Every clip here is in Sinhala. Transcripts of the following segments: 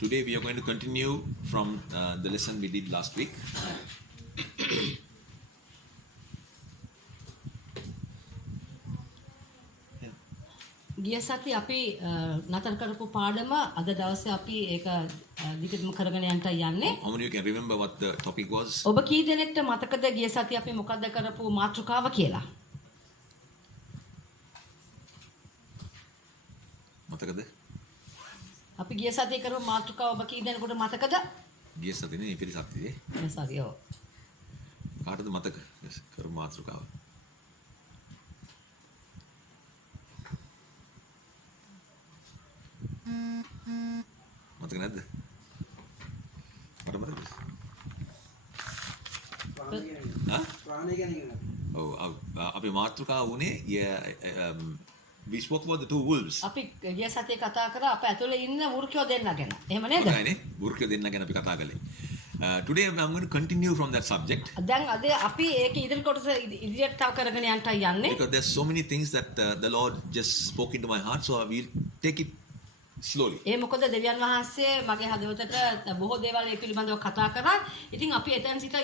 Today we are going to continue from the lesson we did last week. ගිය සති අපි නතර කරපු පාඩම අද දවසේ අපි ඒක දිගටම කරගෙන යන්න යන්නේ. How many of you can remember what the topic was? ඔබ කී දෙනෙක්ට මතකද ගිය සති අපි මොකද්ද කරපු මාතෘකාව කියලා? මතකද? අපි ගිය සතියේ කරපු මාතෘකාව ඔබ කී දෙනෙකුට මතකද? ගිය සතියේ ඉපිරි සතියේ. ගිය සතියේ ඔව්. කාටද මතක? කරපු මාතෘකාව. මතක නැද්ද? මට මතකද? ප්‍රාණය ගැන ඉගෙන ගන්න. ඔව් අපි මාතෘකාව උනේ we spoke about the two wolves. අපි ගිය සතියේ කතා කරා අප ඇතුලේ ඉන්න වෘක්ෂය දෙන්න ගැන. එහෙම නේද? හොඳයිනේ. වෘක්ෂය දෙන්න ගැන අපි කතා කළේ. Today I'm going to continue from that subject. දැන් අද අපි ඒක ඉදිරි කොටස ඉදිරියට තව කරගෙන යන්න යන්නේ. Because there's so many things that the Lord just spoke into my heart, so I will take it slowly. ඒ මොකද දෙවියන් වහන්සේ මගේ හදවතට බොහෝ දේවල් ඒ පිළිබඳව කතා කරා. ඉතින් අපි එතන සිට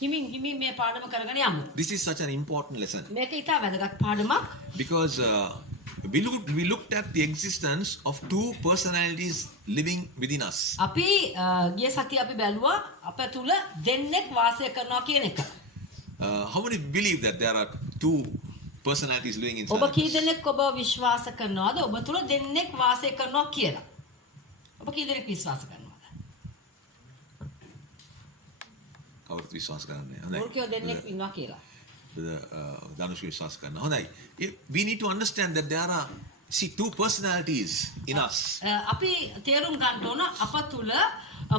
හිමින් මේ පාඩම කරගෙන යමු. This is such an important lesson. මේක ඉතා වැදගත් පාඩමක්. Because we looked at the existence of two personalities living within us. අපි ගිය සතියේ අපි බැලුවා අප තුල දෙන්නෙක් වාසය කරනවා කියන එක. How many believe that there are two personalities living inside ඔබ කී දෙනෙක් ඔබ විශ්වාස කරනවද ඔබ තුල දෙන්නෙක් වාසය කරනවා කියලා? ඔබ කී දෙනෙක් විශ්වාස කරනවද? කවුරුත් විශ්වාස කරන්නේ මොකද දෙන්නෙක් ඉන්නවා කියලා? ධනුෂ් විශ්වාස කරනවා. හොඳයි. We need to understand that there are two personalities in us. අපි තේරුම් ගන්න ඕන අප තුල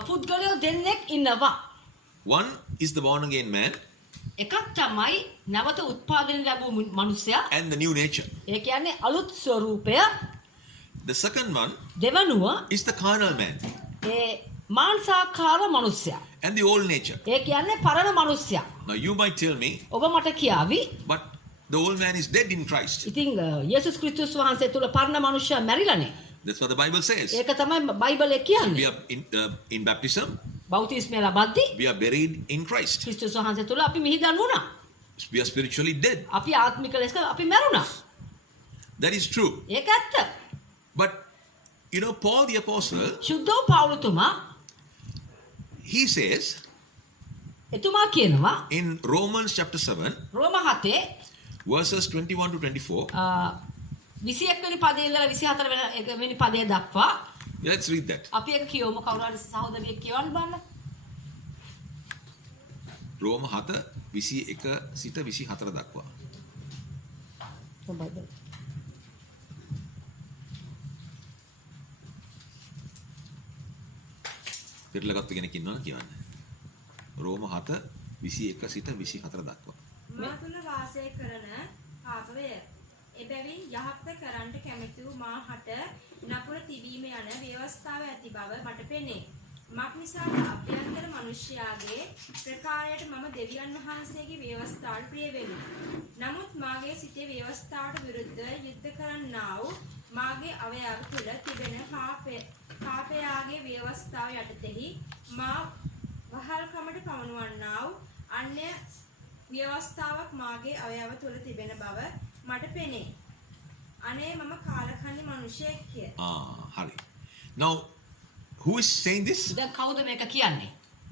පුද්ගලයෝ දෙන්නෙක් ඉන්නවා. One is the born again man. එකක් තමයි නැවත උත්පාදනය ලැබූ මනුස්සයා. And the new nature. ඒ කියන්නේ අලුත් ස්වරූපය. The second one දෙවනුව is the carnal man. ඒ මාංශාකාර මනුස්සයා. And the old nature. ඒ කියන්නේ පරණ මනුස්සයා. Now you might tell me, ඔබ මට කියාවි. but the old man is dead in Christ. ඉතින් යේසුස් ක්‍රිස්තුස් වහන්සේ තුල පරණ මනුස්සයා මැරිලානේ. That's what the Bible says. ඒක තමයි බයිබලයේ කියන්නේ. We are in baptism. බෞතිස්මය ලබද්දී We are buried in Christ. ක්‍රිස්තුස් වහන්සේ තුල අපි මිහිදන් වුණා. We are spiritually dead. අපි ආත්මික ලෙස අපි මැරුණා. That is true. ඒක ඇත්ත. But you know, Paul the apostle, Suddho පවුලතුමා he says එතුමා කියනවා in Romans chapter 7 රෝම 7 verses 21 to 24. 21 වෙනි පදේ ඉඳලා 24 වෙනි පදේ දක්වා Let's read that. අපි ඒක කියවමු. කවුරු හරි සහෝදරියෙක් කියවන්න බලන්න. රෝම 7 21 සිට 24 දක්වා. බයිබල්. පෙරලගත්තු කෙනෙක් ඉන්නවනේ කියවන්න. රෝම 7 21 සිට 24 දක්වා. මා තුල වාසය කරන පාපය එබැවින් යහපත කරන්නට කැමැති වූ මාහට නපුර තිබීම යන ව්‍යවස්ථාව ඇති බව මට පෙනේ. මක් නිසාද අභ්‍යන්තර මිනිසයාගේ ප්‍රකාරයට මම දෙවියන් වහන්සේගේ ව්‍යවස්ථාවට ප්‍රිය වෙමි. නමුත් මාගේ සිතේ ව්‍යවස්ථාවට විරුද්ධ යුද්ධ කරන්නා වූ මාගේ අවයව තුල තිබෙන පාපයාගේ ව්‍යවස්ථාව යටතෙහි මා වහල්කමට පවණවන්නා වූ අන්‍ය ව්‍යවස්ථාවක් මාගේ අවයව තුල තිබෙන බව මට පෙනේ. අනේ මම කාලකන්ණි මිනිසෙක්ය. හරි. Now who is saying this? දැන් කවුද මේක කියන්නේ?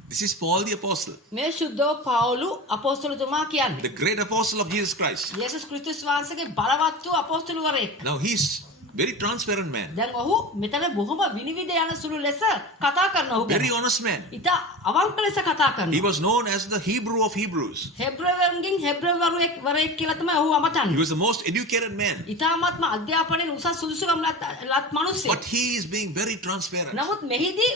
This is Paul the apostle, මේ සුද්ධෝ පවුලු අපොස්තලතුමා කියන්නේ. the great apostle of Jesus Christ. යේසුස් ක්‍රිස්තුස් වහන්සේගේ බලවත් වූ අපොස්තලවරයෙක්. Now he is very transparent man, දැන් ඔහු මෙතන බොහොම විනිවිද යන සුළු ලෙස කතා කරන ඔහු very ගැන. honest man. ඉතා අවංක ලෙස කතා He කරනවා. was known as the Hebrew of Hebrews. හෙබ්‍රවරුන්ගෙන් හෙබ්‍රවරයෙක් කියලා තමයි ඔහු He අමතන්නේ. was the most educated man, ඉතාමත්ම අධ්‍යාපනයෙන් උසස් සුදුසුකම් ලත් මිනිසෙක්. but he is being very transparent. නමුත් මෙහිදී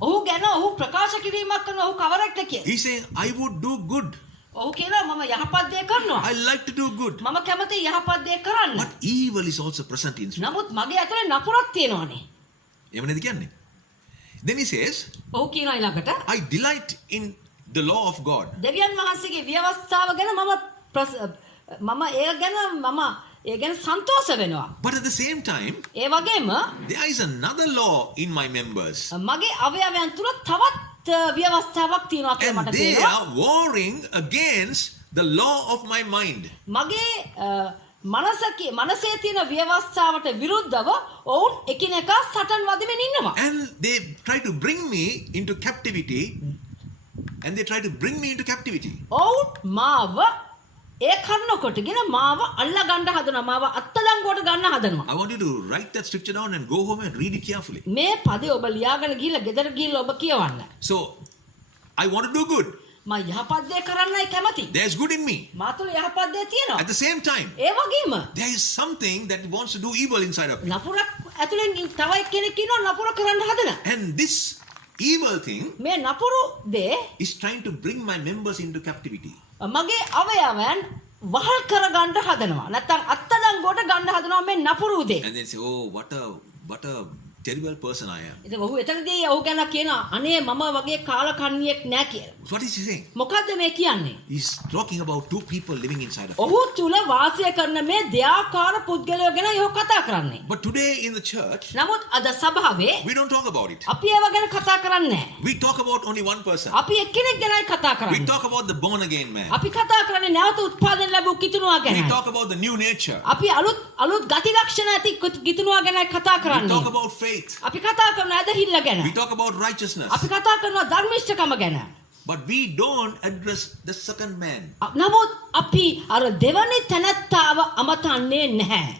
ඔහු ගැන ඔහු ප්‍රකාශ කිරීමක් කරන ඔහු කවරෙක්ද කියලා. He's saying, I would do good. ඔහු කියනවා මම යහපත් දේ කරනවා. I like to do good. මම කැමති යහපත් දේ කරන්න. But evil is also present in me. නමුත් මගේ ඇතුලේ නපුරක් තියෙනවානේ. එහෙම නේද කියන්නේ? Then he says, ඔහු කියනවා ඊළඟට I delight in the law of God. දෙවියන් වහන්සේගේ ව්‍යවස්ථාව ගැන මම ඒ ගැන මම ඒ ගැන සන්තෝෂ වෙනවා. But at the same time, ඒ වගේම there is another law in my members. මගේ අවයවයන් තුල තවත් ව්‍යවස්ථාවක් තියෙනවා කියලා And මට they තේරෙනවා. are warring against the law of my mind. මගේ මනසේ තියෙන ව්‍යවස්ථාවට විරුද්ධව ඔවුන් එකිනෙකා සටන් වදිමින් ඉන්නවා. And they try to bring me into captivity. And they try to bring me into captivity. ඔවුන් මාව ඒ කන්න කොටගෙන මාව අල්ලා ගන්න හදනවා. මාව අත්අඩංගුවට ගන්න හදනවා. I want you to write that scripture down and go home and read it carefully. මේ පදේ ඔබ ලියාගෙන ගිහිල්ලා ගෙදර ගිහිල්ලා ඔබ කියවන්න. So, I want to do good. මම යහපත් දේ කරන්නයි කැමති. There's good in me. මා තුළ යහපත් දේ තියෙනවා. At the same time, ඒ වගේම there is something that wants to do evil inside of me. නපුරක් ඇතුලෙන් තව එක්කෙනෙක් ඉන්නවා නපුර කරන්න හදන. And this evil thing මේ නපුරු දේ is trying to bring my members into captivity. මගේ අවයවයන් වහල් කරගන්න හදනවා. නැත්නම් අත්අඩංගුවට ගන්න හදනවා මේ නපුරු දේ. And they say, oh, what a terrible person I am. ඉතින් ඔහු එතනදී ඔහු ගැන කියනවා අනේ මම වගේ කාලකන්ණියෙක් නෑ කියලා. What is he saying? මොකද්ද මේ කියන්නේ? He's talking about two people living inside of me. ඔහු තුල වාසය කරන මේ දෙආකාර පුද්ගලයෝ ගැන ඔහු කතා කරන්නේ. But today in the church, නමුත් අද සභාවේ we don't talk about it. අපි ඒව ගැන කතා කරන්නේ නැහැ. We talk about only one person. අපි එක්කෙනෙක් ගැනයි කතා We කරන්නේ. talk about the born again man. අපි කතා කරන්නේ නැවත උත්පාදනය ලැබූ කිතුණුවා We ගැනයි. talk about the new nature. අපි අලුත් ගති ලක්ෂණ ඇති කිතුණුවා ගැනයි කතා We කරන්නේ. talk about faith. අපි කතා කරන ඇදහිල්ල ගැන. We talk about righteousness. අපි කතා කරනවා ධර්මිෂ්ඨකම ගැන. But we don't address the second man. නමුත් අපි අර දෙවනි තැනැත්තාව අමතන්නේ නැහැ.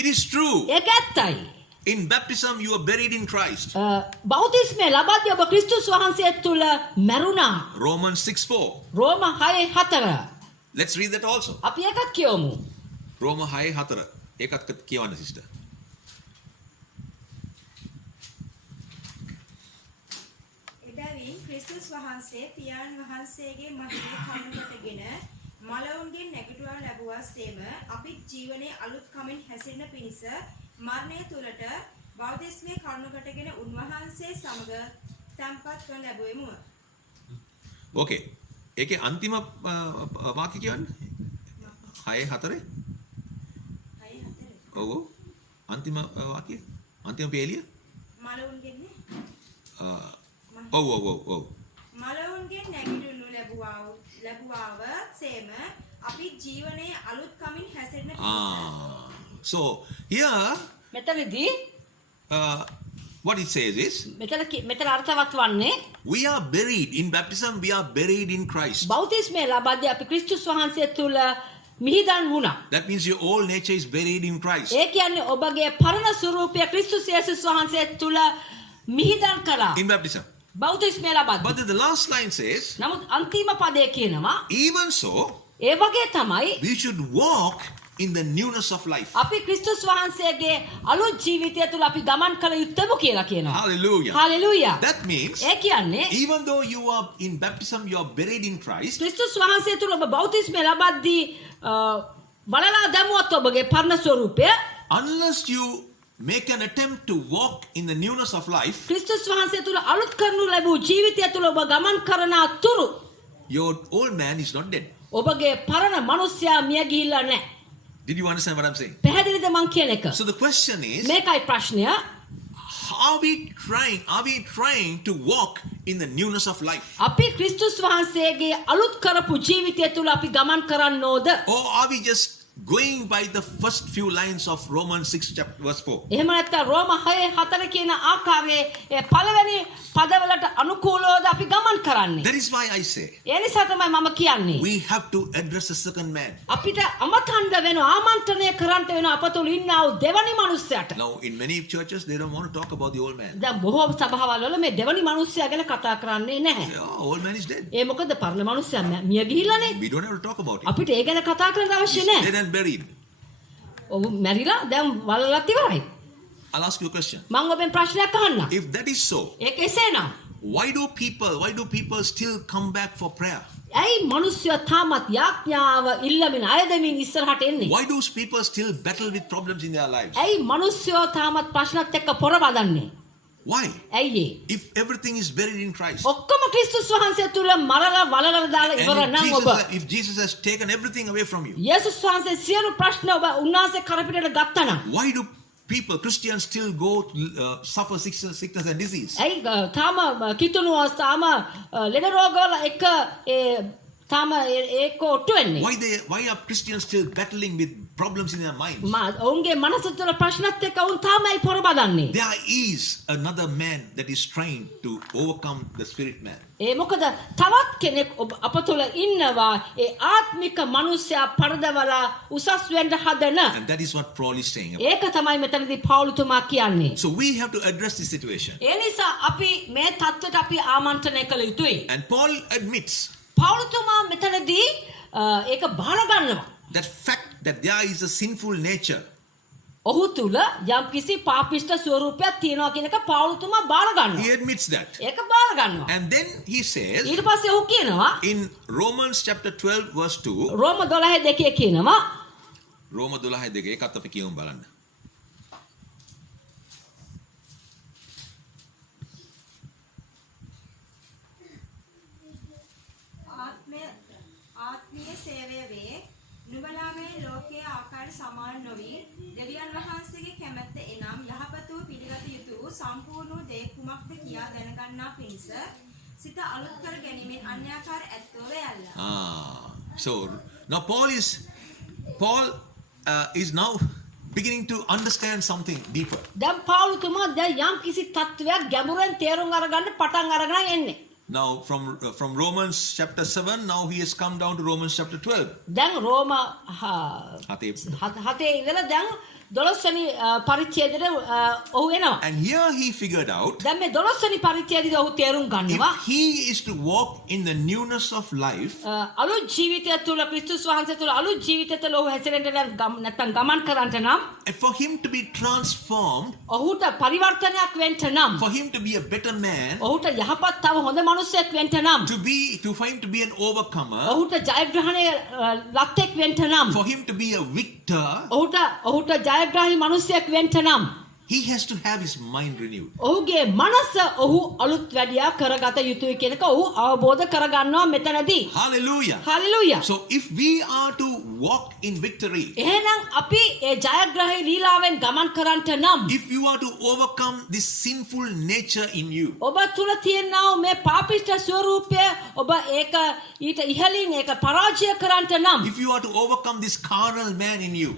It is true. ඒක ඇත්තයි. In baptism, you are buried in Christ. බෞතිස්මය ලබද්දී ඔබ ක්‍රිස්තුස් වහන්සේ තුල මැරුණා. Romans 6:4. රෝම 6:4. Let's read that also. අපි ඒකත් කියවමු. Roma 6:4. ඒකත් කියවන්න sister. එබැවින් ක්‍රිස්තුස් වහන්සේ පියාණන් වහන්සේගේ මහිමය කනුකොටගෙන මලවුන්ගෙන් නැගිටුවා ලැබුවාසේම අපිත් ජීවනයේ අලුත් කමින් හැසිරෙන පිණිස මරණය තුලට බෞද්ධස්මේ කනුකොටගෙන උන්වහන්සේ සමග තම්පත් වන ලැබුවෙමු. Okay. ඒකේ අන්තිම වාක්‍ය කියවන්න. 6:4. ඔව්. අන්තිම වාක්‍ය. අන්තිම පේලිය. මලවුන්ගෙන් ඔව්. මලවුන්ගෙන් නැගිටුණු ලැබුවාව සේම අපිත් ජීවනයේ අලුත් කමින් හැසිරෙන පිණිස. So here මෙතනදී what it says is මෙතන අර්ථවත් වන්නේ we are buried in baptism. We are buried in Christ. බෞතිස්මය ලබද්දී අපි ක්‍රිස්තුස් වහන්සේ තුල මිහිදන් වුණා. That means your old nature is buried in Christ. ඒ කියන්නේ ඔබගේ පරණ ස්වરૂපය ක්‍රිස්තුස් යේසුස් වහන්සේ තුල මිහිදන් කළා. In baptism. බෞතිස්මය ලබද්දී. But the last line says, නමුත් අන්තිම පදයේ කියනවා even so, ඒ වගේ තමයි we should walk in the newness of life. අපි ක්‍රිස්තුස් වහන්සේගේ අලුත් ජීවිතය තුල අපි ගමන් කළ යුත්තේමු කියලා කියනවා. Hallelujah. හalleluya. That means ඒ කියන්නේ even though you are in baptism, you are buried in Christ. ක්‍රිස්තුස් වහන්සේ තුල ඔබ බෞතිස්මය ලබද්දී බලලා දැමුවත් ඔබගේ පරණ ස්වરૂපය Unless you make an attempt to walk in the newness of life, ක්‍රිස්තුස් වහන්සේ තුල අලුත් කරනු ලැබූ ජීවිතය තුල ඔබ ගමන් කරන අතුරු your old man is not dead. ඔබගේ පරණ මිනිසයා මිය ගිහිල්ලා නැහැ. Did you understand what I'm saying? පැහැදිලිද මං කියන එක? So the question is, මේකයි ප්‍රශ්නය. are we trying to walk in the newness of life? අපි ක්‍රිස්තුස් වහන්සේගේ අලුත් කරපු ජීවිතය තුල අපි ගමන් කරන්නෝද? Or are we just going by the first few lines of Romans 6 chapter verse 4? එහෙම නැත්නම් රෝම 6:4 කියන ආකාරයේ ඒ පළවෙනි පදවලට අනුකූලවද අපි ගමන් කරන්නේ? That is why I say, ඒ නිසා තමයි මම කියන්නේ. we have to address the second man. අපිට අමතන්න වෙනවා ආමන්ත්‍රණය කරන්න වෙනවා අපතුල ඉන්නා වූ දෙවනි මිනිසයාට. Now, in many churches, they don't want to talk about the old man. දැන් බොහෝ සභාවල් වල මේ දෙවනි මිනිසයා ගැන කතා කරන්නේ නැහැ. Yeah, old man is dead. ඒ මොකද පරණ මිනිසයා මිය ගිහිල්ලානේ. We don't have to talk about it. අපිට ඒ ගැන කතා කරන්න අවශ්‍ය He's නැහැ. dead and buried. ඔව් මැරිලා දැන් වලලත් ඉවරයි. I'll ask you a question. මම ඔබෙන් ප්‍රශ්නයක් අහන්නම්. If that is so, ඒක එසේනම් why do people still come back for prayer? ඇයි මිනිස්සු තාමත් යාඥාව ඉල්ලමින් අයදමින් ඉස්සරහට එන්නේ? Why do people still battle with problems in their lives? ඇයි මිනිස්සු තාමත් ප්‍රශ්නත් එක්ක පොරබදන්නේ? Why? ඇයි ඒ? If everything is buried in Christ. ඔක්කොම ක්‍රිස්තුස් වහන්සේ තුල මරලා වලලා දාලා ඉවර And නම් ඔබ if Jesus has taken everything away from you, යේසුස් වහන්සේ සියලු ප්‍රශ්න ඔබ උන්වහන්සේ කරපිටට ගත්තා නම් why do people, Christians, still go to suffer sickness and disease? ඇයි තාම කිතුණුව තාම ලෙඩ රෝගවල එක ඒ තාම ඒක ඔට්ටු වෙන්නේ? Why are Christians still battling with problems in their minds? ඔවුන්ගේ මනස තුළ ප්‍රශ්නත් එක්ක ඔවුන් තාමයි පොරබදන්නේ. There is another man that is trying to overcome the spirit man. ඒ මොකද තවත් කෙනෙක් අප තුළ ඉන්නවා ඒ ආත්මික මනුස්සයා පරදවලා උසස් වෙන්න හදන. And that is what Paul is saying about. ඒක තමයි මෙතනදී පෞලුතුමා කියන්නේ. So we have to address this situation. ඒ නිසා අපි මේ தත්ත්වයට අපි ආමන්ත්‍රණය කළ යුතුයි. And Paul admits පෞලුතුමා මෙතනදී ඒක බාර ගන්නවා. that fact that there is a sinful nature. ඔහු තුල යම්කිසි පාපිෂ්ඨ ස්වරූපයක් තියෙනවා කියන එක පෞලුතුමා බාර ගන්නවා. He admits that. ඒක බාර ගන්නවා. And then he says ඊට පස්සේ ඔහු කියනවා in Romans chapter 12 verse 2, රෝම 12:2 කියනවා රෝම 12:2 එකත් අපි කියමු බලන්න. ආත්මීය සේවය වේ. නුඹලා මේ ලෝකයේ ආකාර සමාන නොවි දෙවියන් වහන්සේගේ කැමැත්ත එනම් යහපත වූ පිළිගත යුතු වූ සම්පූර්ණ වූ දේ කුමක්ද කියා දැනගන්නා පිණිස සිත අලුත් කර ගැනීමෙන් අන්‍යාකාර ඇත්තෝ වේයල්ලා. So now Paul is now beginning to understand something deeper. දැන් පෞලුතුමා දැන් යම්කිසි තත්ත්වයක් ගැඹුරෙන් තේරුම් අරගන්න පටන් අරගෙන එන්නේ. Now from Romans chapter 7, now he has come down to Romans chapter 12. දැන් රෝම හතේ. 7 ඉඳලා දැන් 12 වෙනි පරිච්ඡේදයට ඔහු එනවා. And here he figured out දැන් මේ 12 වෙනි පරිච්ඡේදයේ ඔහු තේරුම් ගන්නවා if he is to walk in the newness of life, අලුත් ජීවිතය තුළ ක්‍රිස්තුස් වහන්සේ තුළ අලුත් ජීවිතය තුළ ඔහු හැසිරෙන්න නැත්නම් ගමන් කරන්නට නම් and for him to be transformed, ඔහුට පරිවර්තනයක් වෙන්න නම් for him to be a better man, ඔහුට යහපත් තව හොඳ මිනිසෙක් වෙන්න නම් for him to be an overcomer, ඔහුට ජයග්‍රහණය ලක්ෙක් වෙන්න නම් for him to be a victor, ඔහුට ජයග්‍රාහී මිනිසෙක් වෙන්න නම් he has to have his mind renewed. ඔහුගේ මනස ඔහු අලුත් වැඩියා කරගත යුතුයි කියන එක ඔහු අවබෝධ කරගන්නවා මෙතනදී. Hallelujah. Hallelujah. So if we are to walk in victory, එහෙනම් අපි ඒ ජයග්‍රාහී ලීලාවෙන් ගමන් කරන්නට නම් if you are to overcome this sinful nature in you, ඔබ තුල තියෙනා මේ පාපිෂ්ඨ ස්වරූපය ඔබ ඒක ඊට ඉහළින් ඒක පරාජය කරන්නට නම් if you are to overcome this carnal man in you,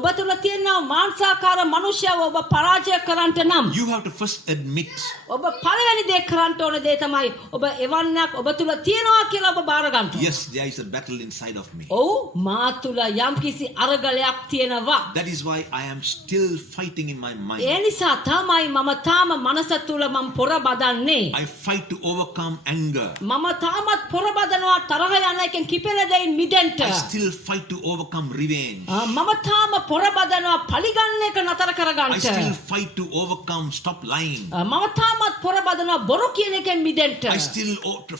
ඔබ තුල තියෙනා මාංශාකාර මනුෂ්‍යව ඔබ පරාජය කරන්නට නම් you have to first admit ඔබ පළවෙනි දේ කරන්න ඕන දේ තමයි ඔබ එවන්නක් ඔබ තුල තියෙනවා කියලා ඔබ බාර ගන්න. yes, there is a battle inside of me. ඔව් මා තුල යම්කිසි අරගලයක් තියෙනවා. That is why I am still fighting in my mind. ඒ නිසා තමයි මම තාම මනස තුල මම පොර බදන්නේ. I fight to overcome anger. මම තාමත් පොර බදනවා තරහ යන එකෙන් කිපෙන දෙයින් මිදෙන්න. I still fight to overcome revenge. මම තාම පොර බදනවා පලිගන්න එක නතර කරගන්න. I still fight to overcome stop lying. මම තාමත් පොර බදනවා බොරු කියන එකෙන් මිදෙන්න. I still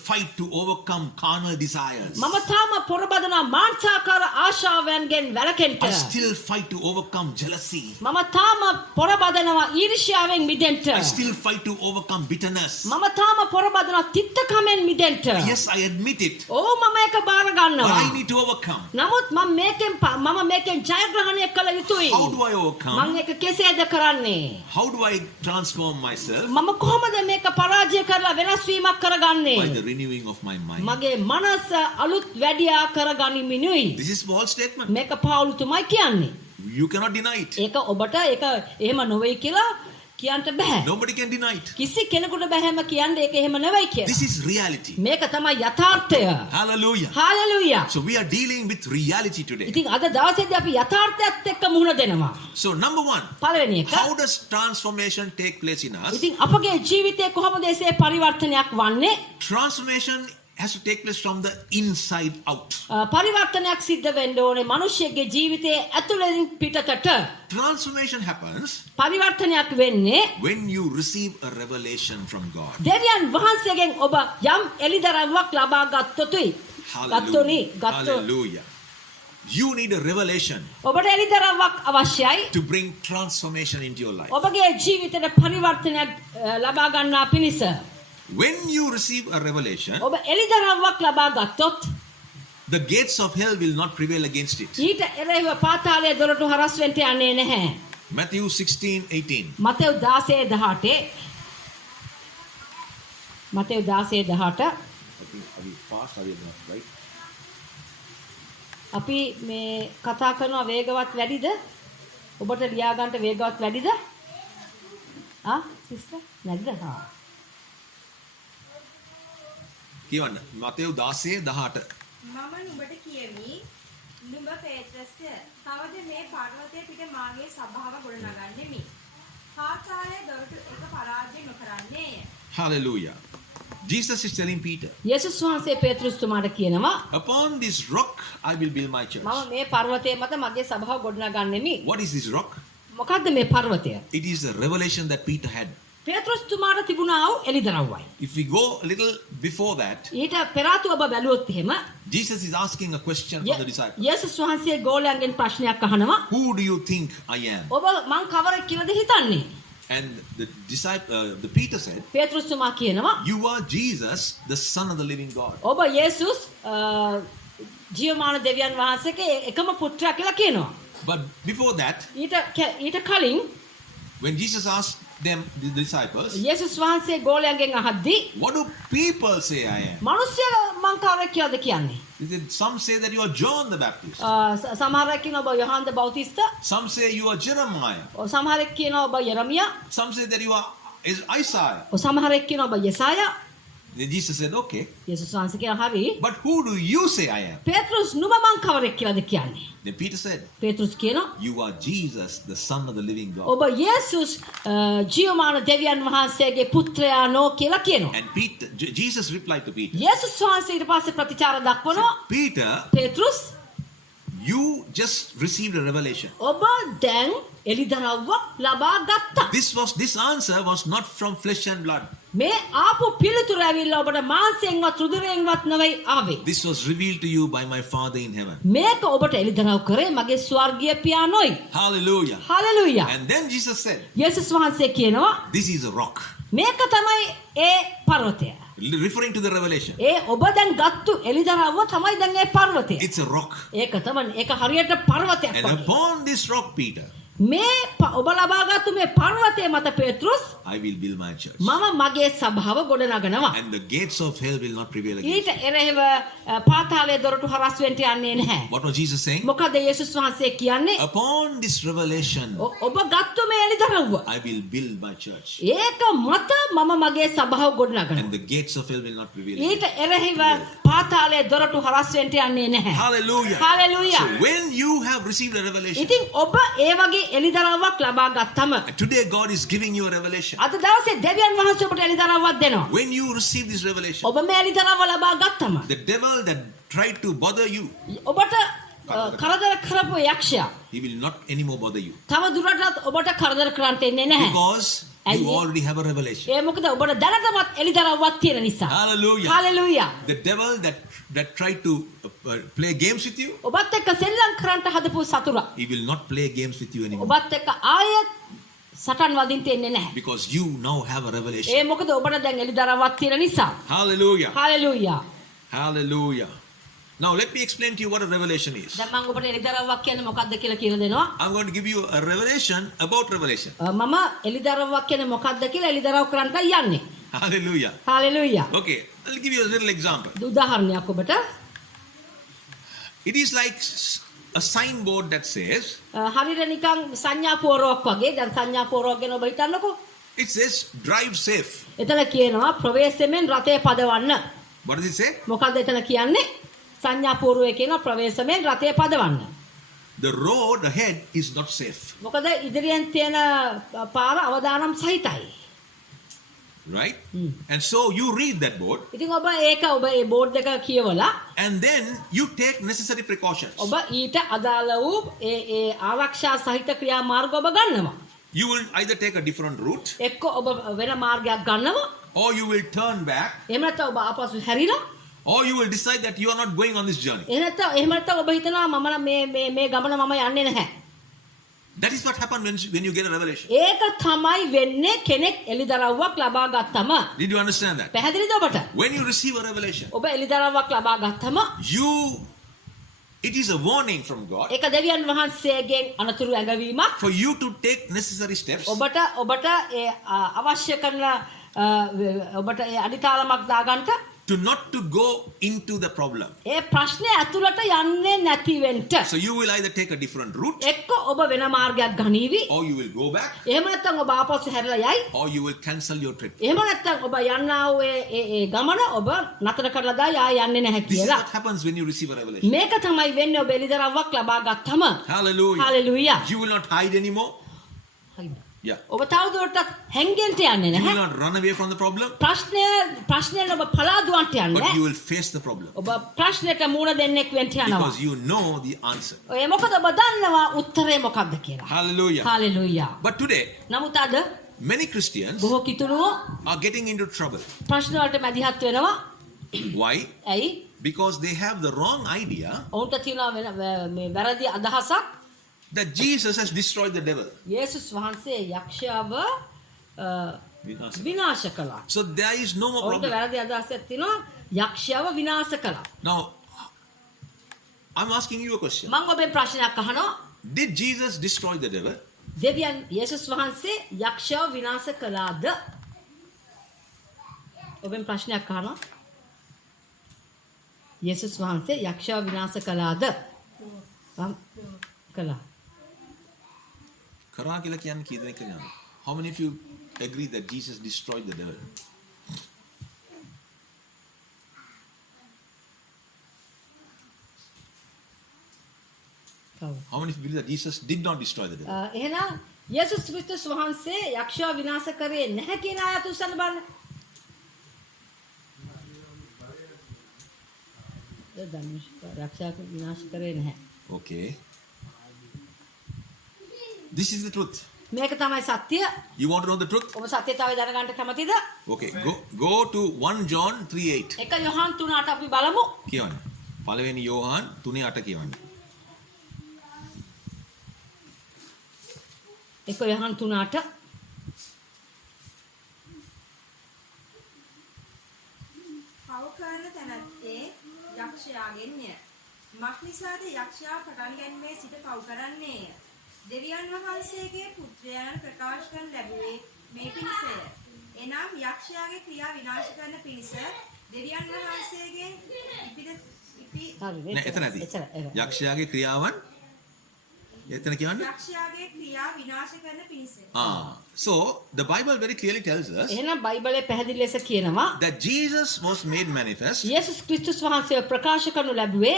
fight to overcome carnal desires. මම තාම පොර බදනවා මාංශාකාර ආශාවයන්ගෙන් වැළකෙන්න. I still fight to overcome jealousy. මම තාම පොර බදනවා ඊර්ෂ්‍යාවෙන් මිදෙන්න. I still fight to overcome bitterness. මම තාම පොර බදනවා තිත්තකමෙන් මිදෙන්න. Yes, I admit it. ඕ මම ඒක බාර But ගන්නවා. I need to overcome. නමුත් මම මේකෙන් ජයග්‍රහණය කළ යුතුයි. How do I overcome? මම ඒක කෙසේද කරන්නේ? How do I transform myself? මම කොහොමද මේක පරාජය කරලා වෙනස් වීමක් කරගන්නේ? By the renewing of my mind. මගේ මනස අලුත් වැඩියා කරගනිමිනුයි. This is Paul's statement. මේක පෞලුතුමයි කියන්නේ. You cannot deny it. ඒක ඔබට ඒක එහෙම නොවේ කියලා කියන්න බෑ. Nobody can deny it. කිසි කෙනෙකුට බෑම කියන්නේ ඒක එහෙම නෙවෙයි කියලා. This is reality. මේක තමයි යථාර්ථය. Hallelujah. Hallelujah. So we are dealing with reality today. ඉතින් අද දවසේදී අපි යථාර්ථයත් එක්ක මුහුණ දෙනවා. So number one, පළවෙනි එක. how does transformation take place in us? ඉතින් අපගේ ජීවිතේ කොහොමද එසේ පරිවර්තනයක් වන්නේ? Transformation has to take place from the inside out. පරිවර්තනයක් සිද්ධ වෙන්න ඕනේ මිනිස්සෙගේ ජීවිතයේ ඇතුළෙන් පිටතට. Transformation happens පරිවර්තනයක් වෙන්නේ when you receive a revelation from God. දෙවියන් වහන්සේගෙන් ඔබ යම් එළිදරව්වක් ලබා ගත්තොතුයි. Hallelujah. Hallelujah. You need a revelation ඔබට එළිදරව්වක් අවශ්‍යයි. to bring transformation into your life. ඔබගේ ජීවිතයට පරිවර්තනයක් ලබා ගන්නා පිණිස. When you receive a revelation, ඔබ එළිදරව්වක් ලබා ගත්තොත් the gates of hell will not prevail against it. ඊට එරෙහිව පාතාලයේ දොරටු හරස් වෙන්න යන්නේ නැහැ. Matthew 16:18. Matthew 16:18 Matthew 16:18 Are we fast? Are we not right? අපි මේ කතා කරනවා වේගවත් වැඩිද? ඔබට ලියා ගන්නට වේගවත් වැඩිද? සිස්ටර් නැද්ද? කියවන්න. මතෙව් 16:18. මම නුඹට කියමි නුඹ පේත්‍රස්ය තවද මේ පර්වතය පිට මාගේ සභාව ගොඩනගන්නෙමි. පාතාලයේ දොරටු එක පරාජය නොකරන්නේය. Hallelujah. Jesus is telling Peter, යේසුස් වහන්සේ පේතෘස්තුමාට කියනවා upon this rock I will build my church. මම මේ පර්වතය මත මගේ සභාව ගොඩනගන්නෙමි. What is this rock? මොකද්ද මේ පර්වතය? It is a revelation that Peter had. පේතෘස්තුමාට තිබුණා වූ එළිදරව්වයි. If we go a little before that, ඊට පෙර ආතුව ඔබ බැලුවොත් එහෙම Jesus is asking a question from the disciples. යේසුස් වහන්සේ ගෝලයන්ගෙන් ප්‍රශ්නයක් අහනවා. Who do you think I am? ඔබ මං කවරෙක් කියලාද හිතන්නේ? And the Peter said, පේතෘස්තුමා කියනවා you are Jesus, the Son of the living God. ඔබ යේසුස් ජීවමාන දෙවියන් වහන්සේගේ එකම පුත්‍රයා කියලා කියනවා. But before that, ඊට කලින් when Jesus asked them, the disciples, යේසුස් වහන්සේ ගෝලයන්ගෙන් අහද්දී what do people say I am? මිනිස්සු මං කවරෙක් කියලාද කියන්නේ? He said, some say that you are John the Baptist. සමහරක් කියනවා ඔබ යොහාන් ද බෞතිස්ත. Some say you are Jeremiah. සමහරක් කියනවා ඔබ යෙරමියා. Some say that you are Isaiah. සමහරක් කියනවා ඔබ යෙසායා. Then Jesus said, okay, යේසුස් වහන්සේ කියනවා හරි. but who do you say I am? පේතෘස් නුඹ මං කවරෙක් කියලාද කියන්නේ? Then Peter said, පේතෘස් කියනවා you are Jesus, the Son of the living God. ඔබ යේසුස් ජීවමාන දෙවියන් වහන්සේගේ පුත්‍රයා නෝ කියලා කියනවා. And Jesus replied to Peter, යේසුස් වහන්සේ ඊට පස්සේ ප්‍රතිචාර දක්වනවා. Peter, පේතෘස් you just received a revelation. ඔබ දැන් එළිදරව්වක් ලබා ගත්තා. This answer was not from flesh and blood. මේ ආපු පිළිතුර ඇවිල්ලා ඔබට මාංශයෙන්වත් රුධිරයෙන්වත් නෙවෙයි ආවේ. This was revealed to you by my Father in heaven. මේක ඔබට එළිදරව් කරේ මගේ ස්වර්ගීය පියාණෝයි. Hallelujah. Hallelujah. And then Jesus said, යේසුස් වහන්සේ කියනවා this is a rock. මේක තමයි ඒ පර්වතය. Referring to the revelation. ඒ ඔබ දැන් ගත්තු එළිදරව්ව තමයි දැන් ඒ පර්වතය. It's a rock. ඒක තමයි ඒක හරියට පර්වතයක් And වගේ. upon this rock, Peter, මේ ඔබ ලබාගත්තු මේ පර්වතය මත පේතෘස් I will build my church. මම මගේ සභාව ගොඩනගනවා. And the gates of hell will not prevail against ඊට it. එරෙහිව පාතාලයේ දොරටු හරස් වෙන්න යන්නේ නැහැ. What was Jesus saying? මොකද යේසුස් වහන්සේ කියන්නේ Upon this revelation, ඔබ ගත්තු මේ එළිදරව්ව I will build my church. ඒක මත මම මගේ සභාව ගොඩනගනවා. And the gates of hell will not prevail ඊට against it. එරෙහිව පාතාලයේ දොරටු හරස් වෙන්න යන්නේ නැහැ. Hallelujah. Hallelujah. So when you have received a revelation, ඉතින් ඔබ ඒ වගේ එළිදරව්වක් ලබා ගත්තම and today God is giving you a revelation. අද දවසේ දෙවියන් වහන්සේ ඔබට එළිදරව්වක් දෙනවා. When you receive this revelation, ඔබ මේ එළිදරව්ව ලබා ගත්තම the devil that tried to bother you, ඔබට කරදර කරපු යක්ෂයා he will not anymore bother you. තව දුරටත් ඔබට කරදර කරන්න එන්නේ නැහැ. Because you already have a revelation. ඒ මොකද ඔබට දැනටමත් එළිදරව්වක් තියෙන නිසා. Hallelujah. Hallelujah. The devil that tried to play games with you, ඔබත් එක්ක සෙල්ලම් කරන්න හදපු සතුරා he will not play games with you anymore. ඔබත් එක්ක ආයෙත් සටන් වදින්න එන්නේ නැහැ. Because you now have a revelation. ඒ මොකද ඔබට දැන් එළිදරව්වක් තියෙන නිසා. Hallelujah. Hallelujah. Hallelujah. Now let me explain to you what a revelation is. දැන් මම ඔබට එළිදරව්වක් කියන්නේ මොකක්ද කියලා කියලා දෙනවා. I'm going to give you a revelation about revelation. මම එළිදරව්වක් කියන්නේ මොකක්ද කියලා එළිදරව් කරන්නයි යන්නේ. Hallelujah. Hallelujah. Okay, I'll give you a little example. උදාහරණයක් ඔබට. It is like a signboard that says, හරියට නිකන් සංඥා පෝරුවක් වගේ. දැන් සංඥා පෝරුවක් ගැන ඔබ හිතන්නකෝ. it says drive safe. එතන කියනවා ප්‍රවේශමෙන් රථය පදවන්න. What does it say? මොකක්ද එතන කියන්නේ? සංඥා පෝරුවේ කියන ප්‍රවේශමෙන් රථය පදවන්න. The road ahead is not safe. මොකද ඉදිරියෙන් තියෙන පාර අවදානම් සහිතයි. Right? And so you read that board ඉතින් ඔබ ඒක ඔබ ඒ බෝඩ් එක කියවලා and then you take necessary precautions. ඔබ ඊට අදාළ වූ ඒ ආරක්ෂා සහිත ක්‍රියාමාර්ග ඔබ ගන්නවා. You will either take a different route එක්ක ඔබ වෙන මාර්ගයක් ගන්නවා. or you will turn back එහෙම නැත්නම් ඔබ ආපසු හැරිලා Or you will decide that you are not going on this journey. එහෙම නැත්නම් ඔබ හිතනවා මම නම් මේ ගමන මම යන්නේ නැහැ. That is what happens when you get a revelation. ඒක තමයි වෙන්නේ කෙනෙක් එළිදරව්වක් ලබා ගත්තම. Did you understand that? පැහැදිලිද ඔබට? When you receive a revelation, ඔබ එළිදරව්වක් ලබා ගත්තම it is a warning from God ඒක දෙවියන් වහන්සේගෙන් අනතුරු ඇඟවීමක්. for you to take necessary steps ඔබට ඒ අවශ්‍ය කරන ඔබට ඒ අඩිතාලමක් දාගන්න to not to go into the problem. ඒ ප්‍රශ්නේ ඇතුළට යන්නේ නැති වෙන්න. So you will either take a different route, එක්ක ඔබ වෙන මාර්ගයක් ගනීවි. or you will go back, එහෙම නැත්නම් ඔබ ආපස්සු හැරලා යයි. or you will cancel your trip. එහෙම නැත්නම් ඔබ යන්නා වූ ඒ ගමන ඔබ නතර කරලා දායි ආය යන්නේ නැහැ This is කියලා. what happens when you receive a revelation. මේක තමයි වෙන්නේ ඔබ එළිදරව්වක් ලබා ගත්තම. Hallelujah. Hallelujah. You will not hide anymore. Yeah. ඔබ තවදුරටත් හැංගෙන්න යන්නේ You will නැහැ. not run away from the problem, ප්‍රශ්නයෙන් ඔබ පලා දුවන්ට යන්නේ but you නැහැ. will face the problem ඔබ ප්‍රශ්නෙට මුහුණ දෙන්නෙක් වෙන්න යනවා. because you know the answer. ඔය මොකද ඔබ දන්නවා උත්තරේ මොකක්ද කියලා. Hallelujah. හalleluya. But today, නමුත් අද many Christians බොහෝ කිතුණුවෝ are getting into trouble. ප්‍රශ්න වලට මැදිහත් වෙනවා. Why? ඇයි? Because they have the wrong idea ඔවුන්ට තියෙනවා මේ වැරදි අදහසක්. that Jesus has destroyed the devil. යේසුස් වහන්සේ යක්ෂයාව විනාශ කළා. So there is no more ඔවුන්ට problem. වැරදි අදහසක් තියෙනවා යක්ෂයාව විනාශ කළා. Now, I'm asking you a question. මම ඔබෙන් ප්‍රශ්නයක් අහනවා. Did Jesus destroy the devil? දෙවියන් යේසුස් වහන්සේ යක්ෂයාව විනාශ කළාද? ඔබෙන් ප්‍රශ්නයක් අහනවා. යේසුස් වහන්සේ යක්ෂයාව විනාශ කළාද? කළා. කරා කියලා කියන්නේ කී දෙනෙක් කියනවා? How many of you agree that Jesus destroyed the devil? කවුද? How many of you believe that Jesus did not destroy the devil? එහෙනම් යේසුස් ක්‍රිස්තුස් වහන්සේ යක්ෂයාව විනාශ කරේ නැහැ කියන අයත් උස්සන්න බලන්න. යක්ෂයාව විනාශ කරේ නැහැ. Okay. This is the truth. මේක තමයි සත්‍ය. You want to know the truth? ඔබ සත්‍යතාවය දැනගන්න කැමතිද? Okay. Go to 1 John 3:8. එක යොහන් 3:8 අපි බලමු. කියවන්න. පළවෙනි යෝහන් 3:8 කියවන්න. එක යොහන් 3:8 පව කරන තැනැත්තේ යක්ෂයාගෙන්ය. මක් නිසාද යක්ෂයා පටන් ගැනීමේ සිට පව කරන්නේය. දෙවියන් වහන්සේගේ පුත්‍රයන් ප්‍රකාශ කරන ලැබුවේ මේ පිණිසය. එනම් යක්ෂයාගේ ක්‍රියා විනාශ කරන පිණිස දෙවියන් වහන්සේගේ නෑ එතන ඇති. යක්ෂයාගේ ක්‍රියාවන් එතන කියවන්න. යක්ෂයාගේ ක්‍රියා විනාශ කරන පිණිස. So the Bible very clearly tells us එහෙනම් බයිබලයේ පැහැදිලි ලෙස කියනවා that Jesus was made manifest යේසුස් ක්‍රිස්තුස් වහන්සේ ප්‍රකාශ කරනු ලැබුවේ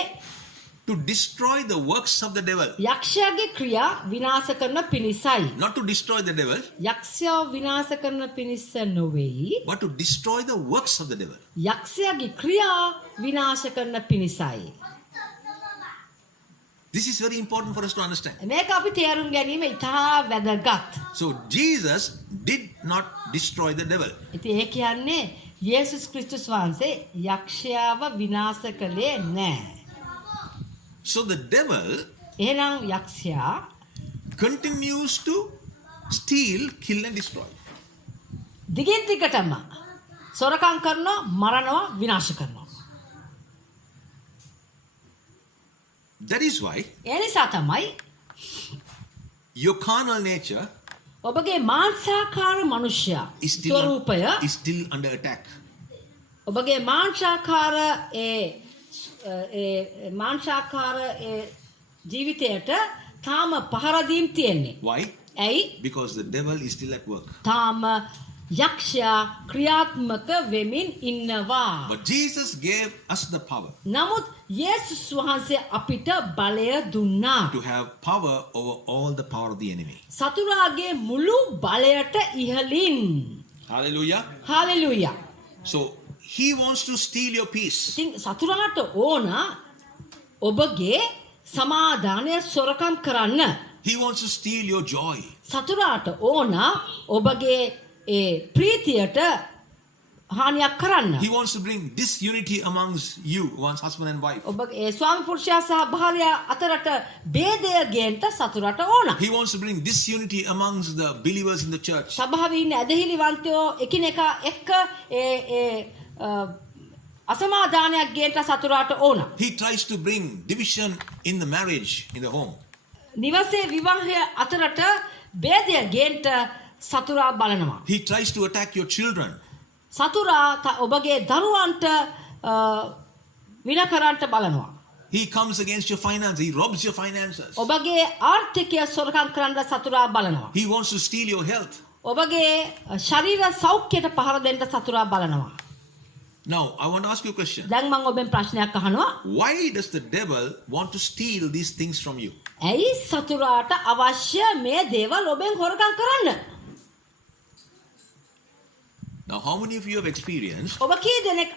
to destroy the works of the devil. යක්ෂයාගේ ක්‍රියා විනාශ කරන පිණිසයි. Not to destroy the devil, යක්ෂයාව විනාශ කරන පිණිස නොවේයි. but to destroy the works of the devil. යක්ෂයාගේ ක්‍රියා විනාශ කරන පිණිසයි. This is very important for us to understand. මේක අපි තේරුම් ගැනීම ඉතා වැදගත්. So Jesus did not destroy the devil. ඉතින් ඒ කියන්නේ යේසුස් ක්‍රිස්තුස් වහන්සේ යක්ෂයාව විනාශ කළේ නැහැ. So the devil එහෙනම් යක්ෂයා continues to steal, kill and destroy. දිගින් දිගටම සොරකම් කරනවා, මරනවා, විනාශ කරනවා. That is why ඒ නිසා තමයි your carnal nature ඔබගේ මාංශාකාර මනුෂ්‍යයා is still under attack. ඔබගේ මාංශාකාර මාංශාකාර ජීවිතයට තාම පහර දීම් තියෙන්නේ. Why? ඇයි? Because the devil is still at work. තාම යක්ෂයා ක්‍රියාත්මක වෙමින් ඉන්නවා. But Jesus gave us the power නමුත් යේසුස් වහන්සේ අපිට බලය දුන්නා. to have power over all the power of the enemy. සතුරාගේ මුළු බලයට ඉහළින්. Hallelujah. Hallelujah. So he wants to steal your peace. ඉතින් සතුරාට ඕන ඔබගේ සමාදානය සොරකම් කරන්න. He wants to steal your joy. සතුරාට ඕන ඔබගේ ඒ ප්‍රීතියට හානියක් කරන්න. He wants to bring disunity amongst you, one's husband and wife. ඔබගේ ස්වාමි පුරුෂයා සහ භාර්යා අතරට ભેදය ගේන්න සතුරට ඕන. He wants to bring disunity amongst the believers in the church. සභාවේ ඉන්න ඇදහිලිවන්තයෝ එකිනෙකා එක්ක අසමාදානයක් ගේන්න සතුරාට ඕන. He tries to bring division in the marriage, in the home. නිවසේ විවාහය අතරට ભેදය ගේන්න සතුරා බලනවා. He tries to attack your children. සතුරා ඔබගේ දරුවන්ට වින කරන්නට බලනවා. He comes against your finances. He robs your finances. ඔබගේ ආර්ථිකය සොරකම් කරන්න සතුරා බලනවා. He wants to steal your health. ඔබගේ ශරීර සෞඛ්‍යයට පහර දෙන්න සතුරා බලනවා. Now, I want to ask you a question. දැන් මම ඔබෙන් ප්‍රශ්නයක් අහනවා. Why does the devil want to steal these things from you? ඇයි සතුරාට අවශ්‍ය මේ දේවල් ඔබෙන් හොරකම් කරන්න? Now, how many of you have experienced ඔබ කී දෙනෙක්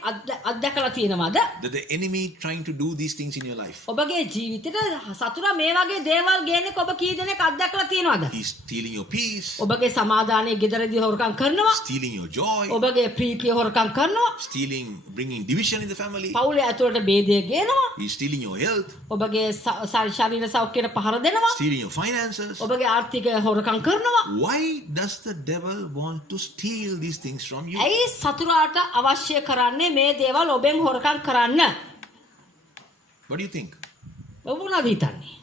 අත්දැකලා තියෙනවද? that the enemy trying to do these things in your life? ඔබගේ ජීවිතේට සතුරා මේ වගේ දේවල් ගේන්නක ඔබ කී දෙනෙක් අත්දැකලා තියෙනවද? He's stealing your peace, ඔබගේ සමාදානයේ ගෙදරදී හොරකම් කරනවා. stealing your joy, ඔබගේ ප්‍රීතිය හොරකම් කරනවා. stealing, bringing division in the family. පවුලේ ඇතුළට ભેදය ගේනවා. He's stealing your health, ඔබගේ ශරීර සෞඛ්‍යයට පහර දෙනවා. stealing your finances. ඔබගේ ආර්ථිකය හොරකම් කරනවා. Why does the devil want to steal these things from you? ඇයි සතුරාට අවශ්‍ය කරන්නේ මේ දේවල් ඔබෙන් හොරකම් කරන්න? What do you think? ඔබ මොනවද හිතන්නේ?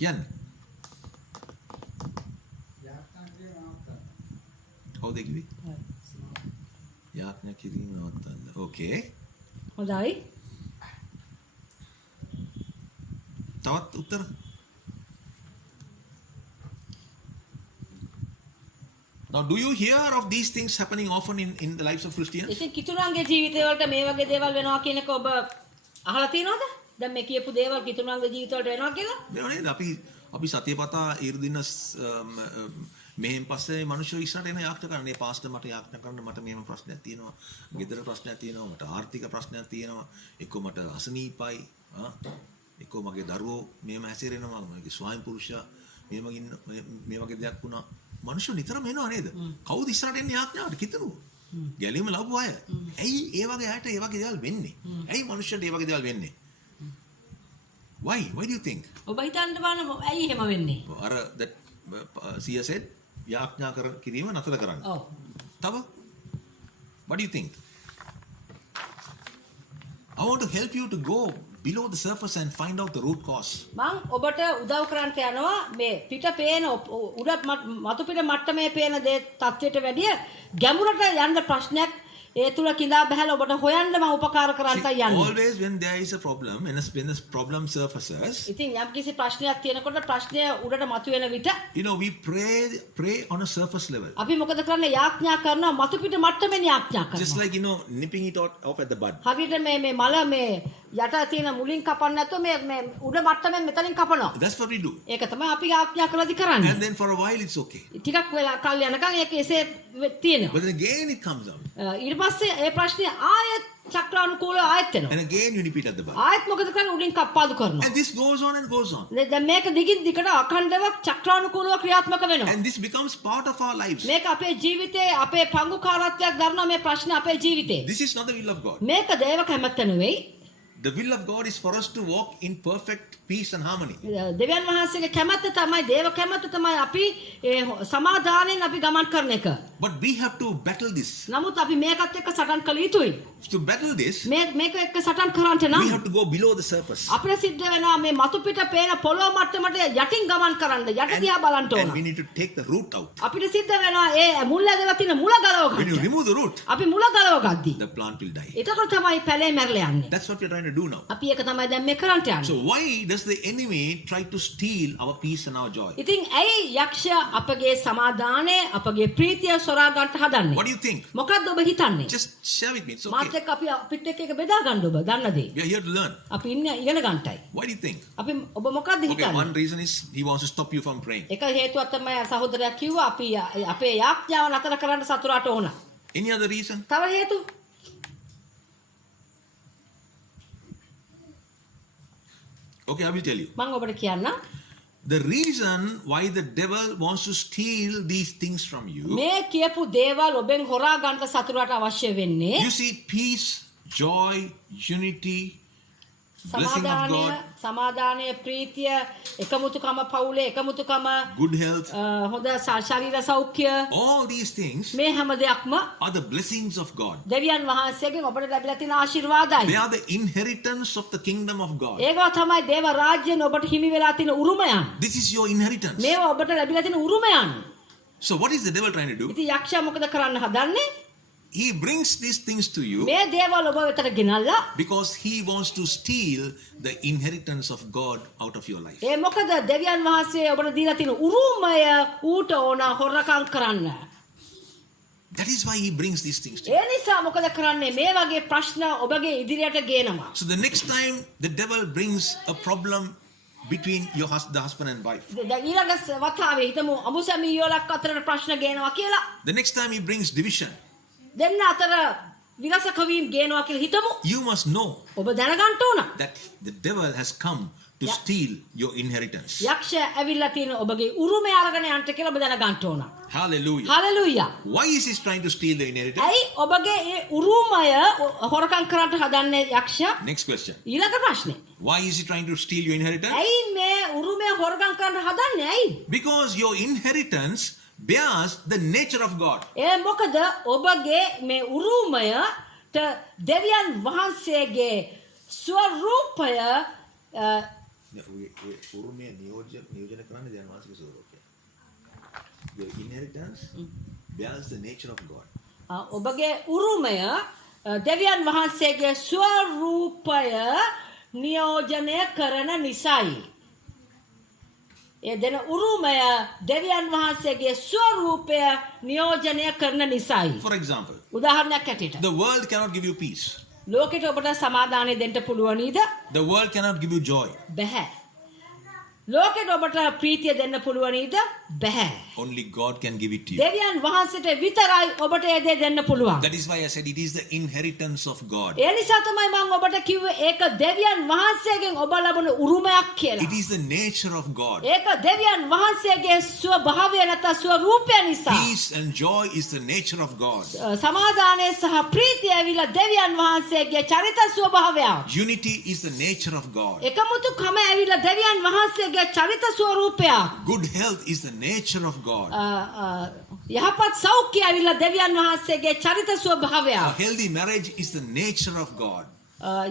කියන්නේ කවුද කිව්වේ? යාඥා කිරීම නවත්තන්න. Okay. හොඳයි. තවත් උත්තර? Now, do you hear of these things happening often in the lives of Christians? ඉතින් කිතුණන්ගේ ජීවිතය වලට මේ වගේ දේවල් වෙනවා කියන එක ඔබ අහලා තියෙනවද? දැන් මේ කියපු දේවල් කිතුණන්ගේ ජීවිත වලට වෙනවා කියලා? වෙනව නේද? අපි සතිය පතා ඉර්දින මෙහෙන් පස්සේ මිනිස්සු ඉස්සරහට එන යාඥා කරන මේ පාස්ටර් මට යාඥා කරන්න මට මෙහෙම ප්‍රශ්නයක් තියෙනවා. ගෙදර ප්‍රශ්නයක් තියෙනවා. මට ආර්ථික ප්‍රශ්නයක් තියෙනවා. එක්ක මට අසනීපයි. එක්ක මගේ දරුවෝ මෙහෙම හැසිරෙනවා. මගේ ස්වාමි පුරුෂයා මේ වගේ දෙයක් වුණා. මිනිස්සු නිතරම එනවා නේද? කවුද ඉස්සරහට එන්නේ යාඥාවට කිතුණු? ගැලීම ලැබුව අය. ඇයි ඒ වගේ අයට ඒ වගේ දේවල් වෙන්නේ? ඇයි මිනිස්සුන්ට ඒ වගේ දේවල් වෙන්නේ? Why do you think? ඔබ හිතන්න බලන්න ඇයි එහෙම වෙන්නේ? අර that Sia said යාඥා කිරීම නතර කරන්න. ඔව්. තව what do you think? I want to help you to go below the surface and find out the root cause. මං ඔබට උදව් කරන්න යනවා මේ පිට පේන උඩ මතු පිට මට්ටමේ පේන දේ තත්ත්වයට වැඩිය ගැඹුරට යන්න ප්‍රශ්නයක් ඒ තුල කිඳා බහැලා ඔබට හොයන්න මම උපකාර කරන්නයි යන්නේ. Always when there is a problem, when the problem surfaces, ඉතින් යම් කිසි ප්‍රශ්නයක් තියෙනකොට ප්‍රශ්නය උඩට මතුවෙන විට you know, we pray on a surface level. අපි මොකද කරන්නේ? යාඥා කරනවා මතු පිට මට්ටමෙන් යාඥා Just කරනවා. like, you know, nipping it off at the bud. හරියට මේ මල මේ යට තියෙන මුලින් කපන්න නැතුව මේ උඩ මට්ටමෙන් මෙතනින් කපනවා. That's what we do. ඒක තමයි අපි යාඥා කරලාදී කරන්නේ. And then for a while it's okay. ටිකක් වෙලා කල් යනකම් ඒක එසේ තියෙනවා. But then again it comes out. ඊට පස්සේ ඒ ප්‍රශ්නේ ආයෙත් චක්‍රානුකූලව ආයෙත් එනවා. And again you repeat at the bud. ආයෙත් මොකද කරන්නේ? උඩින් කප්පාදු කරනවා. And this goes on and goes on. දැන් මේක දිගින් දිගට අඛණ්ඩව චක්‍රානුකූලව ක්‍රියාත්මක වෙනවා. And this becomes part of our lives. මේක අපේ ජීවිතේ අපේ පංගුකාරත්වයක් දරනවා මේ ප්‍රශ්නේ අපේ ජීවිතේ. This is not the will of God. මේක දේව කැමැත්ත නෙවෙයි. The will of God is for us to walk in perfect peace and harmony. දෙවියන් වහන්සේගේ කැමැත්ත තමයි දේව කැමැත්ත තමයි අපි සමාදානයෙන් අපි ගමන් කරන එක. But we have to battle this. නමුත් අපි මේකත් එක්ක සටන් කළ යුතුයි. To battle this, මේක එක්ක සටන් කරන්නට නම් we have to go below the surface. අපිට සිද්ධ වෙනවා මේ මතු පිට පේන පොළොව මට්ටමට යටින් ගමන් කරන්න. යට දිහා බලන්න And ඕන. we need to take the root out. අපිට සිද්ධ වෙනවා ඒ මුල් ඇදලා තියෙන මුල ගලව When you ගන්න. remove the root, අපි මුල ගලව ගද්දි the plant will die. එතකොට තමයි පැලේ මැරලා යන්නේ. That's what we're trying to do now. අපි ඒක තමයි දැන් මේ කරන්නට යන්නේ. So why does the enemy try to steal our peace and our joy? ඉතින් ඇයි යක්ෂයා අපගේ සමාදානය අපගේ ප්‍රීතිය සොරා ගන්නට හදන්නේ? What do you think? මොකද්ද ඔබ හිතන්නේ? Just share with me. It's මාත් okay. එක්ක අපි අපිට එක බෙදා ගන්න ඔබ දන්න දේ. We are here to learn. අපි ඉන්නේ ඉගෙන ගන්නටයි. What do you think? අපි ඔබ මොකද්ද Okay, හිතන්නේ? one reason is he wants to stop you from praying. එක හේතුවක් තමයි සහෝදරයා කිව්වා අපි අපේ යාඥාව නතර කරන්න සතුරාට ඕන. Any other reason? තව හේතු? Okay, I will tell you. මම ඔබට කියන්නම්. The reason why the devil wants to steal these things from you, මේ කියපු දේවල් ඔබෙන් හොරා ගන්න සතුරාට අවශ්‍ය වෙන්නේ you see peace, joy, unity, blessing of God, සමාදානය, ප්‍රීතිය, එකමුතුකම, පවුලේ එකමුතුකම, good health, හොඳ ශරීර සෞඛ්‍ය, all these things මේ හැම දෙයක්ම are the blessings of God. දෙවියන් වහන්සේගෙන් ඔබට ලැබිලා තියෙන ආශිර්වාදයි. They are the inheritance of the kingdom of God. ඒවා තමයි දේව රාජ්‍යයෙන් ඔබට හිමි වෙලා තියෙන උරුමයන්. This is your inheritance. මේවා ඔබට ලැබිලා තියෙන උරුමයන්. So what is the devil trying to do? ඉතින් යක්ෂයා මොකද කරන්න හදන්නේ? He brings these things to you මේ දේවල් ඔබ වෙතට ගෙනල්ලා because he wants to steal the inheritance of God out of your life. ඒ මොකද දෙවියන් වහන්සේ ඔබට දීලා තියෙන උරුමය ඌට ඕන හොරකම් කරන්න. That is why he brings these things to you. ඒ නිසා මොකද කරන්නේ? මේ වගේ ප්‍රශ්න ඔබගේ ඉදිරියට ගේනවා. So the next time the devil brings a problem between the husband and wife, දැන් ඊළඟ වතාවේ හිතමු අමුසැමියෝලක් අතරට ප්‍රශ්න ගේනවා කියලා. the next time he brings division, දෙන්න අතර විරසකවීම් ගේනවා කියලා හිතමු. you must know ඔබ දැනගන්න ඕන. that the devil has come to steal your inheritance. යක්ෂයා ඇවිල්ලා තියෙන ඔබගේ උරුමය අරගෙන යන්න කියලා ඔබ දැනගන්න ඕන. Hallelujah. Hallelujah. Why is he trying to steal the inheritance? ඇයි ඔබගේ ඒ උරුමය හොරකම් කරන්න හදන්නේ යක්ෂයා? Next question. ඊළඟ ප්‍රශ්නේ. Why is he trying to steal your inheritance? ඇයි මේ උරුමය හොරකම් කරන්න හදන්නේ? ඇයි? Because your inheritance bears the nature of God. ඒ මොකද ඔබගේ මේ උරුමයට දෙවියන් වහන්සේගේ ස්වරූපය උරුමය නියෝජන කරන්නේ දෙවියන් වහන්සේගේ ස්වරූපය. Your inheritance bears the nature of God. ඔබගේ උරුමය දෙවියන් වහන්සේගේ ස්වරූපය නියෝජනය කරන නිසායි. ඒ දෙන උරුමය දෙවියන් වහන්සේගේ ස්වරූපය නියෝජනය කරන නිසායි. For example, උදාහරණයක් ඇටියට the world cannot give you peace. ලෝකෙට ඔබට සමාදානය දෙන්න පුළුවනීද? The world cannot give you joy. බැහැ. ලෝකෙට ඔබට ප්‍රීතිය දෙන්න පුළුවනීද? බැහැ. Only God can give it to you. දෙවියන් වහන්සේට විතරයි ඔබට ඒ දේ දෙන්න පුළුවන්. That is why I said it is the inheritance of God. ඒ නිසා තමයි මම ඔබට කිව්වේ ඒක දෙවියන් වහන්සේගෙන් ඔබ ලබන උරුමයක් කියලා. It is the nature of God. ඒක දෙවියන් වහන්සේගේ ස්වභාවය නැත්නම් ස්වරූපය නිසා. Peace and joy is the nature of God. සමාදානය සහ ප්‍රීතිය ඇවිල්ලා දෙවියන් වහන්සේගේ චරිත ස්වභාවය. Unity is the nature of God. එකමුතුකම ඇවිල්ලා දෙවියන් වහන්සේගේ චරිත ස්වරූපය. Good health is the nature of God. යහපත් සෞඛ්‍යය ඇවිල්ලා දෙවියන් වහන්සේගේ චරිත ස්වභාවය. A healthy marriage is the nature of God.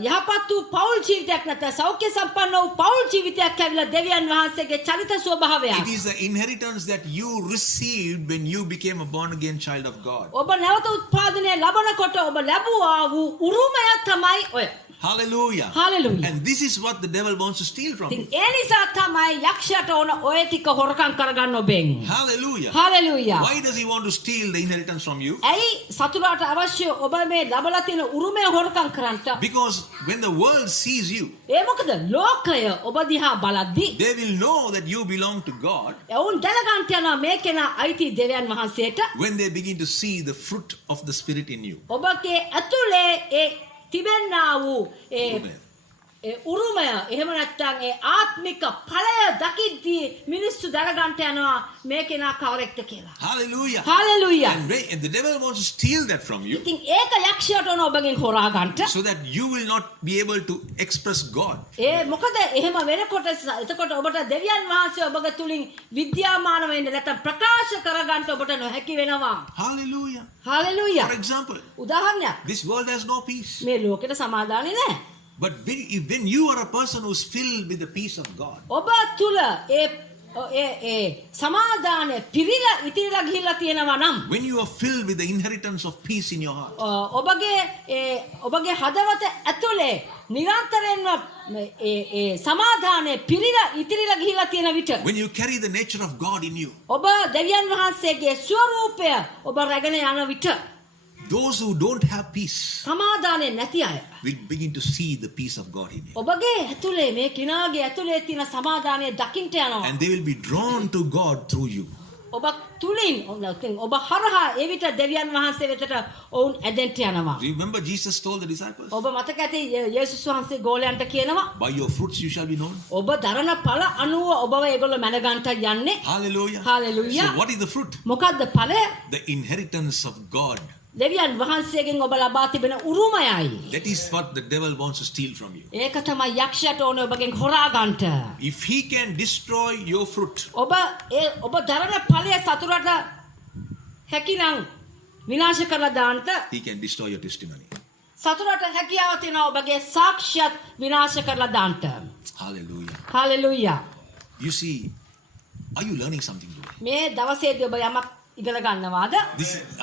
යහපත් වූ පෞල් ජීවිතයක් නැත්නම් සෞඛ්‍ය සම්පන්න වූ පෞල් ජීවිතයක් ඇවිල්ලා දෙවියන් වහන්සේගේ චරිත ස්වභාවය. It is the inheritance that you received when you became a born again child of God. ඔබ නැවත උත්පාදනය ලබනකොට ඔබ ලැබුවා වූ උරුමය තමයි ඔය. Hallelujah. Hallelujah. And this is what the devil wants to steal from you. ඒ නිසා තමයි යක්ෂයාට ඕන ඔය ටික හොරකම් කරගන්න ඔබෙන්. Hallelujah. Hallelujah. Why does he want to steal the inheritance from you? ඇයි සතුරාට අවශ්‍ය ඔබ මේ ලබලා තියෙන උරුමය හොරකම් කරන්නට? Because when the world sees you, ඒ මොකද ලෝකය ඔබ දිහා බලද්දී they will know that you belong to God එවුන් දැනගන්න යනවා මේ කෙනා අයිති දෙවියන් වහන්සේට. when they begin to see the fruit of the Spirit in you. ඔබගේ ඇතුලේ ඒ තිබෙනා වූ ඒ උරුමය එහෙම නැත්නම් ඒ ආත්මික ඵලය දකිද්දී මිනිස්සු දැනගන්න යනවා මේ කෙනා කවරෙක්ද කියලා. Hallelujah. Hallelujah. And the devil wants to steal that from you ඉතින් ඒක යක්ෂයාට ඕන ඔබගෙන් හොරා ගන්නට. so that you will not be able to express God. ඒ මොකද එහෙම වෙනකොට එතකොට ඔබට දෙවියන් වහන්සේ ඔබගේ තුලින් විද්‍යාමාන වෙන්න නැත්නම් ප්‍රකාශ කරගන්න ඔබට නොහැකි වෙනවා. Hallelujah. Hallelujah. For example, උදාහරණයක්. this world has no peace. මේ ලෝකෙට සමාදානෙ නැහැ. But when you are a person who is filled with the peace of God, ඔබ තුල ඒ සමාදානය පිරීලා ඉතිරිලා ගිහිල්ලා තියෙනවා නම් when you are filled with the inheritance of peace in your heart, ඔබගේ හදවත ඇතුලේ නිරන්තරයෙන්ම ඒ සමාදානය පිරීලා ඉතිරිලා ගිහිල්ලා තියෙන විට when you carry the nature of God in you, ඔබ දෙවියන් වහන්සේගේ ස්වරූපය ඔබ රැගෙන යන විට those who don't have peace සමාදානය නැති අය will begin to see the peace of God in you. ඔබගේ ඇතුලේ මේ කෙනාගේ ඇතුලේ තියෙන සමාදානය දකින්න යනවා. And they will be drawn to God through you. ඔබ තුලින් ඔබ හරහා එවිට දෙවියන් වහන්සේ වෙතට ඔවුන් ඇදෙන්ට යනවා. Remember, Jesus told the disciples, ඔබ මතක ඇති යේසුස් වහන්සේ ගෝලයන්ට කියනවා by your fruits you shall be known. ඔබ දරන ඵල අනුව ඔබව ඒගොල්ලෝ මැනගන්ට යන්නේ. Hallelujah. Hallelujah. So what is the fruit? මොකද්ද ඵලය? The inheritance of God. දෙවියන් වහන්සේගෙන් ඔබ ලබා තිබෙන උරුමයයි. That is what the devil wants to steal from you. ඒක තමයි යක්ෂයාට ඕනේ ඔබගෙන් හොරා ගන්නට. If he can destroy your fruit, ඔබ දරන ඵලය සතුරට හැකිනම් විනාශ කරලා දාන්නට he can destroy your testimony. සතුරට හැකියාව තියෙනවා ඔබගේ සාක්ෂියත් විනාශ කරලා දාන්නට. Hallelujah. Hallelujah. You see, are you learning something today? මේ දවසේදී ඔබ යමක් ඉගෙන ගන්නවාද?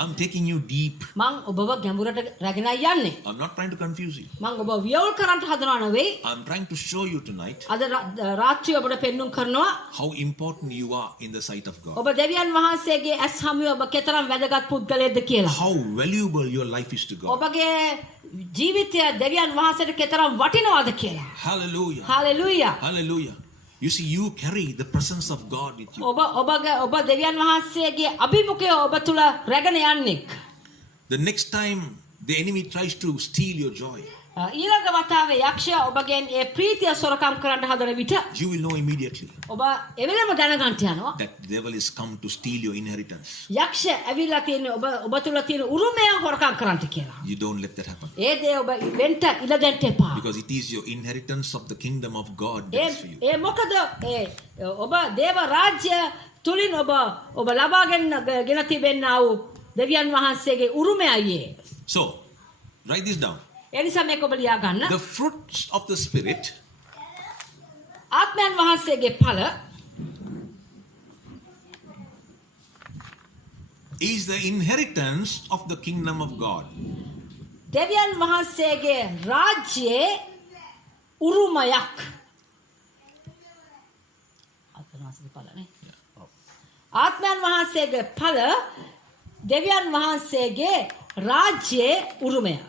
I'm taking you deep. මං ඔබව ගැඹුරට රැගෙන යන්නේ. I'm not trying to confuse you. මං ඔබ වියවුල් කරන්න හදනව නෙවෙයි. I'm trying to show you tonight අද රාත්‍රියේ ඔබට පෙන්눔 කරනවා how important you are in the sight of God. ඔබ දෙවියන් වහන්සේගේ ඇස් හමුවේ ඔබ කෙතරම් වැදගත් පුද්ගලයෙක්ද කියලා. How valuable your life is to God. ඔබගේ ජීවිතය දෙවියන් වහන්සේට කෙතරම් වටිනවද කියලා. Hallelujah. Hallelujah. Hallelujah. You see, you carry the presence of God with you. ඔබ දෙවියන් වහන්සේගේ අභිමුඛය ඔබ තුල රැගෙන යන්නෙක්. The next time the enemy tries to steal your joy, ඊළඟ වතාවේ යක්ෂයා ඔබගෙන් ඒ ප්‍රීතිය සොරකම් කරන්න හදන විට you will know immediately ඔබ එවෙලම දැනගන්න යනවා that the devil is come to steal your inheritance. යක්ෂයා ඇවිල්ලා තියෙන ඔබ තුල තියෙන උරුමය හොරකම් කරන්නට කියලා. You don't let that happen. ඒ දේ ඔබ වෙන්ට ඉඩ දෙන්න එපා. Because it is your inheritance of the kingdom of God that's for you. ඒ මොකද ඔබ දේව රාජ්‍ය තුලින් ඔබ ලබාගෙන ගෙන තිබෙනා වූ දෙවියන් වහන්සේගේ උරුමයයි. So, write this down. ඒ නිසා මේක ඔබ ලියා ගන්න. The fruits of the Spirit ආත්මයන් වහන්සේගේ ඵල is the inheritance of the kingdom of God. දෙවියන් වහන්සේගේ රාජ්‍යයේ උරුමයක්. ආත්මයන් වහන්සේගේ ඵල දෙවියන් වහන්සේගේ රාජ්‍යයේ උරුමයක්.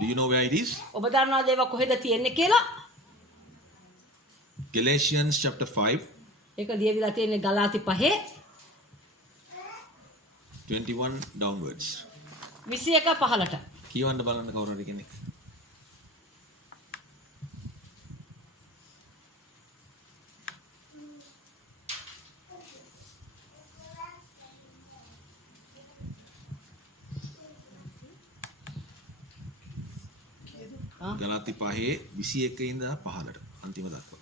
Do you know where it is? ඔබ දන්නවද ඒවා කොහෙද තියෙන්නේ කියලා? Galatians chapter 5, ඒක ලියවිලා තියෙන්නේ ගලාති 5 21 downwards. 21 15ට. කියවන්න බලන්න කවුරු හරි කෙනෙක්. ගලාති 5 21 ඉඳලා 15ට අන්තිම දක්වා.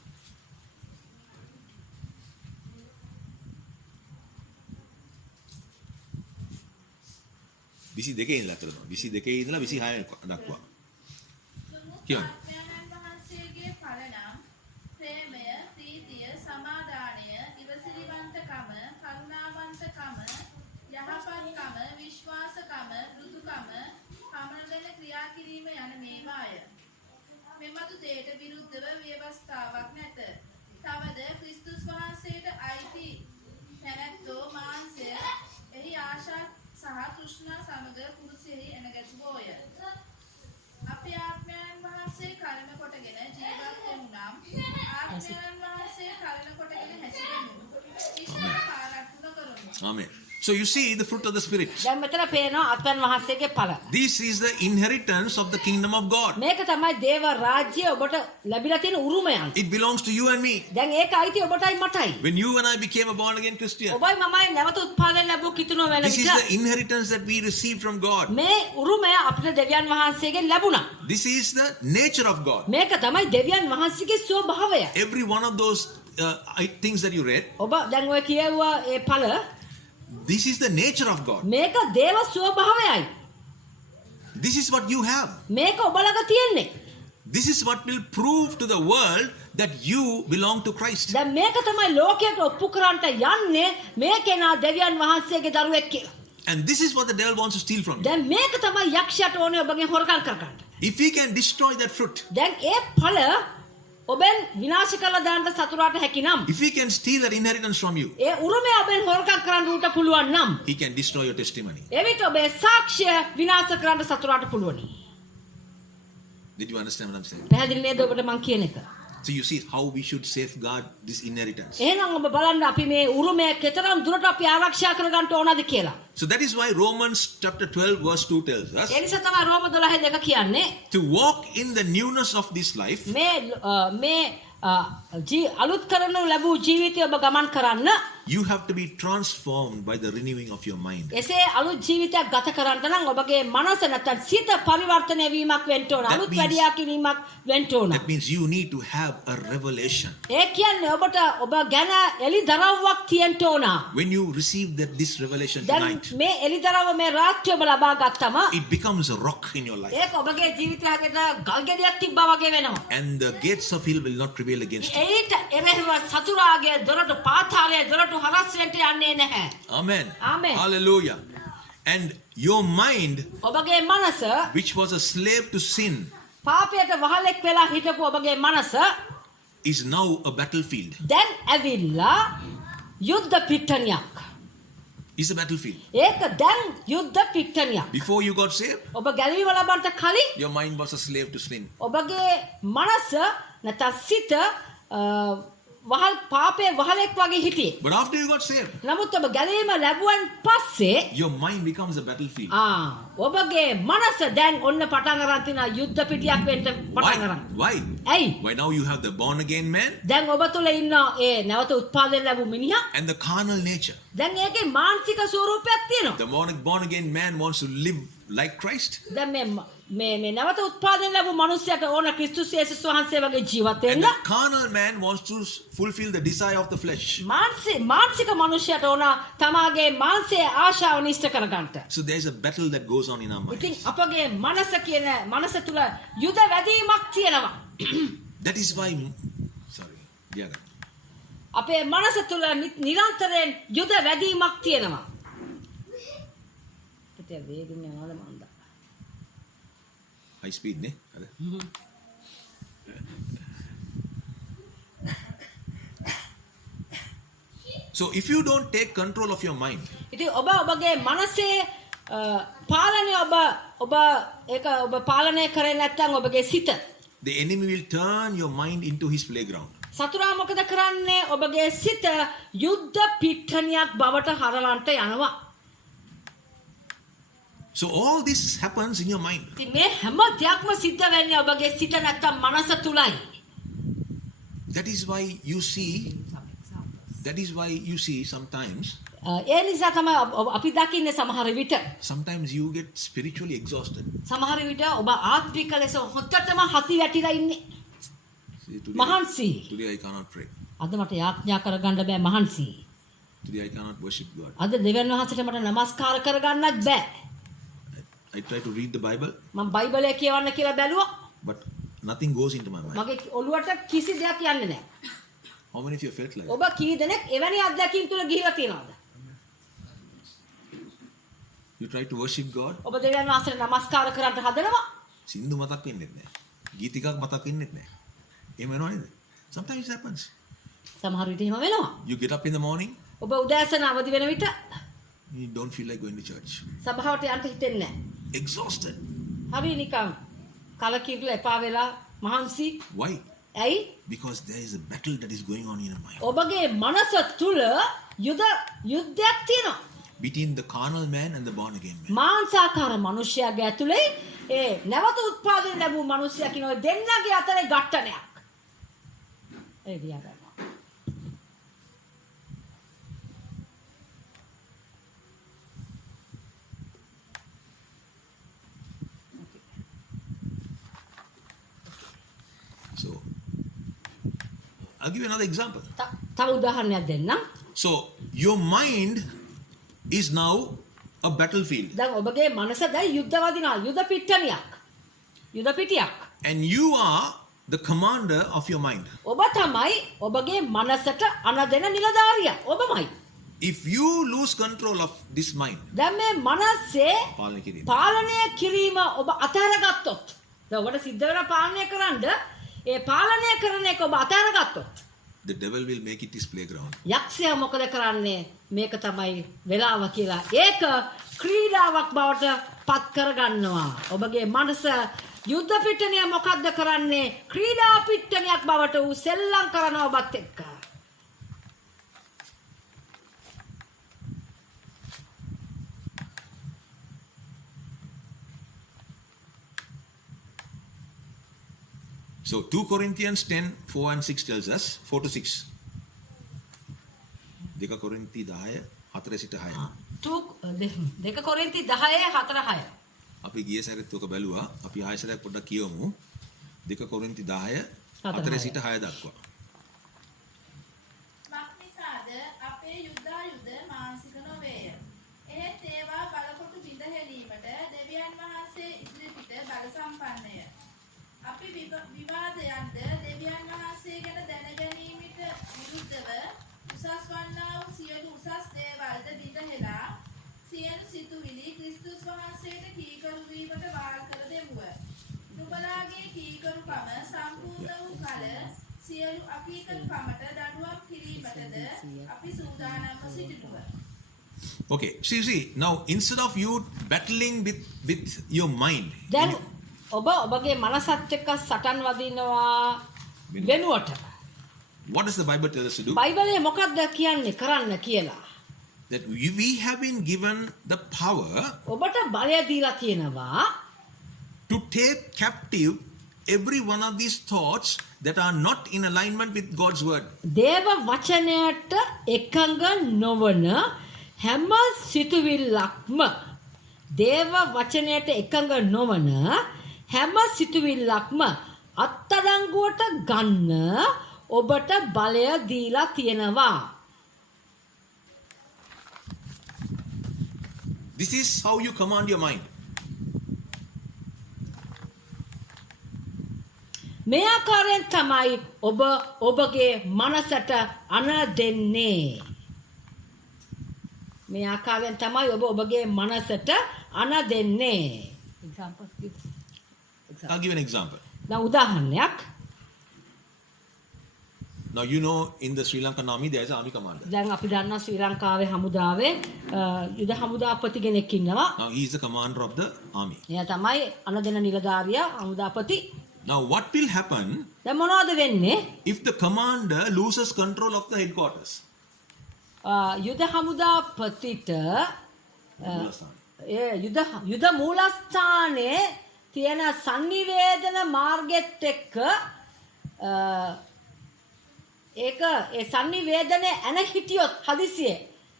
විසි දෙකේ ඉඳලා කරනවා. 22 ඉඳලා 26 දක්වා. කියන්න. ආත්මයන් වහන්සේගේ ඵල නම් ප්‍රේමය, ප්‍රීතිය, සමාදානය, ඉවසිලිවන්තකම, කරුණාවන්තකම, යහපත්කම, විශ්වාසකම, මෘදුකම, පමණදෙන ක්‍රියා කිරීම යන මේවාය. මෙබඳු දෙයට විරුද්ධව ව්‍යවස්ථාවක් නැත. තවද ක්‍රිස්තුස් වහන්සේට අයිති තැනැත්තෝ මාංශය එහි ආශා සහ තෘෂ්ණා සමග පුරුෂයෙහි එනගැසුවෝය. අපේ ආත්මයන් වහන්සේ කලන කොටගෙන ජීවත් වෙමු නම් ආත්මයන් වහන්සේ කලන කොටගෙන හැසිරෙමු. ඊශ්වර පාරක් නොකරමු. Amen. So you see the fruit of the Spirit. දැන් මෙතන පේනවා ආත්මයන් වහන්සේගේ ඵල. This is the inheritance of the kingdom of God. මේක තමයි දේව රාජ්‍යය ඔබට ලැබිලා තියෙන උරුමයන්. It belongs to you and me. දැන් ඒක අයිති ඔබටයි මටයි. When you and I became a born again Christian, ඔබයි මමයි නැවත උත්පාදනය ලැබුව කිතුනෝ වෙන this is විට the inheritance that we received from God. මේ උරුමය අපිට දෙවියන් වහන්සේගෙන් ලැබුණා. This is the nature of God. මේක තමයි දෙවියන් වහන්සේගේ ස්වභාවය. Every one of those things that you read, ඔබ දැන් ඔය කියවුවා ඒ ඵල this is the nature of God. මේක දේව ස්වභාවයයි. This is what you have. මේක ඔබ ළඟ තියෙන්නේ. This is what will prove to the world that you belong to Christ. දැන් මේක තමයි ලෝකයට ඔප්පු කරන්නට යන්නේ මේ කෙනා දෙවියන් වහන්සේගේ දරුවෙක් කියලා. And this is what the devil wants to steal from you. දැන් මේක තමයි යක්ෂයාට ඕනේ ඔබගෙන් හොරකම් කරගන්න. If he can destroy that fruit, දැන් ඒ ඵල ඔබෙන් විනාශ කරලා දාන්න සතුරාට හැකි නම් if he can steal that inheritance from you, ඒ උරුමය ඔබෙන් හොරකම් කරන්න උට පුළුවන් නම් he can destroy your testimony. එවිට ඔබේ සාක්ෂිය විනාශ කරන්න සතුරාට පුළුවනි. Did you understand what I'm saying? පැහැදිලි නේද ඔබට මං කියන එක? So you see how we should safeguard this inheritance. එහෙනම් ඔබ බලන්න අපි මේ උරුමය කෙතරම් දුරට අපි ආරක්ෂා කරගන්න ඕනද කියලා. So that is why Romans chapter 12 verse 2 tells us ඒ නිසා තමයි රෝම 12:2 කියන්නේ to walk in the newness of this life. මේ අලුත් කරනු ලැබූ ජීවිතය ඔබ ගමන් කරන්න You have to be transformed by the renewing of your mind. එසේ අලුත් ජීවිතයක් ගත කරන්න නම් ඔබගේ මනස නැත්නම් සිත පරිවර්තනය වීමක් වෙන්න ඕන. අලුත් වැඩියා කිරීමක් වෙන්න ඕන. That means you need to have a revelation. ඒ කියන්නේ ඔබට ඔබ ගැන එළිදරව්වක් තියෙන්න ඕන. When you receive this revelation දැන් tonight, මේ එළිදරව්ව මේ රාත්‍රිය ඔබ ලබා ගත්තම it becomes a rock in your life. ඒක ඔබගේ ජීවිතය හැදෙන ගල් ගෙඩියක් තිබ්බා වගේ වෙනවා. And the gates of hell will not prevail against you. ඒට එරෙහිව සතුරාගේ දොරටු පාතාලයේ දොරටු හරස් වෙන්න යන්නේ නැහැ. Amen. Amen. Hallelujah. And your mind, ඔබගේ මනස which was a slave to sin, පාපයට වහලෙක් වෙලා හිටපු ඔබගේ මනස is now a battlefield. දැන් ඇවිල්ලා යුද්ධ පිට්ටනියක්. Is a battlefield. ඒක දැන් යුද්ධ පිට්ටනියක්. Before you got saved, ඔබ ගැලවීම ලබන්නට කලින් your mind was a slave to sin. ඔබගේ මනස නැත්නම් සිත වහල් පාපයේ වහලෙක් වගේ හිටියේ. But after you got saved, නමුත් ඔබ ගැලවීම ලැබුවන් පස්සේ your mind becomes a battlefield. ඔබගේ මනස දැන් ඔන්න පටන් අරන් තිනා යුද්ධ පිටියක් වෙන්න පටන් අරන්. Why? ඇයි? Why now you have the born again man දැන් ඔබ තුල ඉන්න ඒ නැවත උත්පාදනය ලැබු මිනිහා and the carnal nature. දැන් ඒකේ මානසික ස්වරූපයක් තියෙනවා. The born again man wants to live like Christ. දැන් මේ නැවත උත්පාදනය ලැබු මිනිසයාට ඕන ක්‍රිස්තුස් යේසුස් වහන්සේ වගේ ජීවත් And වෙන්න. the carnal man wants to fulfill the desire of the flesh. මානසික මිනිසයාට ඕන තමාගේ මාංශයේ ආශාව නිෂ්ඨ කරගන්නට. So there is a battle that goes on in our mind. ඉතින් අපගේ මනස තුල යුද වැදීමක් තියෙනවා. That is why, sorry, yeah. අපේ මනස තුල නිරන්තරයෙන් යුද වැදීමක් තියෙනවා. පිටේ වේගින් යනවාද මන්ද? High speed, ne? So if you don't take control of your mind, ඉතින් ඔබගේ මනසේ පාලනය ඔබ පාලනය කරේ නැත්නම් ඔබගේ සිත the enemy will turn your mind into his playground. සතුරා මොකද කරන්නේ ඔබගේ සිත යුද්ධ පිට්ටනියක් බවට හරවන්නට යනවා. So all this happens in your mind. ඉතින් මේ හැම දෙයක්ම සිද්ධ වෙන්නේ ඔබගේ සිත නැත්නම් මනස තුලයි. That is why you see sometimes ඒ නිසා තමයි අපි දකින්නේ සමහර විට sometimes you get spiritually exhausted. සමහර විට ඔබ ආත්මික ලෙස හොත්තටම හති වැටිලා ඉන්නේ. See, මහන්සි. today I cannot pray. අද මට යාඥා කරගන්න බෑ මහන්සි. Today I cannot worship God. අද දෙවියන් වහන්සේට මට නමස්කාර කරගන්නත් බෑ. I try to read the Bible, මම බයිබලය කියවන්න කියලා බැලුවා. but nothing goes into my mind. මගේ ඔළුවට කිසි දෙයක් යන්නේ නැහැ. How many of you felt like that? ඔබ කී දෙනෙක් එවැනි අත්දැකීම් තුල ගිහිලා තියෙනවද? You try to worship God, ඔබ දෙවියන් වහන්සේට නමස්කාර කරන්න හදනවා. සින්දු මතක් වෙන්නේ නැහැ. ගීතිකක් මතක් වෙන්නේ නැහැ. එහෙම වෙනව නේද? Sometimes it happens. සමහර විට එහෙම වෙනවා. You get up in the morning, ඔබ උදෑසන අවදි වෙන විට you don't feel like going to church. සභාවට යන්න හිතෙන්නේ නැහැ. Exhausted. හරි නිකන් කලකිරලා එපා වෙලා මහන්සි. Why? ඇයි? Because there is a battle that is going on in your mind. ඔබගේ මනස තුල යුද්ධයක් තියෙනවා. Between the carnal man and the born again man. මාංශාකාර මිනිසයාගේ ඇතුලේ ඒ නැවත උත්පාදනය ලැබූ මිනිසයා කියන ඔය දෙන්නගේ අතරේ ගැටණයක්. ඒ දිහා ගන්නවා. So, I'll give you another example. තව උදාහරණයක් දෙන්නම්. So, your mind is now a battlefield. දැන් ඔබගේ මනස දැන් යුද්ධ වදිනවා යුද පිට්ටනියක්. යුද පිටියක්. And you are the commander of your mind. ඔබ තමයි ඔබගේ මනසට අනදෙන නිලධාරියා. ඔබමයි. If you lose control of this mind, දැන් මේ මනසේ පාලනය කිරීම. පාලනය කිරීම ඔබ අතහැරගත්තොත් දැන් ඔබට සිද්ධ වෙන පාලනය කරන්න ඒ පාලනය කරන එක ඔබ අතහැරගත්තොත් the devil will make it his playground. යක්ෂයා මොකද කරන්නේ මේක තමයි වෙලාව කියලා ඒක ක්‍රීඩාවක් බවට පත් කරගන්නවා ඔබගේ මනස යුද්ධ පිට්ටනිය මොකද්ද කරන්නේ? ක්‍රීඩා පිට්ටනියක් බවට ඌ සෙල්ලම් කරනවා ඔබත් එක්ක. So 2 Corinthians 10, 4 and 6 tells us, 4 to 6. 2 Korinthi 10, 4 සිට 6. 2 කොරින්ති 10:4-6. අපි ගිය සැරේත් ඔක බැලුවා. අපි ආයෙ සැරයක් පොඩ්ඩක් කියවමු. 2 Korinthi 10, 4 සිට 6 දක්වා. මක්නිසාද අපේ යුද්ධායුධ මානසික නොවේය. එහෙත් ඒවා බලකොටු බිඳ හෙලීමට දෙවියන් වහන්සේ ඉදිරිපිට බල සම්පන්නය. අපි විවාදයන්ද දෙවියන් වහන්සේ ගැන දැනගැනීමට විරුද්ධව උසස් වන්නා වූ සියලු උසස් දේවල්ද බිඳ හෙලා සියලු සිතුවිලි ක්‍රිස්තුස් වහන්සේට කීකරු වීමට වාල් කර දෙමුව. නුඹලාගේ කීකරුකම සම්පූර්ණ වූ කල සියලු අකීකරුකමට දඬුවම් කිරීමටද අපි සූදානම්ව සිටිනුව. Okay, see, now instead of you battling with your mind, දැන් ඔබගේ මනසත් එක්ක සටන් වදිනවා වෙනුවට what does the Bible tell us to do? බයිබලයේ මොකක්ද කියන්නේ කරන්න කියලා. That we have been given the power ඔබට බලය දීලා තියෙනවා to take captive every one of these thoughts that are not in alignment with God's word. දේව වචනයට එකඟ නොවන හැම සිතුවිල්ලක්ම දේව වචනයට එකඟ නොවන හැම සිතුවිල්ලක්ම අත්අඩංගුවට ගන්න ඔබට බලය දීලා තියෙනවා. This is how you command your mind. මේ ආකාරයෙන් තමයි ඔබ ඔබගේ මනසට අණ දෙන්නේ. මේ ආකාරයෙන් තමයි ඔබ ඔබගේ මනසට අණ දෙන්නේ. I'll give an example. දැන් උදාහරණයක්. Now you know in the Sri Lankan army there is an army commander. දැන් අපි දන්නා ශ්‍රී ලංකාවේ හමුදාවේ යුද හමුදාපති කෙනෙක් ඉන්නවා. Now he is the commander of the army. එයා තමයි අණ දෙන නිලධාරියා හමුදාපති. Now what will happen දැන් මොනවද වෙන්නේ? if the commander loses control of the headquarters? යුද හමුදාපතිට යුද මූලස්ථානයේ තියෙන සංනිවේදන මාර්ගෙත් එක්ක ඒක ඒ සංනිවේදනේ ඇන හිටියොත් හදිසියේ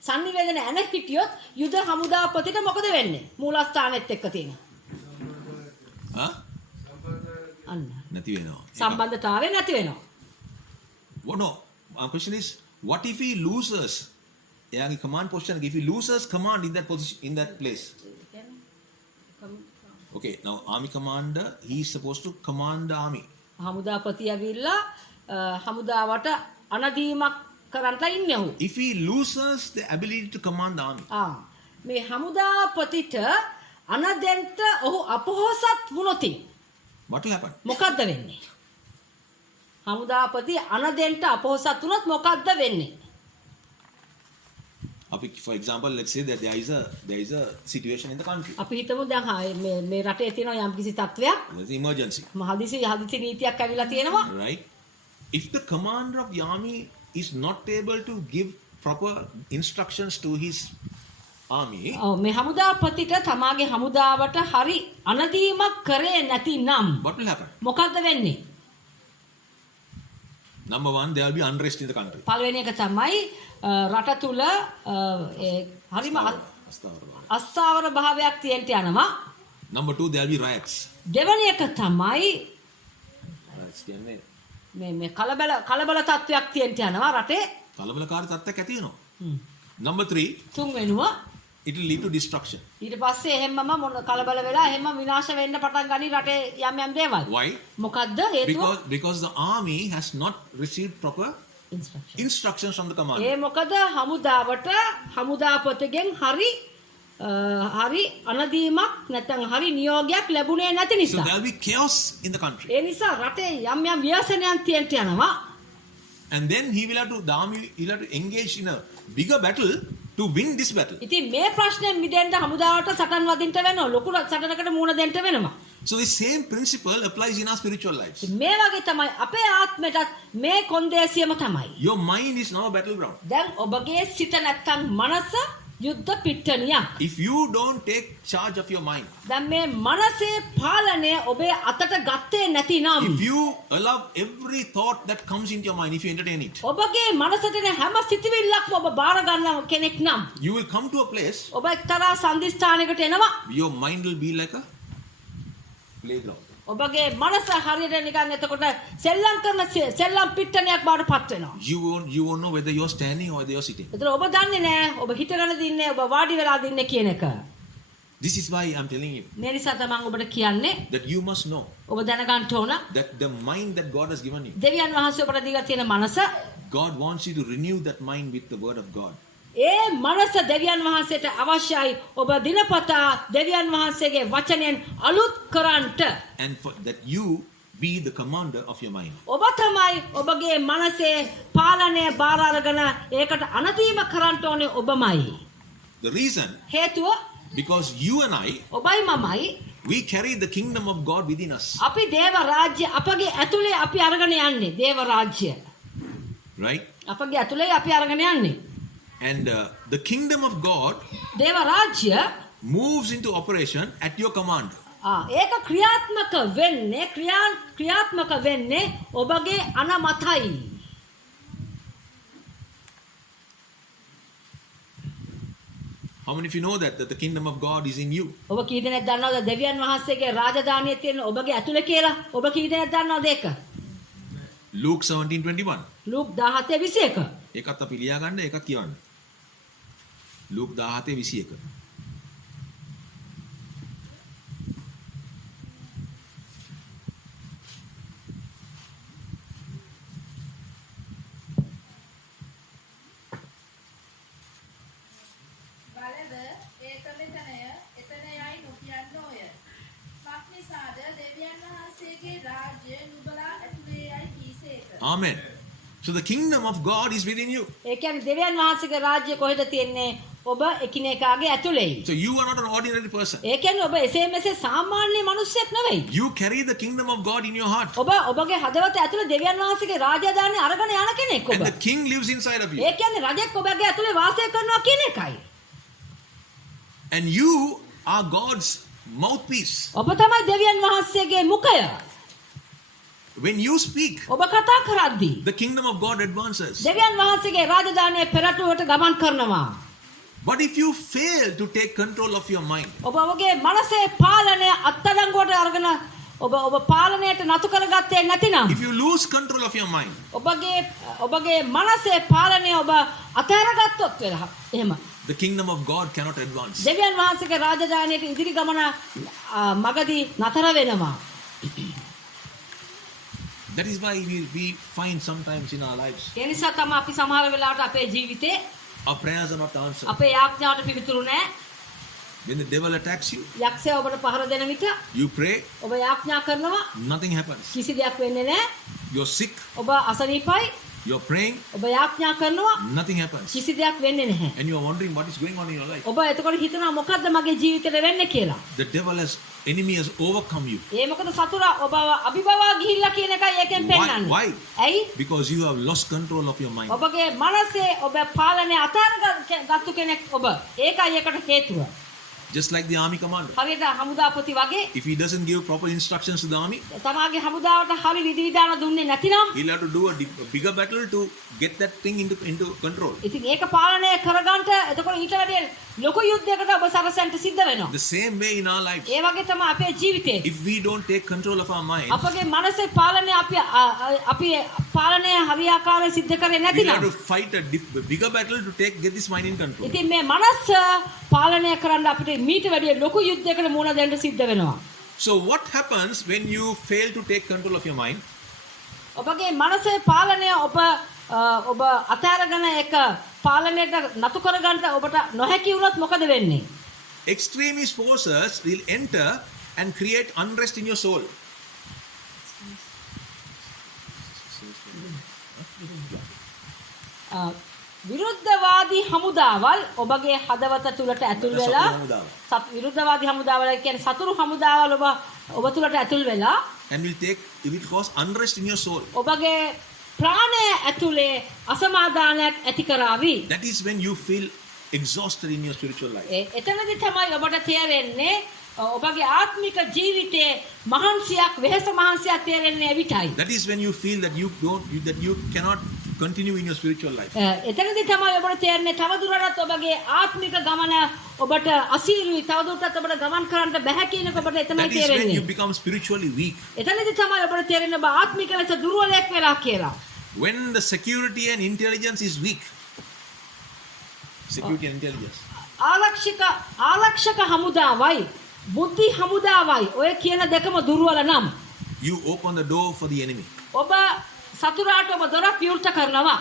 සංනිවේදනේ ඇන හිටියොත් යුද හමුදාපතිට මොකද වෙන්නේ? මූලස්ථානෙත් එක්ක තියෙන. අන්න නැති වෙනවා. සම්බන්ධතාවය නැති වෙනවා. What no? My question is, what if he loses? එයාගේ command position if he loses command in that position in that place? Okay, now army commander, he is supposed to command the army. හමුදාපති ඇවිල්ලා හමුදාවට අනදීමක් කරන්ට ඉන්නේ ඔහු. If he loses the ability to command the army, මේ හමුදාපතිට අනදෙන්ට ඔහු අපොහොසත් වුණොත් what will happen? මොකද්ද වෙන්නේ? හමුදාපති අනදෙන්ට අපොහොසත් වුණොත් මොකද්ද වෙන්නේ? For example, let's say that there is a situation in the country. අපි හිතමු දැන් මේ රටේ තියෙන යම්කිසි තත්වයක් There's an emergency, හදිසි නීතියක් ඇවිල්ලා තියෙනවා. right? If the commander of the army is not able to give proper instructions to his army, මේ හමුදාපතිට තමාගේ හමුදාවට හරි අනදීමක් කරේ නැතිනම් what will happen? මොකද්ද වෙන්නේ? Number one, there will be unrest in the country. පළවෙනි එක තමයි රට තුල හරිම අස්ථාවර භාවයක් තියෙන්න යනවා. Number two, there will be riots. දෙවෙනි එක තමයි Riots කියන්නේ මේ කලබල තත්වයක් තියෙන්න යනවා රටේ. කලබලකාරී තත්ත්වයක් ඇති වෙනවා. Number three, තුන්වෙනුව it will lead to destruction. ඊට පස්සේ එහෙමම කලබල වෙලා එහෙම විනාශ වෙන්න පටන් ගනි රටේ යම් දේවල්. Why? මොකද්ද හේතුව? Because the army has not received proper instructions from the commander. ඒ මොකද හමුදාවට හමුදාපතිගෙන් හරි අනදීමක් නැත්නම් හරි නියෝගයක් ලැබුණේ නැති So නිසා. there will be chaos in the country. ඒ නිසා රටේ යම් ව්‍යසනයන් තියෙන්න යනවා. And then the army will have to engage in a bigger battle to win this battle. ඉතින් මේ ප්‍රශ්නේ මිදෙන්න හමුදාවට සටන් වදින්න වෙනවා. ලොකු සටනකට මුහුණ දෙන්න වෙනවා. So the same principle applies in our spiritual lives. මේ වගේ තමයි අපේ ආත්මයටත් මේ කොන්දේසියම තමයි. Your mind is now a battleground. දැන් ඔබගේ සිත නැත්තම් මනස යුද්ධ පිට්ටනියක්. If you don't take charge of your mind, දැන් මේ මනසේ පාලනය ඔබේ අතට ගත්තේ නැතිනම් if you allow every thought that comes into your mind, if you entertain it, ඔබගේ මනසට එන හැම සිතුවිල්ලක්ම ඔබ බාර ගන්න කෙනෙක් නම් you will come to a place, ඔබ එක්තරා සන්දිස්ථානයකට එනවා. your mind will be like a playground. ඔබගේ මනස හරියට නිකන් එතකොට සෙල්ලම් කරන සෙල්ලම් පිට්ටනියක් බවට පත් වෙනවා. You won't know whether you're standing or whether you're sitting. ඒතර ඔබ දන්නේ නැහැ ඔබ හිටගෙන දින්නේ ඔබ වාඩි වෙලා දින්නේ කියන එක. This is why I'm telling you මේ නිසා තමයි මම ඔබට කියන්නේ that you must know ඔබ දැනගන්න ඕන that the mind that God has given you, දෙවියන් වහන්සේ ඔබට දීලා තියෙන මනස God wants you to renew that mind with the word of God. ඒ මනස දෙවියන් වහන්සේට අවශ්‍යයි ඔබ දිනපතා දෙවියන් වහන්සේගේ වචනයෙන් අලුත් කරන්නට. And for that you be the commander of your mind. ඔබ තමයි ඔබගේ මනසේ පාලනය බාර අරගෙන ඒකට අනදීම කරන්න ඕනේ ඔබමයි. The reason, හේතුව because you and I, ඔබයි මමයි we carry the kingdom of God within us, අපි දේව රාජ්‍ය අපගේ ඇතුලේ අපි අරගෙන යන්නේ දේව රාජ්‍ය. right? අපගේ ඇතුලේ අපි අරගෙන යන්නේ. And the kingdom of God දේව රාජ්‍ය moves into operation at your command. ඒක ක්‍රියාත්මක වෙන්නේ ඔබගේ අනමතයි. How many of you know that the kingdom of God is in you? ඔබ කී දෙනෙක් දන්නවද දෙවියන් වහන්සේගේ රාජධානිය තියෙන ඔබගේ ඇතුලේ කියලා? ඔබ කී දෙනෙක් දන්නවද ඒක? Luke 17:21. ලූක් 17:21. ඒකත් අපි ලියා ගන්න එකක් කියවන්න. Luke 17:21. බලද ඒක මෙතනය එතන යයි නොකියන්නෝය. මක්නිසාද දෙවියන් වහන්සේගේ රාජ්‍ය නුඹලා ඇතුලේ යයි කීසේක. Amen. So the kingdom of God is within you. ඒ කියන්නේ දෙවියන් වහන්සේගේ රාජ්‍ය කොහෙද තියෙන්නේ? ඔබ එකිනෙකාගේ ඇතුලේයි. So you are not an ordinary person. ඒ කියන්නේ ඔබ එසේ මෙසේ සාමාන්‍ය මිනිස්සෙක් නෙවෙයි. You carry the kingdom of God in your heart. ඔබ ඔබගේ හදවත ඇතුලේ දෙවියන් වහන්සේගේ රාජධානිය අරගෙන යන කෙනෙක් ඔබ. And the king lives inside of you. ඒ කියන්නේ රජෙක් ඔබගේ ඇතුලේ වාසය කරනවා කියන එකයි. And you are God's mouthpiece. ඔබ තමයි දෙවියන් වහන්සේගේ මුඛය. When you speak, ඔබ කතා කරද්දී the kingdom of God advances. දෙවියන් වහන්සේගේ රාජධානිය පෙරටුවට ගමන් කරනවා. But if you fail to take control of your mind, ඔබ ඔබගේ මනසේ පාලනය අත්අඩංගුවට අරගෙන ඔබ පාලනයට නතු කරගත්තේ නැතිනම් if you lose control of your mind, ඔබගේ මනසේ පාලනය ඔබ අතහැරගත්තොත් වෙලා එහෙම the kingdom of God cannot advance. දෙවියන් වහන්සේගේ රාජධානියට ඉදිරි ගමන මගදී නතර වෙනවා. That is why we find sometimes in our lives, ඒ නිසා තමයි අපි සමහර වෙලාවට අපේ ජීවිතේ our prayers are not answered. අපේ යාඥාවට පිළිතුරු නැහැ. When the devil attacks you, යක්ෂයා ඔබට පහර දෙන විට you pray, ඔබ යාඥා කරනවා nothing happens. කිසි දෙයක් වෙන්නේ නැහැ. You're sick, ඔබ අසනීපයි you're praying, ඔබ යාඥා කරනවා nothing happens. කිසි දෙයක් වෙන්නේ නැහැ. And you are wondering what is going on in your life. ඔබ එතකොට හිතනවා මොකද්ද මගේ ජීවිතේට වෙන්නේ කියලා. The devil enemy has overcome you. ඒ මොකද සතුරා ඔබ අභිභවා ගිහිල්ලා කියන එකයි ඒකෙන් පෙන්නන්නේ. Why? ඇයි? Because you have lost control of your mind. ඔබගේ මනසේ ඔබ පාලනය අතහැරගත්තු කෙනෙක් ඔබ. ඒකයි ඒකට හේතුව. Just like the army commander. හරියට හමුදාපති වගේ If he doesn't give proper instructions to the army, තමාගේ හමුදාවට හරි විධිවිධාන දුන්නේ නැතිනම් he'll have to do a bigger battle to get that thing into control. ඉතින් ඒක පාලනය කරගන්න එතකොට ඊට වැඩිය ලොකු යුද්ධයකට ඔබ සරසන්න සිද්ධ වෙනවා. The same way in our lives. ඒ වගේ තමයි අපේ ජීවිතේ. If we don't take control of our mind, අපගේ මනසේ පාලනය අපි පාලනය හරියාකාරව සිද්ධ කරේ we'll have නැතිනම් to fight a bigger battle to get this mind in control. ඉතින් මේ මනස පාලනය කරන්න අපිට මීට වැඩිය ලොකු යුද්ධයකට මුහුණ දෙන්න සිද්ධ වෙනවා. So what happens when you fail to take control of your mind? ඔබගේ මනසේ පාලනය ඔබ අතහැරගෙන ඒක පාලනයට නතු කරගන්න ඔබට නොහැකි වුණොත් මොකද වෙන්නේ? Extremist forces will enter and create unrest in your soul. විරුද්ධවාදී හමුදාවල් ඔබගේ හදවත තුලට ඇතුල් වෙලා විරුද්ධවාදී හමුදාවල් කියන්නේ සතුරු හමුදාවල් ඔබ ඔබ තුලට ඇතුල් වෙලා and it will cause unrest in your soul. ඔබගේ ප්‍රාණය ඇතුලේ අසමාදානයක් ඇති කරાવી. That is when you feel exhausted in your spiritual life. එතනදී තමයි ඔබට තේරෙන්නේ ඔබගේ ආත්මික ජීවිතයේ මහන්සියක් වෙහෙස මහන්සියක් තේරෙන්නේ එවිටයි. That is when you feel that you cannot continue in your spiritual life. එතනදී තමයි ඔබට තේරෙන්නේ තවදුරටත් ඔබගේ ආත්මික ගමන ඔබට අසීරුයි තවදුරටත් ඔබට ගමන් කරන්න බැහැ කියන එක ඔබට එතනයි That is when තේරෙන්නේ. you become spiritually weak. එතනදී තමයි ඔබට තේරෙන්නේ ඔබ ආත්මික ලෙස දුර්වලයක් වෙලා කියලා. When the security and intelligence is weak. Security and intelligence. ආරක්ෂක හමුදාවයි බුද්ධි හමුදාවයි ඔය කියන දෙකම දුර්වල නම් You open the door for the enemy. ඔබ සතුරාට ඔබ දොර පියුර්ත කරනවා.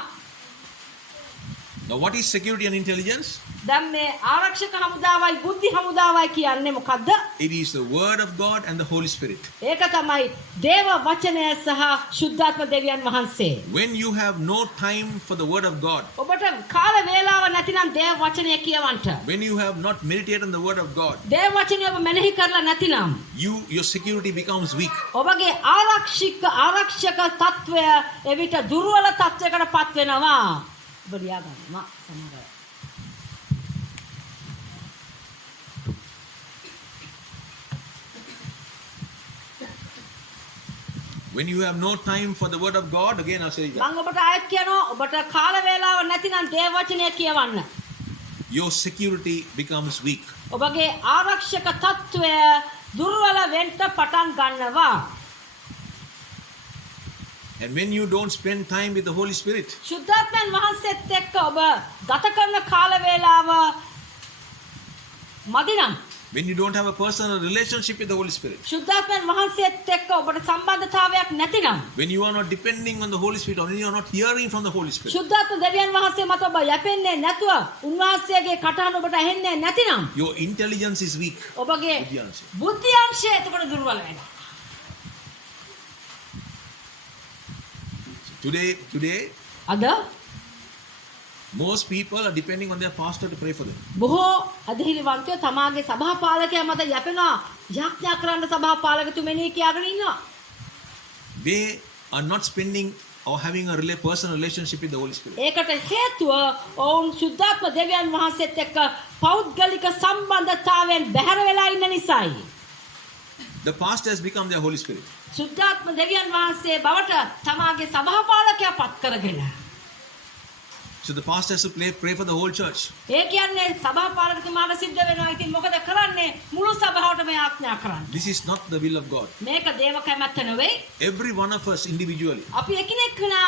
Now what is security and intelligence? දැන් මේ ආරක්ෂක හමුදාවයි බුද්ධි හමුදාවයි කියන්නේ මොකද්ද? It is the word of God and the Holy Spirit. ඒක තමයි දේව වචනය සහ ශුද්ධාත්ම දෙවියන් වහන්සේ. When you have no time for the word of God, ඔබට කාල වේලාව නැතිනම් දේව වචනය කියවන්න. when you have not meditated on the word of God, දේව වචනය ඔබ මෙනෙහි කරලා නැතිනම් your security becomes weak. ඔබගේ ආරක්ෂක තත්වය එවිට දුර්වල තත්වයකට පත් වෙනවා. ඔබ ලියා ගන්නවා සමහර. When you have no time for the word of God, again I'll say that, මම ඔබට ආයෙත් කියනවා ඔබට කාල වේලාව නැතිනම් දේව වචනය කියවන්න. your security becomes weak. ඔබගේ ආරක්ෂක තත්වය දුර්වල වෙන්න පටන් ගන්නවා. And when you don't spend time with the Holy Spirit, ශුද්ධාත්මයන් වහන්සේත් එක්ක ඔබ ගත කරන කාල වේලාව මදිනම් when you don't have a personal relationship with the Holy Spirit, ශුද්ධාත්මයන් වහන්සේත් එක්ක ඔබට සම්බන්ධතාවයක් නැතිනම් when you are not depending on the Holy Spirit, or when you are not hearing from the Holy Spirit, ශුද්ධාත්ම දෙවියන් වහන්සේ මත ඔබ යැපෙන්නේ නැතුව උන්වහන්සේගේ කටහඬ ඔබට ඇහෙන්නේ නැතිනම් your intelligence is weak. ඔබගේ බුද්ධියංශය. බුද්ධියංශය එතකොට දුර්වල වෙනවා. Today, අද most people are depending on their pastor to pray for them. බොහෝ අධිහිරිවන්තයෝ තමාගේ සභාපාලකයා මත යැපෙනවා යාඥා කරන්න සභාපාලකතුමනි කියාගෙන ඉන්නවා. They are not spending or having a personal relationship with the Holy Spirit. ඒකට හේතුව ඔවුන් ශුද්ධාත්ම දෙවියන් වහන්සේත් එක්ක පෞද්ගලික සම්බන්ධතාවයෙන් බැහැර වෙලා ඉන්න නිසායි. The pastor has become their Holy Spirit. ශුද්ධාත්ම දෙවියන් වහන්සේ බවට තමාගේ සභාපාලකයා පත් කරගෙන. So the pastor has to pray for the whole church. ඒ කියන්නේ සභාපාලකතුමාට සිද්ධ වෙනවා. ඉතින් මොකද කරන්නේ? මුළු සභාවටම යාඥා කරන්න. This is not the will of God. මේක දේව කැමැත්ත නෙවෙයි. Every one of us individually, අපි එකිනෙකනා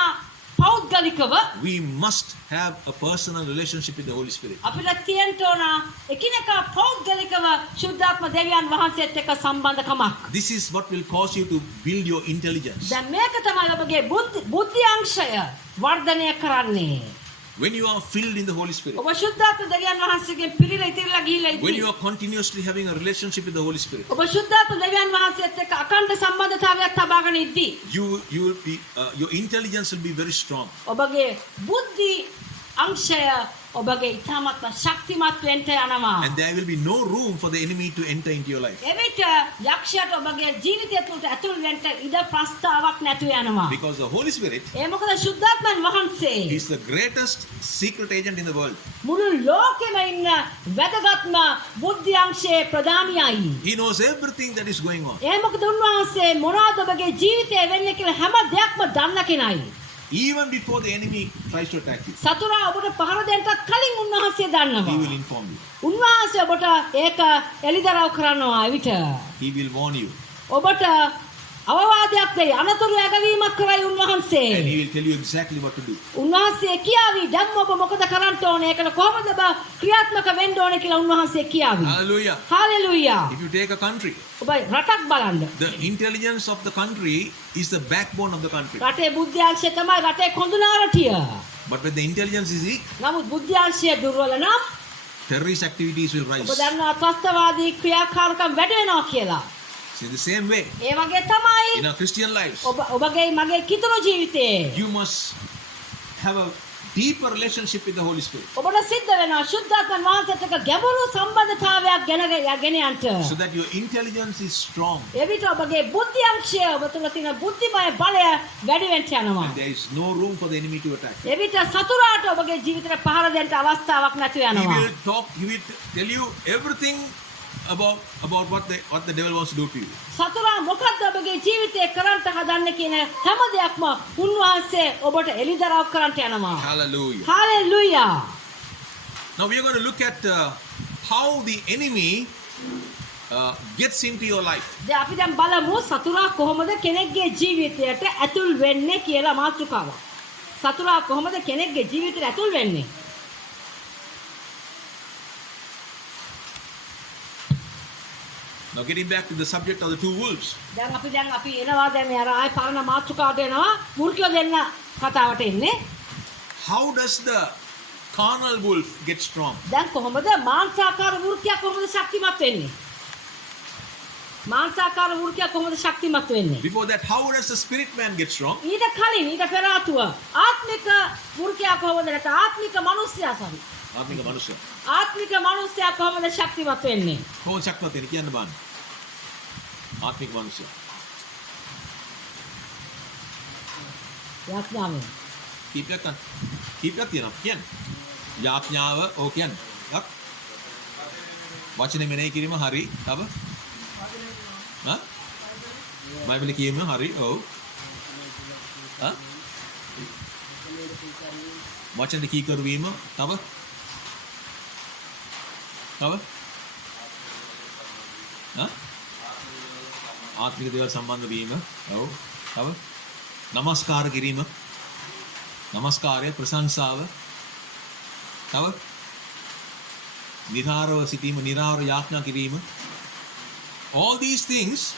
පෞද්ගලිකව we must have a personal relationship with the Holy Spirit. අපිට තියෙන්න ඕන එකිනෙකා පෞද්ගලිකව ශුද්ධාත්ම දෙවියන් වහන්සේත් එක්ක සම්බන්ධකමක්. This is what will cause you to build your intelligence. දැන් මේක තමයි ඔබගේ බුද්ධි අංශය වර්ධනය කරන්නේ. When you are filled in the Holy Spirit, ඔබ ශුද්ධාත්ම දෙවියන් වහන්සේගෙන් පිරීලා ඉතිරිලා ගිහිලා when ඉදී. you are continuously having a relationship with the Holy Spirit, ඔබ ශුද්ධාත්ම දෙවියන් වහන්සේත් එක්ක අකණ්ඩ සම්බන්ධතාවයක් තබාගෙන ඉදී. you will be your intelligence will be very strong. ඔබගේ බුද්ධි අංශය ඔබගේ ඊටමත් ශක්තිමත් වෙන්න යනවා. And there will be no room for the enemy to enter into your life. එවිට යක්ෂයාට ඔබගේ ජීවිතය තුළට ඇතුල් වෙන්න ඉඩ ප්‍රස්තාවක් නැතුව යනවා. Because the Holy Spirit ඒ මොකද ශුද්ධාත්මයන් වහන්සේ is the greatest secret agent in the world. මුළු ලෝකෙම ඉන්න වැදගත්ම බුද්ධි අංශයේ ප්‍රධානියයි. He knows everything that is going on. ඒ මොකද උන්වහන්සේ මොනවාද ඔබගේ ජීවිතේ වෙන්නේ කියලා හැම දෙයක්ම දන්න කෙනයි. Even before the enemy tries to attack you, සතුරා ඔබට පහර දෙන්නත් කලින් උන්වහන්සේ he දන්නවා. will inform you. උන්වහන්සේ ඔබට ඒක එලිදරව් කරනවා එවිට. He will warn you. ඔබට අවවාදයක් දෙයි අනතුරු ඇගවීමක් කරයි උන්වහන්සේ. And he will tell you exactly what to do. උන්වහන්සේ කියාවි දැන් ඔබ මොකද කරන්න ඕනේ ඒකට කොහොමද ඔබ ක්‍රියාත්මක වෙන්න ඕනේ කියලා උන්වහන්සේ කියාවි. Hallelujah. Hallelujah. If you take a country, ඔබ රටක් බලන්න. the intelligence of the country is the backbone of the country. රටේ බුද්ධ්‍යංශය තමයි රටේ කොඳුනාරටිය. But when the intelligence is weak, නමුත් බුද්ධ්‍යංශය දුර්වල නම් terrorist activities will ඔබ rise. දන්නවා ත්‍රස්තවාදී ක්‍රියාකාරකම් වැඩි වෙනවා කියලා. So in the same way, ඒ වගේ තමයි in our Christian lives, ඔබගේ මගේ කිතුරු ජීවිතේ you must have a deeper relationship with the Holy Spirit. ඔබට සිද්ධ වෙනවා ශුද්ධාත්මන් වහන්සේත් එක්ක ගැඹුරු සම්බන්ධතාවයක් ගෙන යන්න. So that your intelligence is strong. එවිට ඔබගේ බුද්ධි අංශය ඔබ තුළ තියෙන බුද්ධිමය බලය වැඩි වෙන්න යනවා. And there is no room for the enemy to attack. එවිට සතුරාට ඔබගේ ජීවිතේට පහර දෙන්න අවස්ථාවක් නැති He වෙනවා. will tell you everything about what the devil wants to do to you. සතුරා මොකද්ද ඔබගේ ජීවිතේ කරන්න හදන්නේ කියන හැම දෙයක්ම උන්වහන්සේ ඔබට එළිදරව් කරන්න යනවා. Hallelujah. Hallelujah. Now we are going to look at how the enemy gets into your life. දැන් අපි දැන් බලමු සතුරා කොහොමද කෙනෙක්ගේ ජීවිතයට ඇතුල් වෙන්නේ කියලා මාතෘකාවක්. සතුරා කොහොමද කෙනෙක්ගේ ජීවිතයට ඇතුල් වෙන්නේ? Now getting back to the subject of the two wolves. දැන් අපි එනවා දැන් අර ආය පරණ මාතෘකාවට එනවා මුර්ඛයෝ දෙන්න කතාවට එන්නේ. How does the carnal wolf get strong? දැන් කොහොමද මාංශාකාර වෘක්කයා කොහොමද ශක්තිමත් වෙන්නේ? මාංශාකාර වෘක්කයා කොහොමද ශක්තිමත් වෙන්නේ? Before that, how does the spirit man get strong? ඊට කලින් ඊට පෙර ආතුව ආත්මික වෘක්කයා කොහොමද නැත්නම් ආත්මික මිනිස්සයා සමි. ආත්මික මනුෂ්‍ය. ආත්මික මිනිස්සයා කොහොමද ශක්තිමත් වෙන්නේ? කොහොමද ශක්තිමත් වෙන්නේ කියන්න බලන්න. ආත්මික මනුෂ්‍ය. යාඥාවෙන්. කීපයක් තියෙනවා කියන්නේ. යාඥාව ඕක කියන්නේ. යක්. වචනේ මෙනෙහි කිරීම හරි. තව හා? බයිබලයේ කියීම හරි. ඔව්. හා? වචන කීකරු වීම තව හා? ආත්මික දේවල් සම්බන්ධ වීම. ඔව්. තව නමස්කාර කිරීම. නමස්කාරය ප්‍රශංසාව. තව නිරාරව සිටීම නිරාරව යාඥා කිරීම. All these things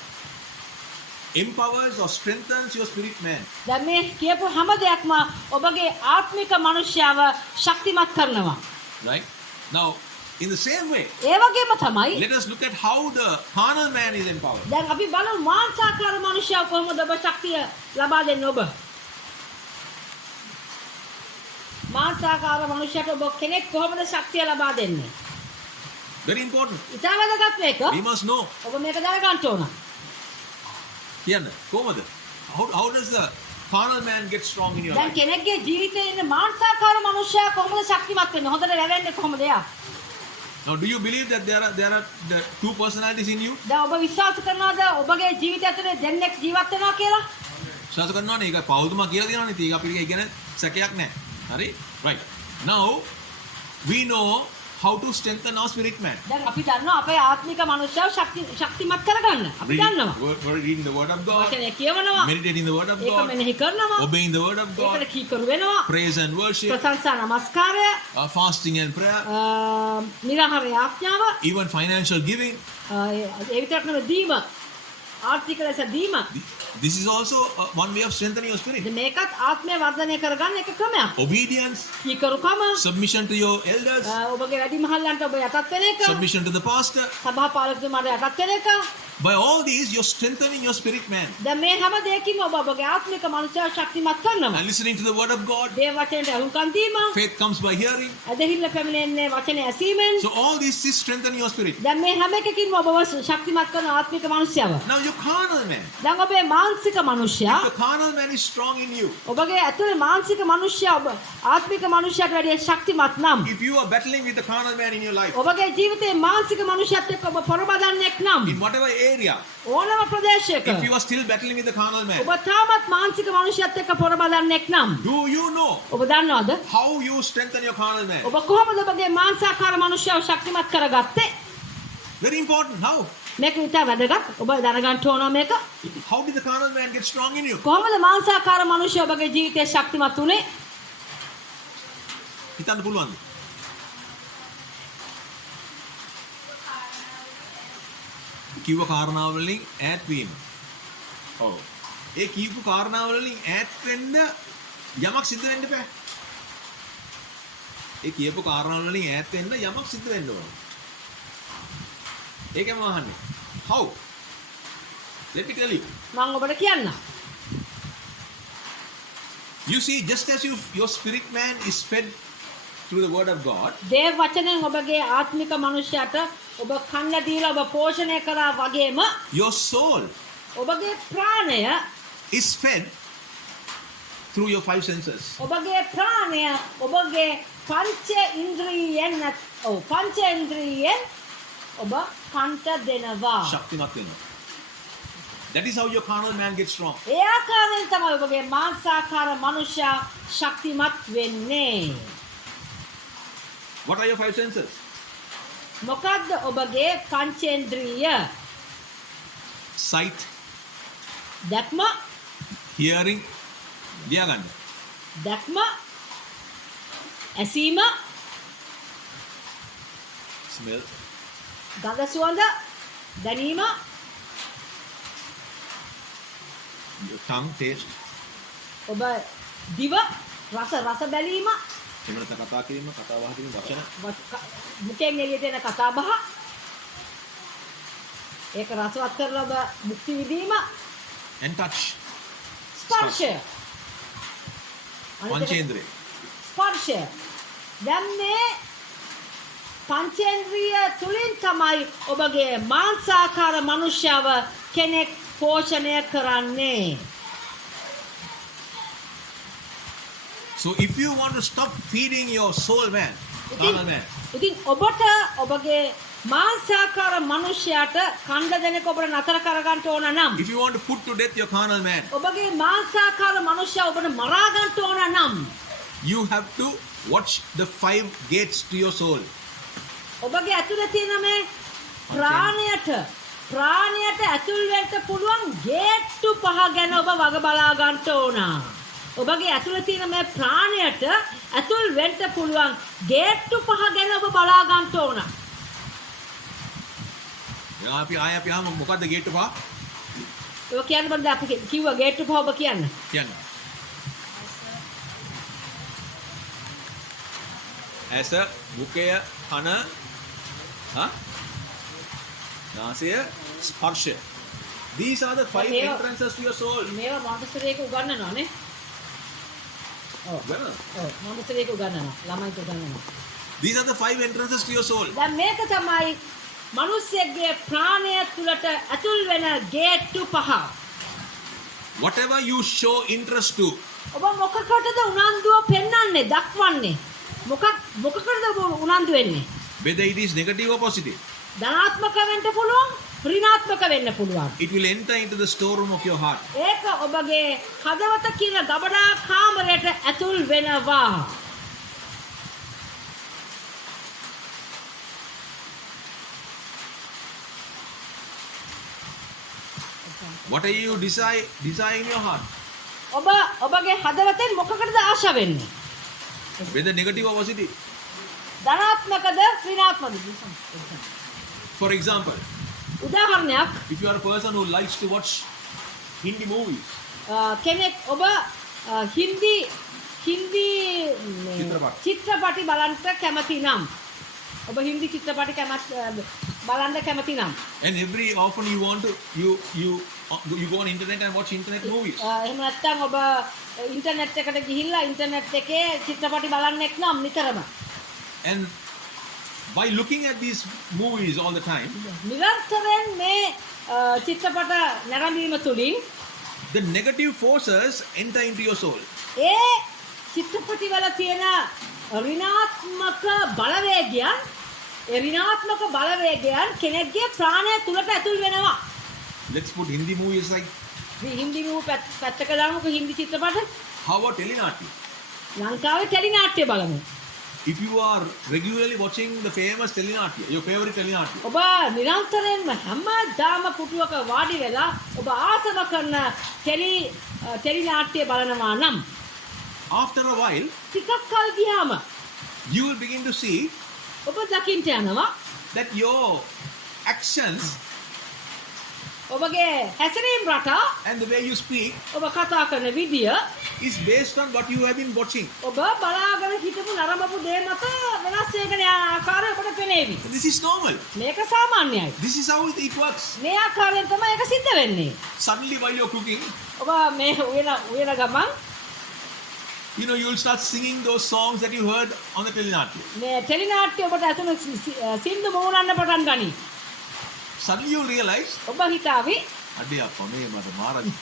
empowers or strengthens your spirit man. දැන් මේ කියපු හැම දෙයක්ම ඔබගේ ආත්මික මිනිස්යාව ශක්තිමත් කරනවා. Right? Now, in the same way, ඒ වගේම තමයි let us look at how the carnal man is empowered. දැන් අපි බලමු මාංශාකාර මිනිස්යා කොහොමද ඔබ ශක්තිය ලබා දෙන්නේ ඔබ. මාංශාකාර මිනිස්යාට ඔබ කෙනෙක් කොහොමද ශක්තිය ලබා දෙන්නේ? Very important. ඉතාල වැදගත් මේක. We must know. ඔබ මේක දැනගන්න ඕන. කියන්න කොහොමද? How does the carnal man get strong in your දැන් life? කෙනෙක්ගේ ජීවිතේ ඉන්න මාංශාකාර මිනිස්යා කොහොමද ශක්තිමත් වෙන්නේ? හොඳට රැවෙන්නේ කොහොමද එයා? Now, do you believe that there are the two personalities in you? දැන් ඔබ විශ්වාස කරනවද ඔබගේ ජීවිතය ඇතුලේ දෙන්නෙක් ජීවත් වෙනවා කියලා? විශ්වාස කරනවානේ ඒක පෞදුමා කියලා දෙනවානේ. ඒක අපිට ඒක ගැන සැකයක් නැහැ. හරි? Right. Now, we know how to strengthen our spirit man. දැන් අපි දන්නවා අපේ ආත්මික මනුෂ්‍යව ශක්තිමත් කරගන්න. අපි දන්නවා. Reading the word of God, වචනය කියවනවා. meditating the word of ඒක God, මෙනෙහි කරනවා. obeying the word of God, ඒකට කීකරු වෙනවා. praise and worship, ප්‍රශංසා නමස්කාරය, fasting and prayer, නිරාහාර යාඥාව, even financial giving. ඒ විතරක් නෙවෙයි දීම. ආර්ථික ලෙස දීම. This is also one way of strengthening your spirit. මේකත් ආත්මය වර්ධනය කරගන්න එක ක්‍රමයක්. Obedience, කීකරුකම, submission to your elders, ඔබගේ වැඩිමහල්ලන්ට ඔබ යටත් වෙන එක, submission to the pastor. සභාපාලකතුමාට යටත් වෙන එක. By all these, you're strengthening your spirit man. දැන් මේ හැම දෙයකින්ම ඔබ ඔබගේ ආත්මික මනුෂ්‍යව ශක්තිමත් කරනවා. And listening to the word of God, දේව වචනයට අහුම්කම් දීම, faith comes by hearing. ඇදහිල්ල පැමිණෙන්නේ වචනය ඇසීමෙන්. So all this is strengthening your spirit. දැන් මේ හැම එකකින්ම ඔබව ශක්තිමත් කරන ආත්මික මනුෂ්‍යව. Now your carnal man, දැන් ඔබේ මානසික මනුෂ්‍යයා, the carnal man is strong in you. ඔබගේ ඇතුලේ මානසික මනුෂ්‍යයා ඔබ ආත්මික මනුෂ්‍යයට වැඩිය ශක්තිමත් නම්, If you are battling with the carnal man in your life, ඔබගේ ජීවිතේ මානසික මනුෂ්‍යයත් එක්ක ඔබ පොරබදන්නෙක් නම්, in whatever area, ඕනම ප්‍රදේශයක if you are still battling with the carnal man, ඔබ තාමත් මානසික මනුෂ්‍යයත් එක්ක පොරබදන්නෙක් නම්, do you know ඔබ දන්නවද how you strengthen your carnal man? ඔබ කොහොමද ඔබගේ මාංශාකාර මනුෂ්‍යව ශක්තිමත් කරගත්තේ? Very important. How? මේක ඉතා වැදගත්. ඔබ දැනගන්න ඕන මේක. How did the carnal man get strong in you? කොහොමද මාංශාකාර මනුෂ්‍ය ඔබගේ ජීවිතේ ශක්තිමත් උනේ? හිතන්න පුළුවන්ද? කිව්ව කාරණාව වලින් ඈත් වීම. ඔව්. ඒ කිව්ව කාරණාව වලින් ඈත් වෙන්න යමක් සිද්ධ වෙන්න බෑ. ඒ කියපු කාරණාව වලින් ඈත් වෙන්න යමක් සිද්ධ වෙන්න ඕන. ඒකම අහන්නේ. How? Let me tell you. මම ඔබට කියන්නම්. You see, just as your spirit man is fed through the word of God, දේව වචනෙන් ඔබගේ ආත්මික මනුෂ්‍යයට ඔබ කන්න දීලා ඔබ පෝෂණය කරා වගේම your soul ඔබගේ ප්‍රාණය is fed through your five senses. ඔබගේ ප්‍රාණය ඔබගේ පංච ඉන්ද්‍රියෙන් පංච ඉන්ද්‍රියෙන් ඔබ කන්ට දෙනවා. ශක්තිමත් වෙනවා. That is how your carnal man gets strong. ඒ ආකාරයෙන් තමයි ඔබගේ මාංශාකාර මනුෂ්‍යයා ශක්තිමත් වෙන්නේ. What are your five senses? මොකද්ද ඔබගේ පංචේන්ද්‍රිය? Sight, දැක්ම, hearing, ලියාගන්න. දැක්ම, ඇසීම, Smell, ගඳ සුවඳ, දැනීම, your tongue, taste, ඔබ දිව, රස බැලීම, එහෙම නැත්නම් කතා කිරීම, කතා බහ කිරීම, වචන. මුඛයෙන් එළියට එන කතා බහ. ඒක රසවත් කරලා ඔබ මුක්ති විඳීම, And touch. ස්පර්ශය. පංචේන්ද්‍රිය. ස්පර්ශය. දැන් මේ පංචේන්ද්‍රිය තුලින් තමයි ඔබගේ මාංශාකාර මනුෂ්‍යව කෙනෙක් පෝෂණය කරන්නේ. So if you want to stop feeding your soul man, carnal man, ඉතින් ඔබට ඔබගේ මාංශාකාර මනුෂ්‍යයාට කණ්ඩ දෙනක ඔබට නතර කරගන්න ඕන නම් if you want to put to death your carnal man, ඔබගේ මාංශාකාර මනුෂ්‍යයා ඔබට මරා ගන්න ඕන නම් you have to watch the 5 gates to your soul. ඔබගේ ඇතුලේ තියෙන මේ ප්‍රාණයට ඇතුල් වෙන්න පුළුවන් ගේට්ටු 5 ගැන ඔබ වග බලා ගන්න ඕන. ඔබගේ ඇතුලේ තියෙන මේ ප්‍රාණයට ඇතුල් වෙන්න පුළුවන් ගේට්ටු 5 ගැන ඔබ බලා ගන්න ඕන. අපි ආම මොකද්ද ගේට් එක? ඔබ කියන්න බන්ද අපි කිව්වා ගේට්ටු 5 ඔබ කියන්න. කියන්න. ඇස, මුඛය, කන, නාසය, ස්පර්ශය. These are the 5 මේවා- entrances to your soul. මේවා මොන්ටිසරි එක උගන්වනවා නේ. Well, මොන්ටිසරි එක උගන්වනවා. ළමයිට උගන්වනවා. these are the 5 entrances to your soul. දැන් මේක තමයි මිනිස්සෙක්ගේ ප්‍රාණය තුළට ඇතුල් වෙන ගේට්ටු 5. Whatever you show interest to, ඔබ මොකකටද උනන්දුව පෙන්වන්නේ දක්වන්නේ? මොකකටද ඔබ උනන්දු වෙන්නේ? whether it is negative or positive, ධනාත්මක වෙන්න පුළුවන්, ඍණාත්මක වෙන්න පුළුවන්. it will enter into the storeroom of your heart. ඒක ඔබගේ හදවත කියන ගබඩා කාමරයට ඇතුල් වෙනවා. What are you desire in your heart? ඔබගේ හදවතෙන් මොකකටද ආශා වෙන්නේ? Whether negative or positive. ධනාත්මකද ඍණාත්මකද? For example, උදාහරණයක් if you are a person who likes to watch Hindi movies, කෙනෙක් ඔබ හින්දි චිත්‍රපටි බලන්න කැමති නම් ඔබ හින්දි චිත්‍රපටි බලන්න කැමති නම් and every often you want to you go on internet and watch internet movies. එහෙම නැත්නම් ඔබ ඉන්ටර්නෙට් එකට ගිහිල්ලා ඉන්ටර්නෙට් එකේ චිත්‍රපටි බලන්නෙක් නම් නිතරම And by looking at these movies all the time, නිරන්තරයෙන් මේ චිත්‍රපට නැරඹීම තුලින් the negative forces enter into your soul. ඒ චිත්‍රපටි වල තියෙන ඍණාත්මක බලවේගයන් කෙනෙක්ගේ ප්‍රාණය තුලට ඇතුල් වෙනවා. Let's put Hindi movies like. මේ හින්දි මූවි පැත්තක දාමුකෝ හින්දි චිත්‍රපට. How about Telenati? ලංකාවේ ටෙලිනාට්‍ය බලමු. If you are regularly watching the famous Telenati, your favorite Telenati, ඔබ නිරන්තරයෙන්ම හැමදාම පුටුවක වාඩි වෙලා ඔබ ආසම කරන ටෙලිනාට්‍ය බලනවා නම් after a while, ටිකක් කල් ගියාම you will begin to see ඔබ දකින්න යනවා that your actions ඔබගේ හැසිරීම් රටා and the way you speak ඔබ කතා කරන විදිය is based on what you have been watching. ඔබ බලාගෙන හිටපු නරඹපු දේ මත වෙනස් වෙන ආකාරය ඔබට පෙනේවි. This is normal. මේක සාමාන්‍යයි. This is how it works. මේ ආකාරයෙන් තමයි ඒක සිද්ධ වෙන්නේ. Suddenly while you're cooking, ඔබ මේ උයන ගමන් you know, you'll start singing those songs that you heard on the Telenatya. මේ ටෙලි නාට්‍ය ඔබට ඇතුළු සින්දු මෝනන්න පටන් ගනී. Suddenly you'll realize, ඔබ හිතාවි අඩේ අප්පා මේ මට මාරයි.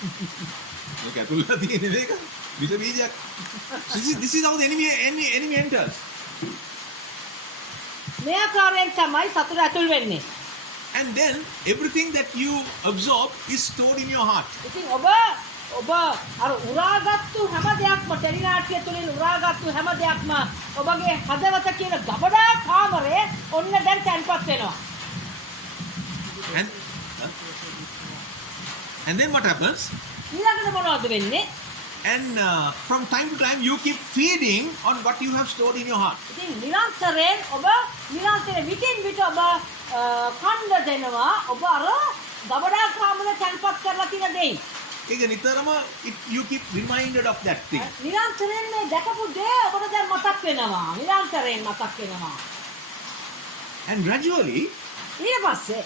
මේක ඇතුළේ තියෙන මේක විස බීජයක්. This is how the enemy enters. මේ ආකාරයෙන් තමයි සතුට ඇතුල් වෙන්නේ. And then everything that you absorb is stored in your heart. ඉතින් ඔබ අර උරාගත්තු හැම දෙයක්ම ටෙලි නාට්‍ය තුළින් උරාගත්තු හැම දෙයක්ම ඔබගේ හදවත කියන ගබඩා කාමරේ ඔන්න දැන් තැන්පත් වෙනවා. And then what happens? ඊළඟට මොනවද වෙන්නේ? And from time to time you keep feeding on what you have stored in your heart. ඉතින් නිරන්තරයෙන් ඔබ නිරන්තරයෙන් විටින් විට ඔබ කණ්ඩ දෙනවා ඔබ අර ගබඩා කාමරේ තැන්පත් කරලා තියෙන දෙයි. ඒක නිතරම you keep reminded of that thing. නිරන්තරයෙන් මේ දැකපු දේ ඔබට දැන් මතක් වෙනවා. නිරන්තරයෙන් මතක් වෙනවා. And gradually ඊට පස්සේ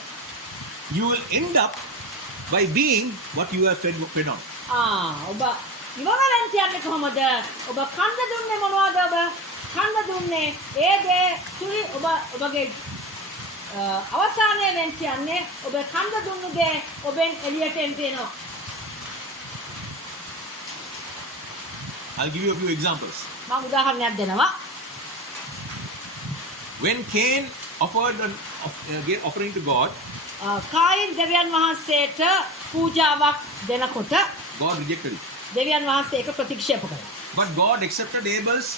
you will end up by being what you have fed on. ඔබ ඉවරෙන් කියන්නේ කොහොමද? ඔබ කන්න දුන්නේ මොනවද? ඔබ කන්න දුන්නේ ඒ දේ තුලි ඔබගේ අවසානයේ වෙන් කියන්නේ ඔබ කන්න දුන්නු දේ ඔබෙන් එළියට එනවා. I'll give you a few examples. මම උදාහරණයක් දෙනවා. When Cain offered an offering to God, කායින් දෙවියන් වහන්සේට පූජාවක් දෙනකොට God rejected it. දෙවියන් වහන්සේ ඒක ප්‍රතික්ෂේප කළා. But God accepted Abel's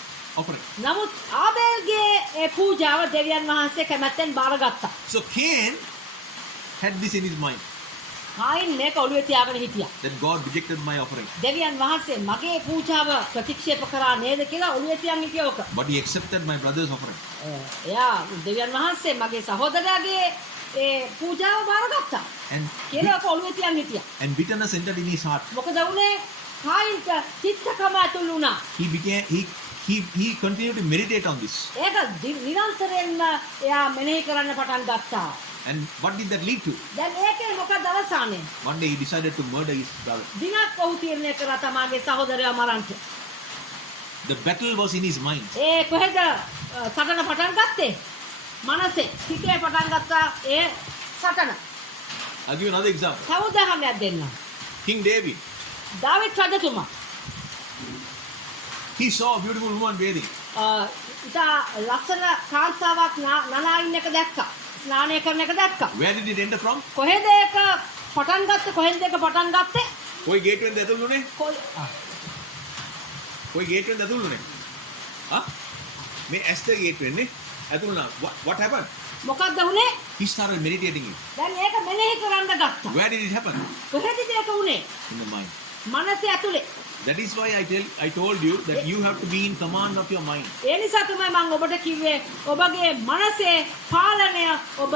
offering. නමුත් ආබේල්ගේ ඒ පූජාව දෙවියන් වහන්සේ කැමැත්තෙන් බාරගත්තා. So Cain had this in his mind, කායින් මේක ඔළුවේ තියාගෙන හිටියා. that God rejected my offering. දෙවියන් වහන්සේ මගේ පූජාව ප්‍රතික්ෂේප කරා නේද කියලා ඔළුවේ තියන් හිටියා ඕක. But he accepted my brother's offering. එයා දෙවියන් වහන්සේ මගේ සහෝදරයාගේ ඒ පූජාව බාරගත්තා. And කියලා ඔක ඔළුවේ තියන් හිටියා. and bitterness entered in his heart. මොකද වුනේ? කායින්ට චිත්තකම ඇතුළු වුණා. He continued to meditate on this. ඒක නිරන්තරයෙන්ම එයා මෙනෙහි කරන්න පටන් ගත්තා. And what did that lead to? දැන් ඒකේ මොකද අවසානය? One day he decided to murder his brother. දිනක් ඔහු තීරණය කරා තමාගේ සහෝදරයා මරන්න. The battle was in his mind. ඒ කොහෙද සටන පටන් ගත්තේ? මනසේ සිතේ පටන් ගත්තා ඒ සටන. I'll give you another example. තව උදාහරණයක් දෙන්න. King David, දාවිත් රජතුමා he saw a beautiful woman bathing. ඉතා ලස්සන කාන්තාවක් නනා ඉන්න එක දැක්කා. ස්නානය කරන එක දැක්කා. Where did it enter from? කොහෙද ඒක පටන් ගත්තේ? කොහෙන්ද ඒක පටන් ගත්තේ? कोई गेट में दतुल ने කොයි कोई गेट में दतुल ने हाँ मैं ऐसे गेट में ने अतुल ना what happened? මොකක්ද වුනේ? He started meditating it. දැන් ඒක මෙනෙහි කරන්න ගත්තා. Where did it happen? කොහෙද ඒක වුනේ? In the mind. මනසේ ඇතුලේ. That is why I told you that you have to be in command of your mind. ඒ නිසා තමයි මම ඔබට කිව්වේ ඔබගේ මනසේ පාලනය ඔබ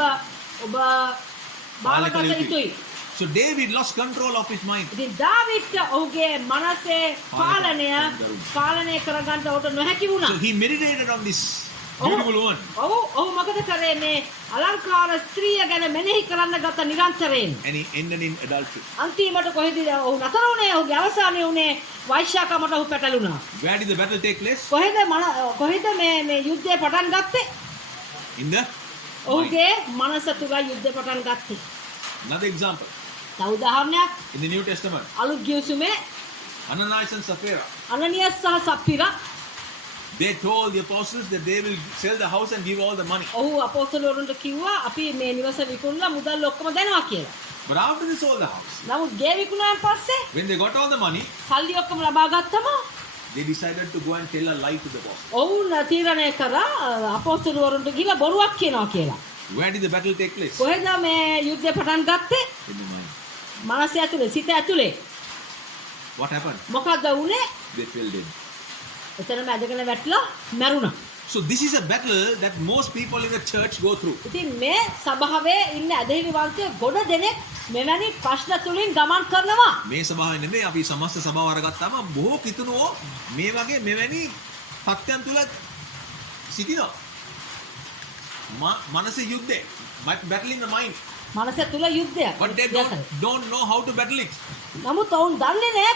බාරගත යුතුයි. So David lost control of his mind. ඉතින් දාවිත් ඔහුගේ මනසේ පාලනය කරගන්න ඔහුට නොහැකි වුණා. So he meditated on this beautiful woman. ඔහු මොකද කරේ? මේ අලංකාර ස්ත්‍රිය ගැන මෙනෙහි කරන්න ගත නිරන්තරයෙන්. And he ended in adultery. අන්තිමට කොහෙද ඔහු නතර වුණේ? ඔහුගේ අවසානය වුණේ වෛශ්‍යාකමට ඔහු පැටළුණා. Where did the battle take place? කොහෙද මේ යුද්ධය පටන් ගත්තේ? In the ඔහුගේ මනස තුල යුද්ධය පටන් ගත්තේ. another example. තව උදාහරණයක් In the New Testament, අලුත් ගිවිසුමේ Ananias and Sapphira, අනනියස් සහ සප්පිරා they told the apostles that they will sell the house and give all the money. ඔහු අපොස්තලවරුන්ට කිව්වා අපි මේ නිවස විකුණලා මුදල් ඔක්කොම දෙනවා කියලා. But after they sold the house, නමුත් ගේ විකුණාන් පස්සේ when they got all the money, සල්ලි ඔක්කොම ලබා ගත්තම they decided to go and tell a lie to the apostles. ඔවුන් තීරණය කරා අපොස්තලවරුන්ට ගිහලා බොරුවක් කියනවා කියලා. Where did the battle take place? කොහෙද මේ යුද්ධය පටන් ගත්තේ? In the mind. මනස ඇතුලේ, සිත ඇතුලේ. What happened? මොකද්ද වුනේ? They fell dead. එතනම ඇදගෙන වැටලා මැරුණා. So this is a battle that most people in the church go through. ඉතින් මේ සභාවේ ඉන්න ඇදහිලි වංශයේ ගොඩ දෙනෙක් මෙවැනි ප්‍රශ්න තුලින් ගමන් කරනවා. මේ සභාවේ නෙමෙයි අපි සමස්ත සභාව අරගත්තාම බොහෝ කිතුණෝ මේ වගේ මෙවැනි තත්ත්වයන් තුල සිටිනවා. මනසේ යුද්ධය, battle in the mind. මනස තුල යුද්ධයක්. But they don't know how to battle it. නමුත් ඔවුන් දන්නේ නැහැ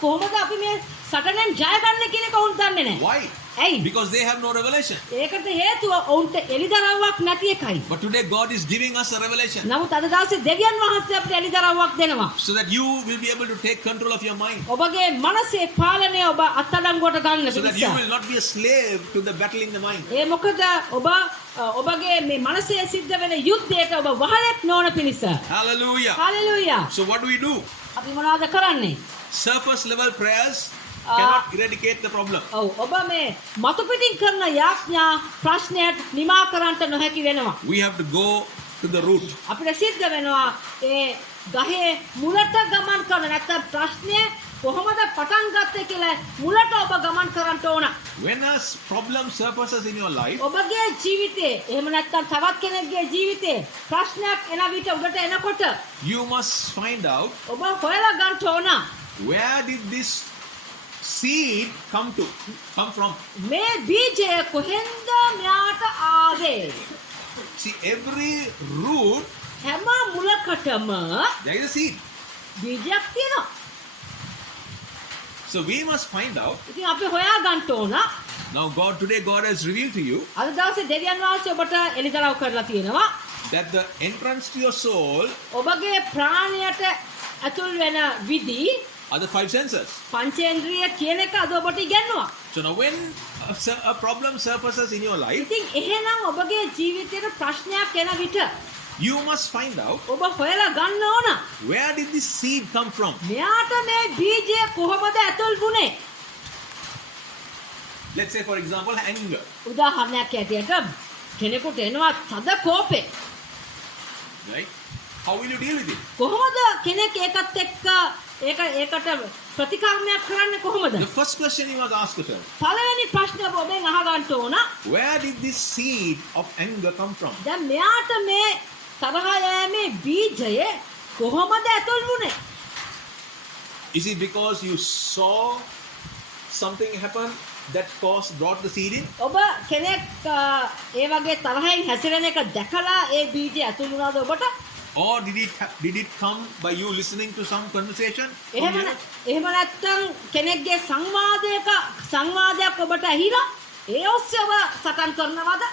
කොහොමද අපි මේ සටනෙන් ජය ගන්න කියන එක ඔවුන් දන්නේ නැහැ. Why? ඇයි? Because they have no revelation. ඒකට හේතුව ඔවුන්ට එළිදරව්වක් නැති එකයි. But today God is giving us a revelation නමුත් අද දවසේ දෙවියන් වහන්සේ අපිට එළිදරව්වක් දෙනවා. so that you will be able to take control of your mind. ඔබගේ මනසේ පාලනය ඔබ අත්අඩංගුවට ගන්න So that you පිණිස. will not be a slave to the battle in the mind. ඒ මොකද ඔබගේ මේ මනසේ සිද්ධ වෙන යුද්ධයට ඔබ වහලෙක් නොවන පිණිස. Hallelujah. Hallelujah. So what do we do? අපි මොනවද කරන්නේ? Surface level prayers cannot eradicate the problem. ඔව් ඔබ මේ මතු පිටින් කරන යාඥා ප්‍රශ්නයට නිමා කරන්නට නොහැකි වෙනවා. We have to go to the root. අපිට සිද්ධ වෙනවා ඒ ගහේ මුලට ගමන් කරන නැත්නම් ප්‍රශ්නය කොහොමද පටන් ගත්තේ කියලා මුලට ඔබ ගමන් කරන්න ඕන. When a problem surfaces in your life, ඔබගේ ජීවිතේ එහෙම නැත්නම් තවත් කෙනෙක්ගේ ජීවිතේ ප්‍රශ්නයක් එන විට උඩට එනකොට you must find out ඔබ හොයලා ගන්න ඕන where did this seed come from. මේ බීජය කොහෙන්ද මෙයාට ආවේ? See, every root හැම මුලකටම there is a seed. බීජයක් තියෙනවා. So we must find out. ඉතින් අපි හොයා ගන්න ඕන. Now today God has revealed to you අද දවසේ දෙවියන් වහන්සේ ඔබට එළිදරව් කරලා තියෙනවා. that the entrance to your soul ඔබගේ ප්‍රාණයට ඇතුල් වෙන විදි are the five senses. පංචේන්ද්‍රිය කියන එක අද ඔබට ඉගෙනුවා. So now when a problem surfaces in your life, ඉතින් එහෙනම් ඔබගේ ජීවිතේට ප්‍රශ්නයක් එන විට you must find out ඔබ හොයලා ගන්න ඕන. where did this seed come from. මෙයාට මේ බීජය කොහොමද ඇතුල් වුනේ? Let's say for example anger. උදාහරණයක් ඇටියට කෙනෙකුට එනවා තද කෝපේ. Right? How will you deal with it? කොහොමද කෙනෙක් ඒකත් එක්ක ඒකට ප්‍රතිකර්මයක් කරන්නේ කොහොමද? The first question you must ask yourself, පළවෙනි ප්‍රශ්නේ ඔබ ඔබෙන් අහගන්න ඕන. where did this seed of anger come from? දැන් මෙයාට මේ තරහ යෑමේ බීජය කොහොමද ඇතුල් වුනේ? Is it because you saw something happen that brought the seed in? ඔබ කෙනෙක් ඒ වගේ තරහින් හැසිරෙන එක දැකලා ඒ බීජය ඇතුල් වුණාද ඔබට? Or did it come by you listening to some conversation? එහෙම නැත්නම් කෙනෙක්ගේ සංවාදයක් ඔබට ඇහිලා ඒ ඔස්සේ ඔබ සටන් කරනවද?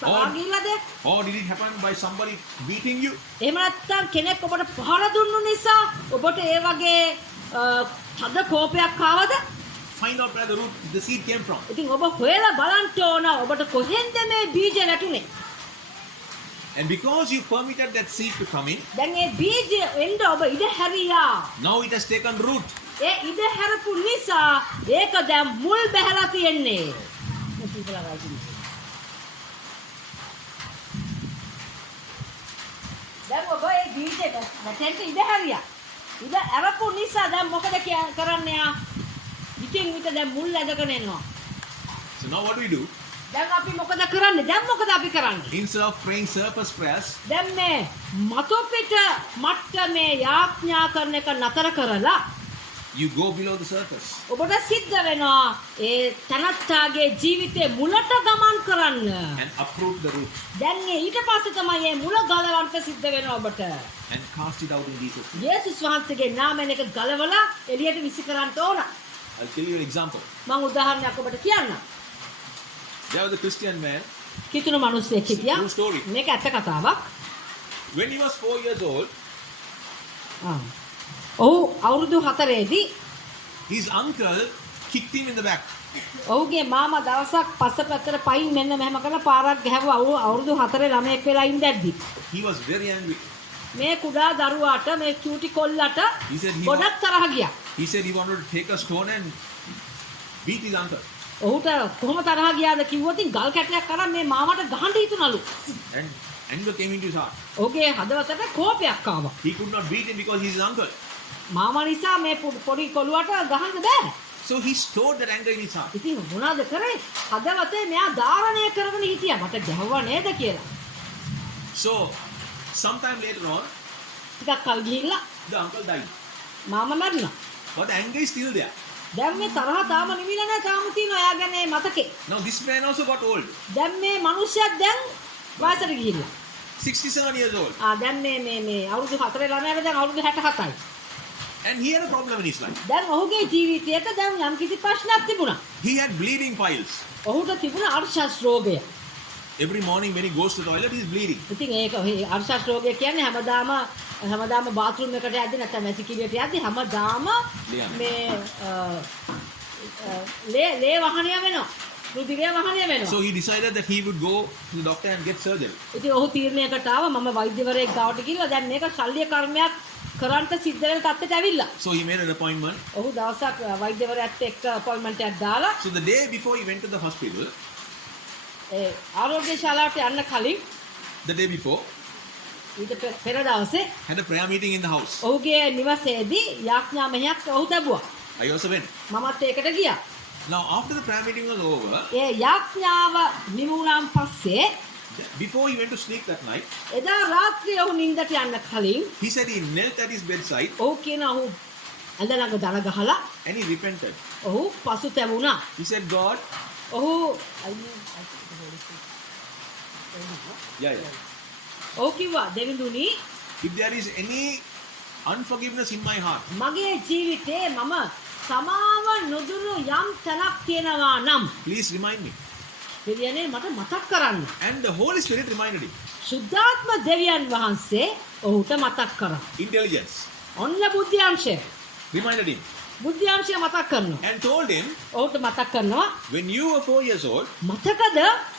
සමාගිල්ලද? Or did it happen by somebody beating you? එහෙම නැත්නම් කෙනෙක් ඔබට පහර දුන්නු නිසා ඔබට ඒ වගේ තද කෝපයක් ආවද? Find out where the seed came from. ඉතින් ඔබ හොයලා බලන්න ඕන ඔබට කොහෙන්ද මේ බීජය නැටුනේ? And because you permitted that seed to come in, දැන් ඒ බීජය එන්න ඔබ ඉඩ හැරියා. now it has taken root. ඒ ඉඩ හැරපු නිසා ඒක දැන් මුල් බැහැලා තියෙන්නේ. දැන් ඔබ ඒ බීජයට නැටෙන්න ඉඩ හැරියා. ඉඩ ඇරපු නිසා දැන් මොකද කරන්නේ යා? ඉතින් විතර දැන් මුල් ඇදගෙන එනවා. So now what do we do? දැන් අපි මොකද කරන්නේ? දැන් මොකද අපි කරන්නේ? Instead of praying surface prayers, දැන් මේ මතු පිට මට්ටමේ යාඥා කරන එක නතර කරලා you go below the surface. ඔබට සිද්ධ වෙනවා ඒ තනත්තාගේ ජීවිතේ මුලට ගමන් කරන්න. And uproot the root දැන් ඊට පස්සේ තමයි මේ මුල ගලවන්න සිද්ධ වෙනවා ඔබට. and cast it out in Jesus' name. යේසුස් වහන්සේගේ නාමයෙන් එක ගලවලා එළියට විසි කරන්න ඕන. I'll tell you an example. මම උදාහරණයක් ඔබට කියන්නම්. There was a Christian man. කිතුණු මිනිස්සෙක් හිටියා. True story. මේක ඇත්ත කතාවක්. When he was 4 years old, ඔහු අවුරුදු 4ේදී his uncle kicked him in the back. ඔහුගේ මාමා දවසක් පස්සපැත්තට පයින් මෙන්න මෙහෙම කරලා පාරක් ගැහුවා. අවුරුදු 4 ළමයෙක් වෙලා ඉඳද්දි. He was very angry. මේ කුඩා දරුවාට මේ චූටි කොල්ලට He said ගොඩක් තරහ ගියා. he said he wanted to take a stone and beat his uncle. ඔහුට කොහොම තරහ ගියාද කිව්වොත් ගල් කැටයක් අරන් මේ මාමට ගහන්න හිතුණලු. And anger came into his heart. ඔහුගේ හදවතට කෝපයක් ආවා. He could not beat him because he's his uncle. මාමා නිසා මේ පොඩි කොළුවට ගහන්න බෑ. So he stored that anger in his heart. ඉතින් මොනවද කරේ? හදවතේ මෙයා ධාරණය කරගෙන හිටියා. මට ගැහුවා නේද කියලා. So sometime later on, ටිකක් කල් ගිහිල්ලා the uncle died. මාමා මැරුණා. But the anger is still there. දැන් මේ තරහ තාම නිවිලා නැහැ. තාම තියෙනවා එයාගේ මතකේ. Now this man also got old. දැන් මේ මිනිහයා දැන් වයසට ගිහිල්ලා. 67 years old. දැන් මේ අවුරුදු 4 ළමයාට දැන් අවුරුදු 67යි. And he had a problem in his life. දැන් ඔහුගේ ජීවිතයට දැන් යම්කිසි ප්‍රශ්නයක් තිබුණා. He had bleeding piles. ඔහුට තිබුණා අර්ශස් රෝගය. Every morning when he goes to the toilet, he's bleeding. ඉතින් ඒක අර්ශස් රෝගය කියන්නේ හැමදාම බාත්රූම් එකට යද්දි නැත්නම් වැසිකිළියට යද්දි හැමදාම මේ ලේ වහනය වෙනවා. රුධිරය වහනය වෙනවා. So he decided that he would go to the doctor and get surgery. ඉතින් ඔහු තීරණයකට ආවා මම වෛද්‍යවරයෙක් ගාවට ගිහලා දැන් මේක ශල්‍ය කර්මයක් කරන්ට සිද්ධ වෙන තත්ත්වයට ඇවිල්ලා. So he made an appointment. ඔහු දවසක් වෛද්‍යවරයාත් එක්ක අපොයින්ට්මන්ට් එකක් දාලා So the day before he went to the hospital, ඒ ආරෝග්‍ය ශාලාවට යන්න කලින් the day before, ඊට පෙර දවසේ had a prayer meeting in the house. ඔහුගේ නිවසේදී යාඥා මෙහෙයක් ඔහු ලැබුවා. I also went. මමත් ඒකට ගියා. Now after the prayer meeting was over, ඒ යාඥාව නිමුණාන් පස්සේ before he went to sleep that night, එදා රාත්‍රියේ ඔහු නිින්දට යන්න කලින් he said he knelt at his bedside ඔහු කියන ඔහු ඇඳ ළඟ දන ගහලා and he repented. ඔහු පසුතැවුණා. He said, God, ඔහු yeah. ඔහු කිව්වා දෙවිඳුනි If there is any unforgiveness in my heart, මගේ ජීවිතේ මම සමාව නොදුණු යම් තැනක් තියෙනවා නම් please remind me. දෙවියනේ මට මතක් කරන්න. And the Holy Spirit reminded him. සුද්ධාත්ම දෙවියන් වහන්සේ ඔහුට මතක් කරා. Intelligence ඔන්න බුද්ධාංශය. reminded him බුද්ධාංශය මතක් කරනවා. and told him, ඔහුට මතක් කරනවා when you were 4 years old, මතකද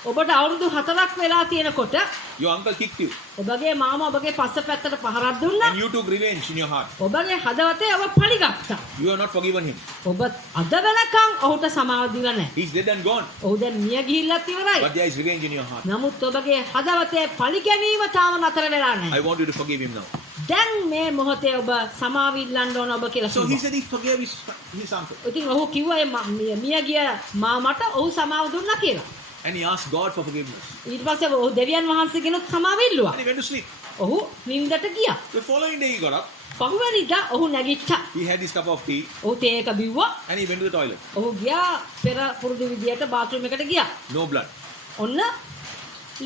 ඔබට අවුරුදු 4ක් වෙලා තියෙනකොට your uncle kicked you ඔබගේ මාමා ඔබගේ පස්සපැත්තට පහරක් දුන්නා. and you took revenge in your heart. ඔබගේ හදවතේ ඔබ පරිගත්තා. You have not forgiven him. ඔබ අද වෙනකන් ඔහුට සමාව දීලා නැහැ. He's dead and gone. ඔහු දැන් මිය ගිහිල්ලත් ඉවරයි. But there is revenge in your heart. නමුත් ඔබගේ හදවතේ පරිගැනීම තාම නතර වෙලා I නැහැ. want you to forgive him now. දැන් මේ මොහොතේ ඔබ සමාව ඉල්ලන්න ඕන ඔබ කියලා So he කිව්වා. said he forgave his uncle. ඉතින් ඔහු කිව්වා මේ මිය ගිය මාමට ඔහු සමාව දුන්නා කියලා. And he asked God for forgiveness. ඊට පස්සේ ඔහු දෙවියන් වහන්සේගෙනුත් සමාව ඉල්ලුවා. And he went to sleep. ඔහු නිින්දට ගියා. The following day he got up, පහුවෙනිදා ඔහු නැගිට්ටා. he had his cup of tea ඔහු තේ එක බිව්වා. and he went to the toilet. ඔහු ගියා පෙර පුරුදු විදියට බාත්රූම් එකට ගියා. No blood. ඔන්න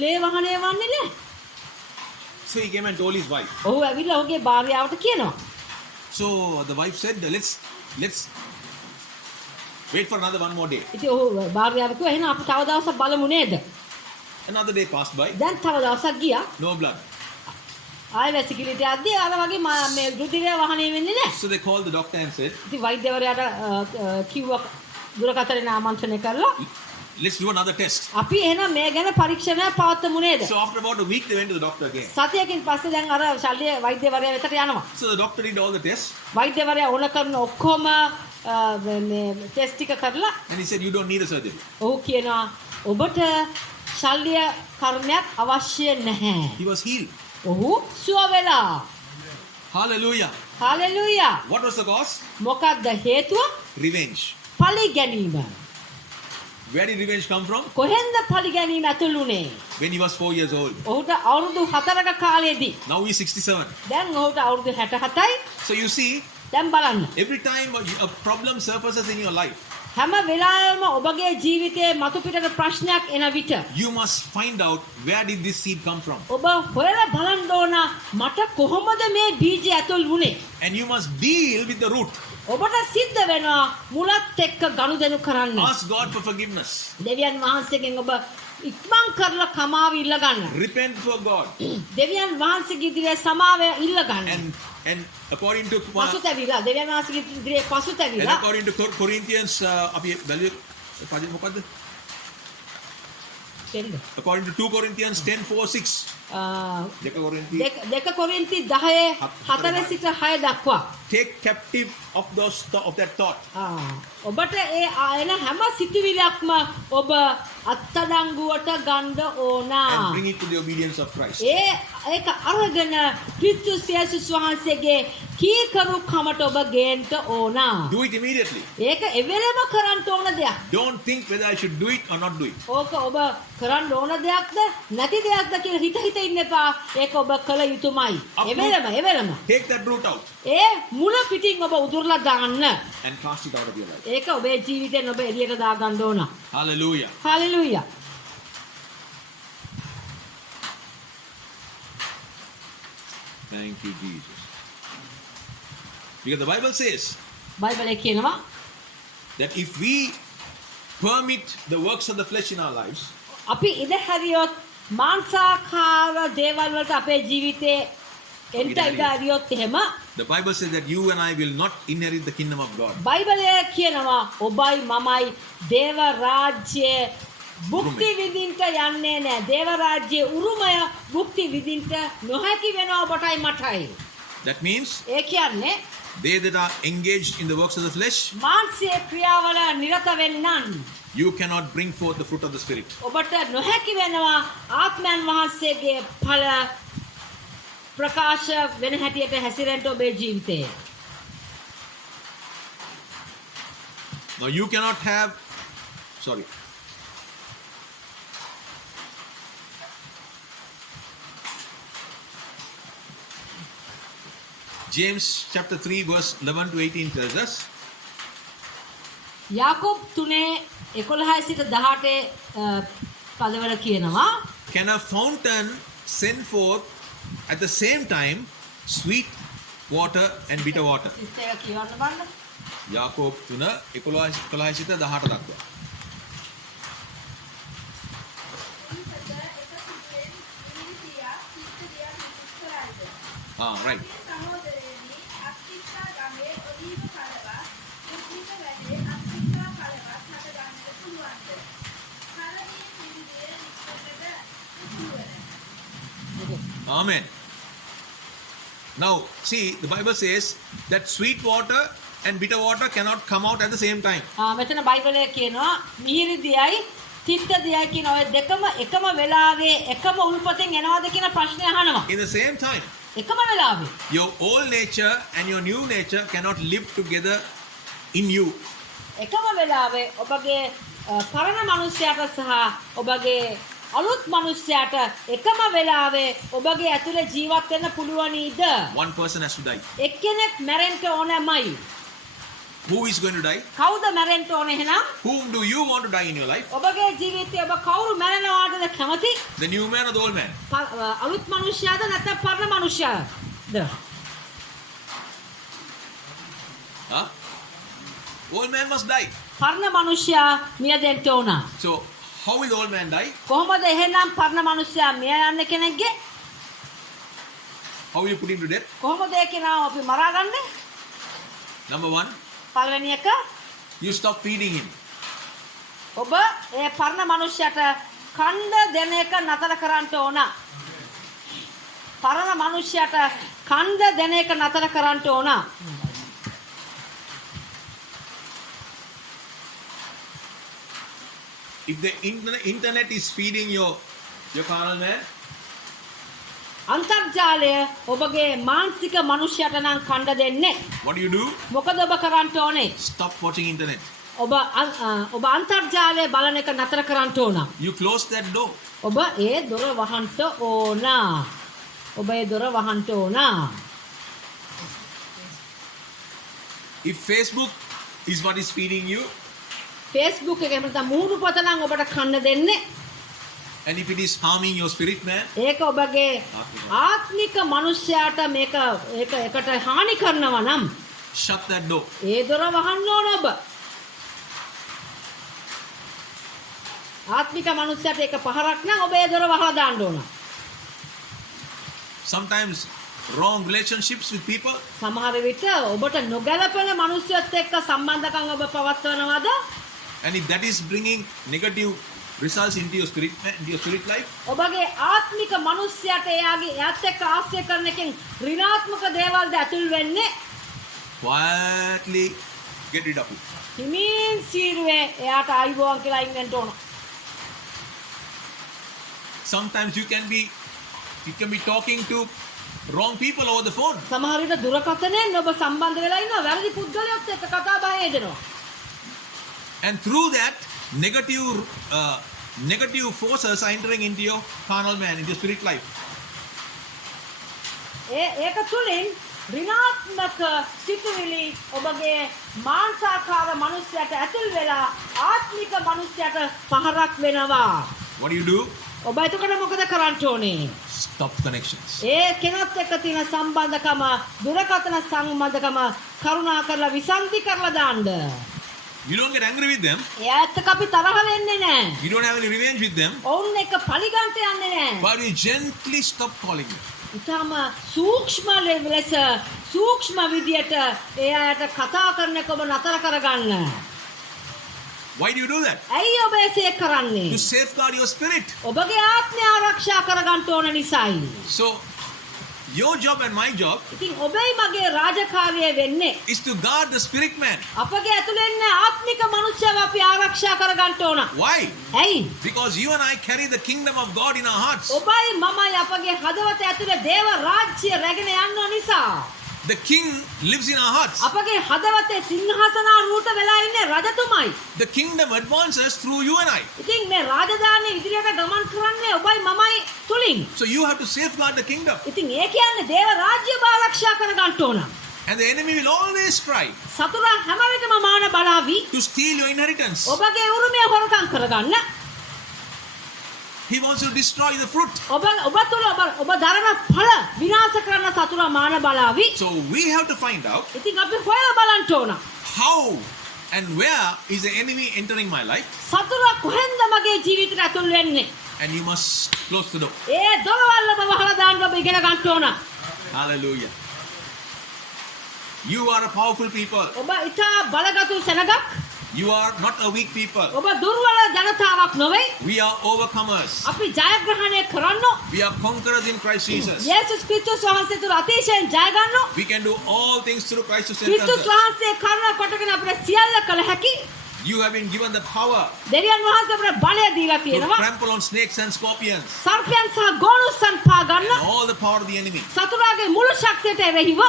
ලේ වහනය වන්නේ නැහැ. So he came and told his wife. ඔහු ඇවිල්ලා ඔහුගේ භාර්යාවට කියනවා. So the wife said, let's wait for another one more day. ඉතින් ඔහු භාර්යාව කිව්වා එහෙනම් අපි තව දවසක් බලමු නේද? Another day passed by. දැන් තව දවසක් ගියා. No blood. ආයෙ වැසිකිළියට යද්දී අර වගේ මේ රුධිරය වහනය වෙන්නේ නැහැ. So they called the doctor and said, ඉතින් වෛද්‍යවරයාට කිව්වා දුරකථනයෙන් ආමන්ත්‍රණය කරලා let's do another test. අපි එහෙනම් මේ ගැන පරීක්ෂණයක් පවත්වමු නේද? So after about a week they went to the doctor again. සතියකින් පස්සේ දැන් අර ශල්‍ය වෛද්‍යවරයා වෙතට යනවා. So the doctor did all the tests වෛද්‍යවරයා ඕන කරන ඔක්කොම මේ ටෙස්ට් ටික කරලා and he said, you don't need a surgery. ඔහු කියනවා ඔබට ශල්‍ය කර්මයක් අවශ්‍ය නැහැ. He was healed. ඔහු සුව වෙලා. Hallelujah. Hallelujah. What was the cause? මොකක්ද හේතුව? Revenge. පලි ගැනීම. Where did revenge come from? කොහෙන්ද පලි ගැනීම ඇතුළුනේ? When he was 4 years old. ඔහුට අවුරුදු 4ක කාලයේදී. Now he's 67. දැන් ඔහුට අවුරුදු 67යි. So you see, දැන් බලන්න. every time a problem surfaces in your life, හැම වෙලාවෙම ඔබගේ ජීවිතයේ මතු පිටට ප්‍රශ්නයක් එන විට you must find out where did this seed come from. ඔබ හොයලා බලන්න ඕන මට කොහොමද මේ බීජය ඇතුල් වුනේ? And you must deal with the root. ඔබට සිද්ධ වෙනවා මුලත් එක්ක ගනුදෙනු කරන්න. Ask God for forgiveness. දෙවියන් වහන්සේගෙන් ඔබ ඉක්මන් කරලා කමාව ඉල්ල ගන්න. Repent for God. දෙවියන් වහන්සේගේ ඉදිරියේ සමාව ඉල්ල ගන්න. And according to පසුතැවිලා දෙවියන් වහන්සේගේ ඉදිරියේ and පසුතැවිලා according to Corinthians අපි බැලුවේ පදේ මොකද්ද? දෙන්න. According to 2 Corinthians 10:4-6. දෙක කොරින්ති දෙක කොරින්ති 10:4 සිට 6 දක්වා. Take captive of that thought. ඔබට ඒ ආයන හැම සිතුවිල්ලක්ම ඔබ අත්අඩංගුවට ගන්න ඕන. And bring it to the obedience of Christ. ඒක අරගෙන ක්‍රිස්තුස් යේසුස් වහන්සේගේ කීකරුකමට ඔබ ගේන්න ඕන. Do it immediately. ඒක එවෙලම කරන්න ඕන දෙයක්. Don't think whether I should do it or not do it. ඕක ඔබ කරන්න ඕන දෙයක්ද නැති දෙයක්ද කියලා හිත ඉන්න එපා. ඒක ඔබ කළ යුතුමයි. එවෙලම. Take that root out ඒ මුල පිටින් ඔබ උදුරලා දාන්න. and cast it out of your life. ඒක ඔබේ ජීවිතෙන් ඔබ එළියට දා ගන්න ඕන. Hallelujah. Hallelujah. Thank you, Jesus. Because the Bible says බයිබලයේ කියනවා that if we permit the works of the flesh in our lives, අපි ඉඩ හැරියොත් මාංශාකාර දේවල් වලට අපේ ජීවිතේ එන්ට ඉඩ හැරියොත් එහෙම the Bible says that you and I will not inherit the kingdom of God. බයිබලයේ කියනවා ඔබයි මමයි දේව රාජ්‍යයේ භුක්ති විඳින්න යන්නේ නැහැ. දේව රාජ්‍යයේ උරුමය භුක්ති විඳින්න නොහැකි වෙනවා ඔබටයි මටයි. That means ඒ කියන්නේ they that are engaged in the works of the flesh, මාංශයේ ක්‍රියාවල නිරත වෙන්නන් you cannot bring forth the fruit of the Spirit. ඔබට නොහැකි වෙනවා ආත්මයන් වහන්සේගේ ඵල ප්‍රකාශ වෙන හැටියට හැසිරෙන්න ඔබේ ජීවිතේ. Now you cannot have, sorry. James chapter 3 verse 11 to 18 tells us, යාකෝබ් 3:11 සිට 18 පදවල කියනවා can a fountain send forth at the same time sweet water and bitter water? Sister එක කියවන්න බලන්න. යාකෝබ් 3:11 සිට 18 දක්වා. Right. සහෝදරයනි, අත්තිත්තා ගමේ ඔලීව කලවත්, කුක්මිත වැඩේ අත්තිත්තා කලවත් හටගන්නට පුළුවන්ද? කලණී පිළිදේ නික්මකට පුළුවන්. Amen. Now, see, the Bible says that sweet water and bitter water cannot come out at the same time. මෙතන බයිබලයේ කියනවා මිහිරි දියයි තිත්ත දියයි කියන ඔය දෙකම එකම වෙලාවේ එකම උල්පතෙන් එනවාද කියන ප්‍රශ්නය අහනවා. In the same time, එකම වෙලාවේ your old nature and your new nature cannot live together in you. එකම වෙලාවේ ඔබගේ පරණ මනුස්සයාට සහ ඔබගේ අලුත් මනුස්සයාට එකම වෙලාවේ ඔබගේ ඇතුලේ ජීවත් වෙන්න පුළුවනීද? One person has to die. එක්කෙනෙක් මැරෙන්න ඕනමයි. Who is going to die? කවුද මැරෙන්න ඕනේ එහෙනම්? Whom do you want to die in your life? ඔබගේ ජීවිතේ ඔබ කවුරු මැරෙනවාටද කැමති? The new man or the old man? අලුත් මනුස්සයාද නැත්නම් පරණ මනුස්සයාද? Huh? Old man must die. පරණ මනුස්සයා මියදෙන්න ඕන. So, how will the old man die? කොහොමද එහෙනම් පරණ මනුස්සයා මිය යන්නේ කෙනෙක්ගේ? How will you put him to death? කොහොමද ඒ කෙනාව අපි මරාගන්නේ? Number one, පළවෙනි එක you stop feeding him. ඔබ ඒ පරණ මනුස්සයාට කණ්ඩ දෙන එක නතර කරන්න ඕන. පරණ මනුස්සයාට කණ්ඩ දෙන එක නතර කරන්න ඕන. If the internet is feeding your carnal man, අන්තර්ජාලය ඔබගේ මානසික මනුෂ්‍යයට නම් කණ්ඩ දෙන්නේ. what do you do? මොකද ඔබ කරන්න ඕනේ? Stop watching internet. ඔබ අන්තර්ජාලය බලන එක නතර කරන්න ඕන. You close that door. ඔබ ඒ දොර වහන්න ඕන. ඔබ ඒ දොර වහන්න ඕන. If Facebook is what is feeding you, Facebook එකේ නැත්නම් මුහුණු පොත නම් ඔබට කන්න දෙන්නේ. and if it is harming your spirit man, ඒක ඔබගේ ආත්මික මනුෂ්‍යයාට මේක එකට හානි කරනවා නම් shut that door. ඒ දොර වහන්න ඕන ඔබ. ආත්මික මනුෂ්‍යයාට ඒක පහරක් නම් ඔබ ඒ දොර වහලා දාන්න ඕන. Sometimes wrong relationships with people, සමහර විට ඔබට නොගැලපෙන මනුෂ්‍යයත් එක්ක සම්බන්ධකම් ඔබ පවත්වනවද? and if that is bringing negative results into your spirit life, ඔබගේ ආත්මික මනුෂ්‍යයාට එයාත් එක්ක ආශ්‍රය කරන එකෙන් ඍණාත්මක දේවල්ද ඇතුල් වෙන්නේ? quietly get rid of it. හිමින් සීරුවේ එයාට ආයිබෝන් කියලා ඉන්නට ඕන. Sometimes you can be talking to wrong people over the phone, සමහර විට දුරකථනයෙන් ඔබ සම්බන්ධ වෙලා ඉන්නවා වැරදි පුද්ගලයෙක් එක්ක කතා බහ හේදෙනවා. and through that negative forces are entering into your carnal man, into your spirit life. ඒක තුලින් ඍණාත්මක සිතුවිලි ඔබගේ මානසිකාර මනුස්සයට ඇතුල් වෙලා ආත්මික මනුස්සයට පහරක් වෙනවා. What do you do? ඔබ එතකොට මොකද කරන්න ඕනේ? stop connections. ඒ කෙනත් එක්ක තියෙන සම්බන්ධකම දුරකථන සම්බන්ධකම කරුණා කරලා විසන්ධි කරලා දාන්න. You don't get angry with them. එයාත් එක්ක අපි තරහ වෙන්නේ නැහැ. You don't have any revenge with them. ඔවුන් එක්ක පරිගන්ට යන්නේ නැහැ. But you gently stop calling them. ඊටම සූක්ෂම ලෙස සූක්ෂම විදියට එයාට කතා කරන එක ඔබ නතර කරගන්න. Why do you do that? ඇයි ඔබ එසේ කරන්නේ? To safeguard your spirit. ඔබගේ ආත්මය ආරක්ෂා කරගන්න ඕන නිසායි. So, your job and my job ඉතින් ඔබයි මගේ රාජකාරිය වෙන්නේ is to guard the spirit man. අපගේ ඇතුළේ ඉන්න ආත්මික මනුෂ්‍යව අපි ආරක්ෂා කරගන්න ඕන. Why? ඇයි? Because you and I carry the kingdom of God in our hearts. ඔබයි මමයි අපගේ හදවත ඇතුළේ දේව රාජ්‍ය රැගෙන යන්න නිසා. The king lives in our hearts. අපගේ හදවතේ සිංහාසනාරූඪ වෙලා ඉන්නේ රජතුමයි. The kingdom advances through you and I. ඉතින් මේ රාජධානිය ඉදිරියට ගමන් කරන්නේ ඔබයි මමයි තුලින්. So you have to safeguard the kingdom. ඉතින් ඒ කියන්නේ දේව රාජ්‍යව ආරක්ෂා කරගන්න ඕන. And the enemy will always try සතුරා හැම විටම මාන බලාවි to steal your inheritance. ඔබගේ උරුමය හොරකම් කරගන්න. He wants to destroy the fruit. ඔබ තුල ඔබ දරන ඵල විනාශ කරන සතුරා මාන බලාවි. So we have to find out ඉතින් අපි හොයලා බලන්න ඕන. how and where is the enemy entering my life, සතුරා කොහෙන්ද මගේ ජීවිතයට ඇතුල් වෙන්නේ? and you must close the door. ඒ දොරවල් ඔබ වහලා දාන්න ඔබ ඉගෙන ගන්න ඕන. Hallelujah. You are a powerful people. ඔබ ඉතා බලගතු සෙනගක්. You are not a weak people. ඔබ දුර්වල ජනතාවක් නොවේ. We are overcomers. අපි ජයග්‍රහණය කරන්න. We are conquerors in Christ Jesus. යේසුස් ක්‍රිස්තුස් වහන්සේ තුල අතිශයින් ජය ගන්න. We can do all things through Christ who strengthens ක්‍රිස්තුස් us. වහන්සේ කරුණා කොටගෙන අපිට සියල්ල කළ හැකි. You have been given the power දෙවියන් වහන්සේ අපිට බලය දීලා to තියෙනවා. trample on snakes and scorpions සර්පයන් සහ ගෝනුස්සන් පා ගන්න. and all the power of the enemy. සතුරාගේ මුළු ශක්තියට එරෙහිව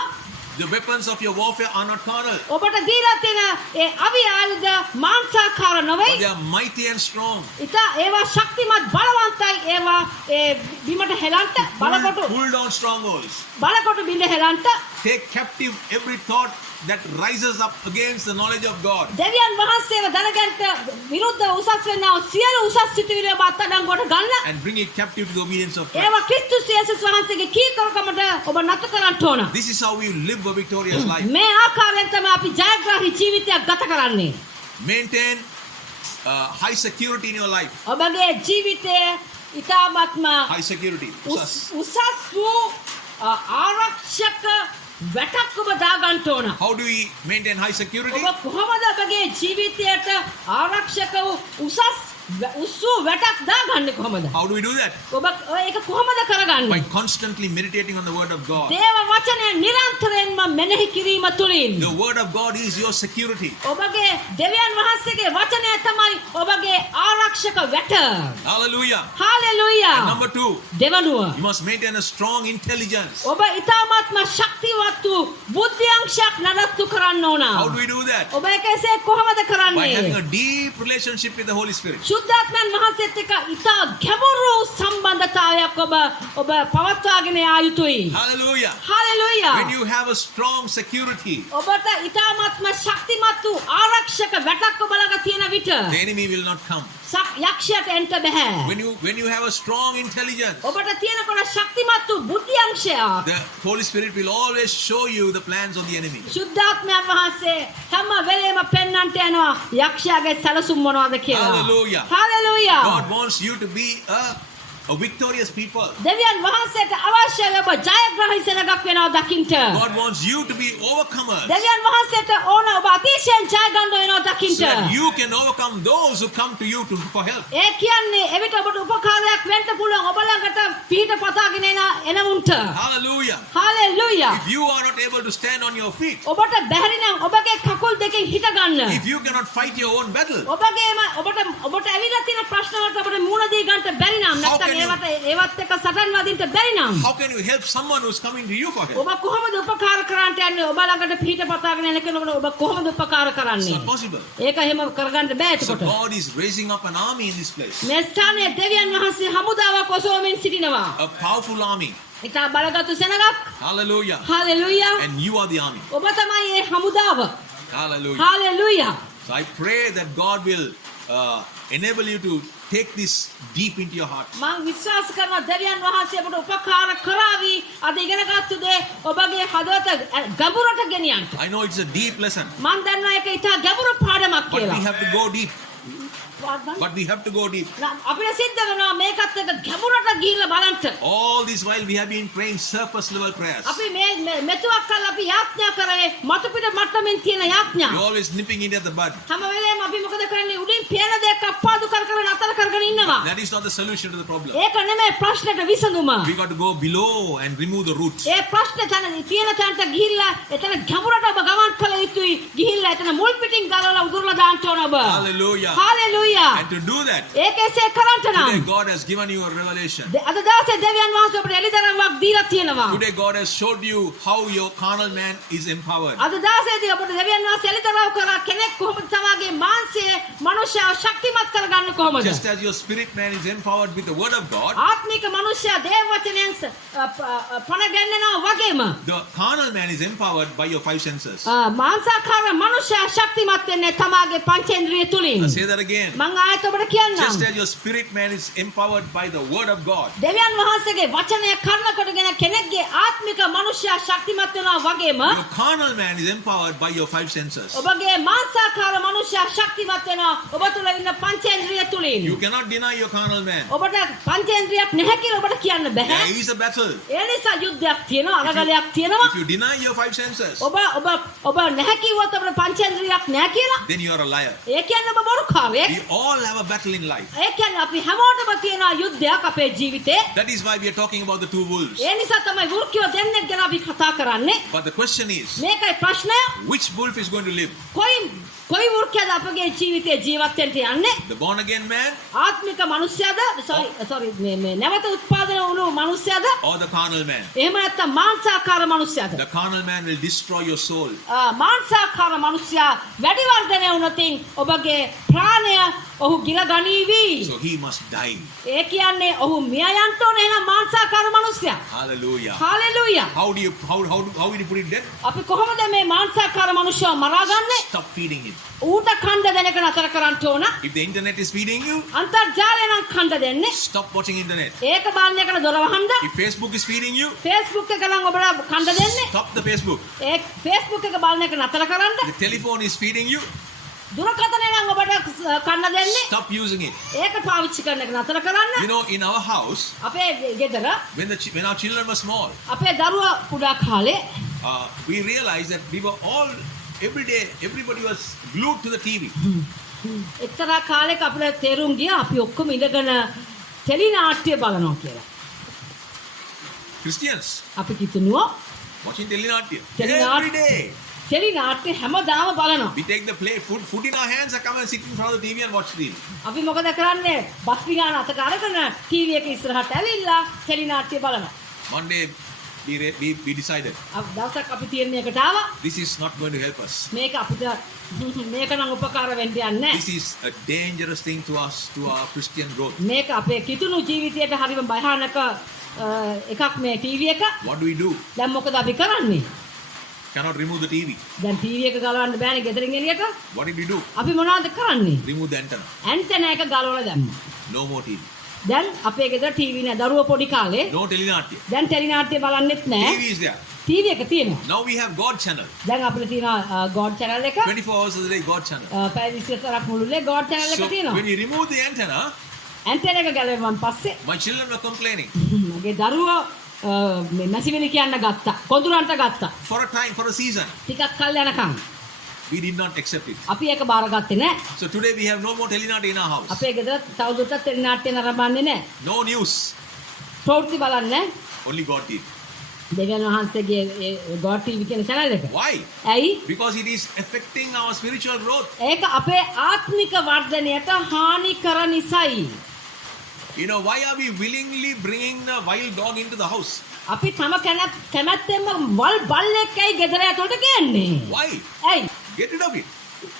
The weapons of your warfare are not carnal, ඔබට දීලා තියෙන ඒ අවි ආයුධ මාංශාකාර but නොවේ. they are mighty and strong. ඉත ඒවා ශක්තිමත් බලවන්තයි. ඒවා ඒ බිමට හෙලන්ට බලකොට Pull down strongholds. බලකොට බිඳ හෙලන්ට Take captive every thought that rises up against the knowledge of God. දෙවියන් වහන්සේව දැනගන්න විරුද්ධ උසස් වෙනා සියලු උසස් සිතුවිලි ඔබ අත්අඩංගුවට ගන්න. And bring it captive to the obedience of Christ. ඒවා ක්‍රිස්තුස් යේසුස් වහන්සේගේ කීකරුකමට ඔබ නතර කරන්න ඕන. This is how we live a victorious life. මේ ආකාරයෙන් තමයි අපි ජයග්‍රාහී ජීවිතයක් ගත කරන්නේ. Maintain high security in your life. ඔබගේ ජීවිතයේ ඉතාමත්ම High security. උසස් වූ ආරක්ෂක වැටක් ඔබ දාගන්න ඕන. How do we maintain high security? ඔබ කොහොමද ඔබගේ ජීවිතයට ආරක්ෂක වූ උස්සු වැටක් දාගන්නේ කොහොමද? How do we do that? ඔබ ඒක කොහොමද By කරගන්නේ? constantly meditating on the word of God. දේව වචනය නිරන්තරයෙන්ම මෙනෙහි කිරීම තුළින් The word of God is your security. ඔබගේ දෙවියන් වහන්සේගේ වචනය තමයි ඔබගේ ආරක්ෂක වැට. Hallelujah. හාලෙලූයා. And number 2, දෙවනුව you must maintain a strong intelligence. ඔබ ඊ타මාත්ම ශක්තිවත් වූ බුද්ධිඅංශයක් නඩත්තු කරන්න ඕන. How do we do that? ඔබ ඒක එසේ කොහොමද By having කරන්නේ? a deep relationship with the Holy Spirit. ශුද්ධාත්මයන් වහන්සේත් එක්ක ඊටා ගැඹුරු සම්බන්ධතාවයක් ඔබ පවත්වාගෙන යා යුතුයි. Hallelujah. Hallelujah. When you have a strong security, ඔබට ඊ타මාත්ම ශක්තිමත් වූ ආරක්ෂක වැටක් ඔබ ළඟ තියෙන විට the enemy will not come. යක්ෂයට එන්න බෑ. When you have a strong intelligence, ඔබට තියෙනකොට ශක්තිමත් වූ බුද්ධිඅංශයක් the Holy Spirit will always show you the plans of the enemy. ශුද්ධාත්මයන් වහන්සේ හැම වෙලේම පෙන්වන්නට යනවා යක්ෂයාගේ සැලසුම් මොනවද කියලා. Hallelujah. Hallelujah. God wants you to be a victorious people. දෙවියන් වහන්සේට අවශ්‍යයි ඔබ ජයග්‍රාහී සෙනගක් වෙනවා දකින්න. God wants you to be overcomers, දෙවියන් වහන්සේට ඕන ඔබ අතිශයින් ජය ගන්න වෙනවා so දකින්න. that you can overcome those who come to you for help. ඒ කියන්නේ එවිට ඔබට උපකාරයක් වෙන්න පුළුවන් ඔබ ළඟට පිහිට පතාගෙන එනවුන්ට. Hallelujah. Hallelujah. If you are not able to stand on your feet, ඔබට බැරි නම් ඔබගේ කකුල් දෙකෙන් හිට ගන්න. if you cannot fight your own battle, ඔබට ඇවිල්ලා තියෙන ප්‍රශ්න වලට ඔබට මුහුණ දී ගන්න බැරි නම් How නැත්නම් can you- ඒවත් එක්ක සටන් වදින්න බැරි නම් how can you help someone who's coming to you for help? ඔබ කොහොමද උපකාර කරන්නට යන්නේ? ඔබ ළඟට පිහිට පතාගෙන එන කෙනෙකුට ඔබ කොහොමද උපකාර It's කරන්නේ? not possible. ඒක එහෙම කරගන්න බෑ So එතකොට. God is raising up an army in this place, මේ ස්ථානයේ දෙවියන් වහන්සේ හමුදාවක් ඔසවමින් සිටිනවා. a powerful army. ඊට බලගත්තු සෙනගක්. Hallelujah. Hallelujah. And you are the army. ඔබ තමයි මේ හමුදාව. Hallelujah. Hallelujah. So I pray that God will enable you to take this deep into your heart. මං විශ්වාස කරනවා දෙවියන් වහන්සේ අපට උපකාර කරાવી අද ඉගෙනගත්තු දේ ඔබගේ හදවත ගැඹුරට ගෙනියන්න. I know it's a deep lesson, මං දන්නවා ඒක ඉතා ගැඹුරු පාඩමක් but we කියලා. have to go deep. But we have to go deep. අපිට සිද්ධ වෙනවා මේකත් එක්ක ගැඹුරට ගිහිල්ලා බලන්න. All this while we have been praying surface level prayers. අපි මෙතුවක් කල් අපි යාඥා කරේ මතු පිට මට්ටමින් තියෙන යාඥා. You're always nipping it at the bud. හැම වෙලේම අපි මොකද කරන්නේ උඩින් පේන දේ කප්පාදු කර කර නතර කරගෙන ඉන්නවා. That is not the solution to the problem. ඒක නෙමෙයි ප්‍රශ්නෙට විසඳුම. We got to go below and remove the root. ඒ ප්‍රශ්නේ තන තියෙන තැනට ගිහිල්ලා එතන ගැඹුරට ඔබ ගමන් කළ යුතුයි. ගිහිල්ලා එතන මුල් පිටින් ගලවලා උදුරලා දාන්න ඕන ඔබ. Hallelujah. හalleluයා. And to do that, ඒකේසේ කරන්න today නම් God has given you a revelation. අද දවසේ දෙවියන් වහන්සේ අපට එළිදරව්වක් දීලා තියෙනවා. Today God has showed you how your carnal man is empowered. අද දවසේදී අපට දෙවියන් වහන්සේ එළිදරව් කරා කෙනෙක් කොහොමද තමගේ මාංශයේ මනුෂ්‍යව ශක්තිමත් කරගන්න කොහොමද? Just as your spirit man is empowered with the word of God, ආත්මික මනුෂ්‍යයා දේව වචනයෙන් පණ ගන්නවා වගේම the carnal man is empowered by your five senses. මාංශාකාර මනුෂ්‍යයා ශක්තිමත් වෙන්නේ තමගේ පංචේන්ද්‍රිය තුලින්. I'll say that again. මම ආයත ඔබට කියන්නම්. Just as your spirit man is empowered by the word of God, දෙවියන් වහන්සේගේ වචනය කර්ණ කොටගෙන කෙනෙක්ගේ ආත්මික මනුෂ්‍යයා ශක්තිමත් වෙනවා වගේම your carnal man is empowered by your five senses. ඔබගේ මාංශාකාර මනුෂ්‍යයා ශක්තිමත් වෙනවා ඔබ තුල ඉන්න පංචේන්ද්‍රිය තුලින්. You cannot deny your carnal man. ඔබට පංචේන්ද්‍රියක් නැහැ කියලා ඔබට කියන්න බෑ. There is a battle. ඒ නිසා යුද්ධයක් තියෙනවා අරගලයක් තියෙනවා. If you deny your five senses, ඔබ නැහැ කිව්වොත් අපේ පංචේන්ද්‍රියක් නැහැ කියලා. then you are a liar. ඒ කියන්නේ ඔබ බොරුකාරයෙක්. We all have a battle in life. ඒ කියන්නේ අපි හැමෝටම තියෙන යුද්ධයක් අපේ ජීවිතේ. That is why we are talking about the two wolves. ඒ නිසා තමයි වෘක්කයෝ දෙන්නෙක් ගැන අපි කතා කරන්නේ. But the question is, මේකයි ප්‍රශ්නය. which wolf is going to live? කොයි වෘක්කයද අපගේ ජීවිතේ ජීවත් වෙන්න යන්නේ? The born again man ආත්මික මනුස්සයාද? sorry මේ නැවත උත්පාදනය වුණු මනුස්සයාද? or the carnal man? එහෙම නැත්නම් මාංශාකාර මනුස්සයාද? The carnal man will destroy your soul. මාංශාකාර මනුස්සයා වැඩි වර්ධනය වුණොතින් ඔබගේ ප්‍රාණය ඔහු ගිල ගනීවි. So he must die. ඒ කියන්නේ ඔහු මිය යන්න ඕන එහෙනම් මාංශාකාර මනුස්සයා. Hallelujah. Hallelujah. How will you put it dead? අපි කොහොමද මේ මාංශාකාර මනුස්සයව මරාගන්නේ? Stop feeding him. ඌට කණ්ඩ දෙන එක නතර කරන්න ඕන. If the internet is feeding you, අන්තර්ජාලය නම් කණ්ඩ දෙන්නේ. stop watching internet. ඒක බලන එකට දොර වහන්න. If Facebook is feeding you, Facebook එක නම් ඔබට කණ්ඩ දෙන්නේ. stop the Facebook. A Facebook එක බලන එක නතර කරන්න. The telephone is feeding you, දුරකථනය නම් ඔබට කණ්ඩ දෙන්නේ. stop using it. ඒක පාවිච්චි කරන එක නතර කරන්න. You know, in our house, අපේ ගෙදර when our children were small, අපේ දරුවා කුඩා කාලේ we realized that we were all every day everybody was glued to the TV. එක්තරා කාලයක අපිට තේරුම් ගියා අපි ඔක්කොම ඉඳගෙන ටෙලි නාට්‍ය බලනවා කියලා. Christians අපි කිතුනුවා watching Telenatya Telenat- every day. Tele නාට්‍ය හැමදාම බලනවා. We take the food in our hands and come and sit in front of the TV and watch TV. අපි මොකද කරන්නේ? බස් පිඟාන අතක අරගෙන ටීවී එක ඉස්සරහට ඇවිල්ලා ටෙලි නාට්‍ය බලනවා. One day we decided දවසක් අපි තීරණයකට ආවා this is not going to help us. මේක අපිට මේක නම් උපකාර වෙන්න යන්නේ This is a dangerous thing to us, to our Christian growth. මේක අපේ කිතුණු ජීවිතයට හරිම භයානක එකක් මේ ටීවී එක. What do we do? දැන් මොකද අපි කරන්නේ? Cannot remove the TV. දැන් ටීවී එක ගලවන්න බෑනේ ගෙදරින් එළියට. What did we do? අපි මොනවද කරන්නේ? Remove the antenna. ඇන්ටෙනා එක ගලවලා දැම්මා. No more TV. දැන් අපේ ගෙදර ටීවී නෑ. දරුවෝ පොඩි කාලේ. No Telenatya. දැන් ටෙලි නාට්‍ය බලන්නෙත් නෑ. TV is there. ටීවී එක තියෙනවා. Now we have God channel. දැන් අපිට තියෙනවා ගෝඩ් channel එක. 24 hours a day God channel. පැය 24ක් මුළුල්ලේ ගෝඩ් channel එක So තියෙනවා. when we remove the antenna, ඇන්ටෙනා එක ගැලවෙවන් පස්සේ my children were complaining. මගේ දරුවෝ මේ මැසිවිලි කියන්න ගත්තා. කොඳුරන්ට ගත්තා. For a time, for a season, ටිකක් කල් යනකම් we did not accept it. අපි ඒක බාරගත්තේ නෑ. So today we have no more Telenatya in our house. අපේ ගෙදර තවදුරටත් ටෙලි නාට්‍ය නරඹන්නේ නෑ. No news. ප්‍රවෘත්ති බලන්නේ නෑ. Only God TV. දෙවියන් වහන්සේගේ ගෝඩ් ටීවී කියන channel එක. Why? ඇයි? Because it is affecting our spiritual growth. ඒක අපේ ආත්මික වර්ධනයට හානි කර නිසායි. You know, why are we willingly bringing the wild dog into the house? අපි තම කැමැත්තෙන්ම වල් බල්ලෙක්යි ගෙදර ඇතුළට ගන්නේ. Why? ඇයි? Get rid of it.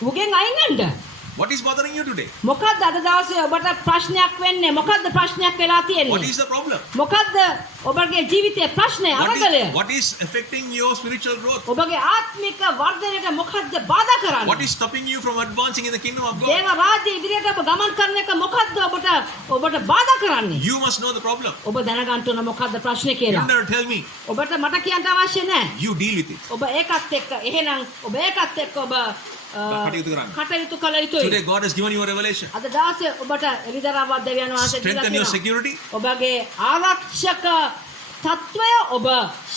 උගෙන් අයින් වෙන්න. What is bothering you today? මොකද්ද අද දවසේ ඔබට ප්‍රශ්නයක් වෙන්නේ? මොකද්ද ප්‍රශ්නයක් වෙලා What තියෙන්නේ? is the problem? මොකද්ද ඔබගේ ජීවිතයේ ප්‍රශ්නය අරගලය? What is affecting your spiritual growth? ඔබගේ ආත්මික වර්ධනයට මොකද්ද බාධා කරන්නේ? What is stopping you from advancing in the kingdom of God? දේව රාජ්‍ය ඉදිරියට ඔබ ගමන් කරන එක මොකද්ද ඔබට බාධා කරන්නේ? You must know the problem. ඔබ දැනගන්න ඕන මොකද්ද ප්‍රශ්නේ You කියලා. never tell me. ඔබට මට කියන්න අවශ්‍ය නැහැ. You deal with it. ඔබ ඒකත් එක්ක එහෙනම් ඔබ ඒකත් එක්ක ඔබ කටයුතු කරන්න. කටයුතු කළ යුතුයි. Today God has given you a revelation. අද දවසේ ඔබට එලිදරාවත් දෙවියන් වහන්සේ දීලා Strengthen your තියෙනවා. security. ඔබගේ ආරක්ෂක තත්වය ඔබ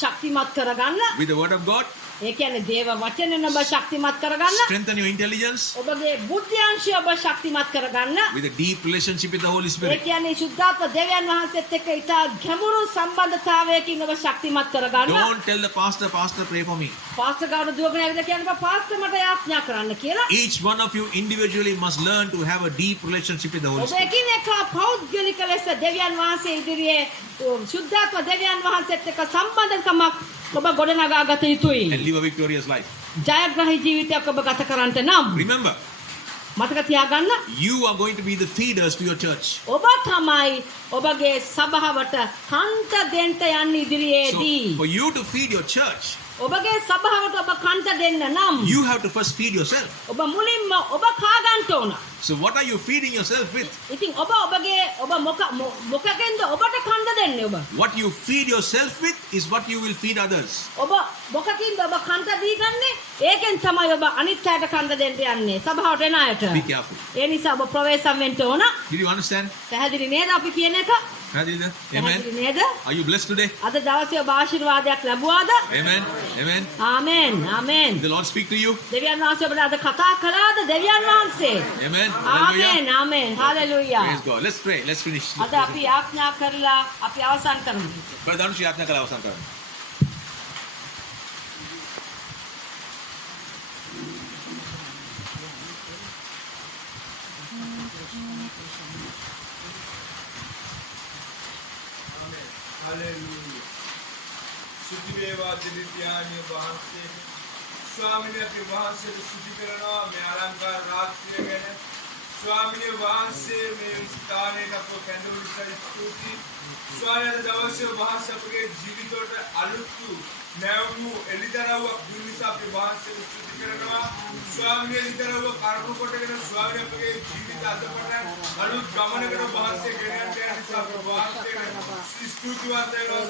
ශක්තිමත් කරගන්න. With the word of God. ඒ කියන්නේ දේව වචනෙන් ඔබ ශක්තිමත් කරගන්න. Strengthen your intelligence. ඔබගේ බුද්ධ්‍යංශය ඔබ ශක්තිමත් කරගන්න. With a deep relationship with the Holy A Spirit. කියන්නේ සුද්ධාත්ම දෙවියන් වහන්සේත් එක්ක ඉතා ගැඹුරු සම්බන්ධතාවයකින් ඔබ ශක්තිමත් කරගන්න. Don't tell the pastor, pray for me. Pastor ගාවට දුවගෙන ඇවිල්ලා කියනවා පාස්ටර් මට යාඥා කරන්න කියලා. Each one of you individually must learn to have a deep relationship with the Holy ඔබ Spirit. එකිනෙකා පෞද්ගලික ලෙස දෙවියන් වහන්සේ ඉදිරියේ සුද්ධාත්ම දෙවියන් වහන්සේත් එක්ක සම්බන්ධකමක් ඔබ ගොඩනගා ගත යුතුයි. And live a victorious life. ජයග්‍රහී ජීවිතයක් ඔබ ගත කරන්නට නම් Remember, මතක තියාගන්න you are going to be the feeders to your church. ඔබ තමයි ඔබගේ සභාවට කන්ට දෙන්න යන්නේ So, ඉදිරියේදී. for you to feed your church, ඔබගේ සභාවට ඔබ කන්ට දෙන්න නම් you have to first feed yourself. ඔබ මුලින්ම ඔබ කා ගන්න ඕන. So, what are you feeding yourself with? ඉතින් ඔබ මොකකින්ද ඔබට කන්ද දෙන්නේ ඔබ? What you feed yourself with is what you will feed others. ඔබ මොකකින්ද ඔබ කන්ද දීගන්නේ? ඒකෙන් තමයි ඔබ අනිත් අයට කන්ද දෙන්න යන්නේ. සභාවට එන අයට. Be careful. ඒ නිසා ඔබ ප්‍රවේශම් වෙන්න ඕන. Did you understand? පැහැදිලි නේද අපි කියන එක? Amen. පැහැදිලි නේද? Are you blessed today? අද දවසේ ඔබ ආශිර්වාදයක් ලැබුවාද? Amen. Amen. Amen. Amen. Did the Lord speak to you? දෙවියන් වහන්සේ ඔබට අද කතා කළාද? දෙවියන් වහන්සේ. Amen. Amen. Hallelujah. Amen. Hallelujah. Praise God. Let's pray. Let's finish. අද අපි ආඥා කරලා අපි අවසන් කරමු. Brother Anush, ආඥා කළා අවසන් කරන්න. Hallelujah. සුද්ධි වේවා දිවිඥානිය වහන්සේ ස්වාමීන් වහන්සේ සුද්ධි කරනවා මේ අලංකාර රාත්‍රිය ගැන ස්වාමීන් වහන්සේ මේ ස්ථානයේ අප කැඳවුණු ස්තුති ස්වාමීන් දවසේ වහන්සේ අපගේ ජීවිතයට අලුත් නැවුණු එලිදරව්වක් දුන්න නිසා අපි වහන්සේ සුද්ධි කරනවා ස්වාමීන් එලිදරව්ව කරුණු කොටගෙන ස්වාමීන් අපගේ ජීවිත අදපට අලුත් ගමනකට වහන්සේ ගෙනත් යන නිසා අපි වහන්සේ ස්තුතිවන්ත වෙනවා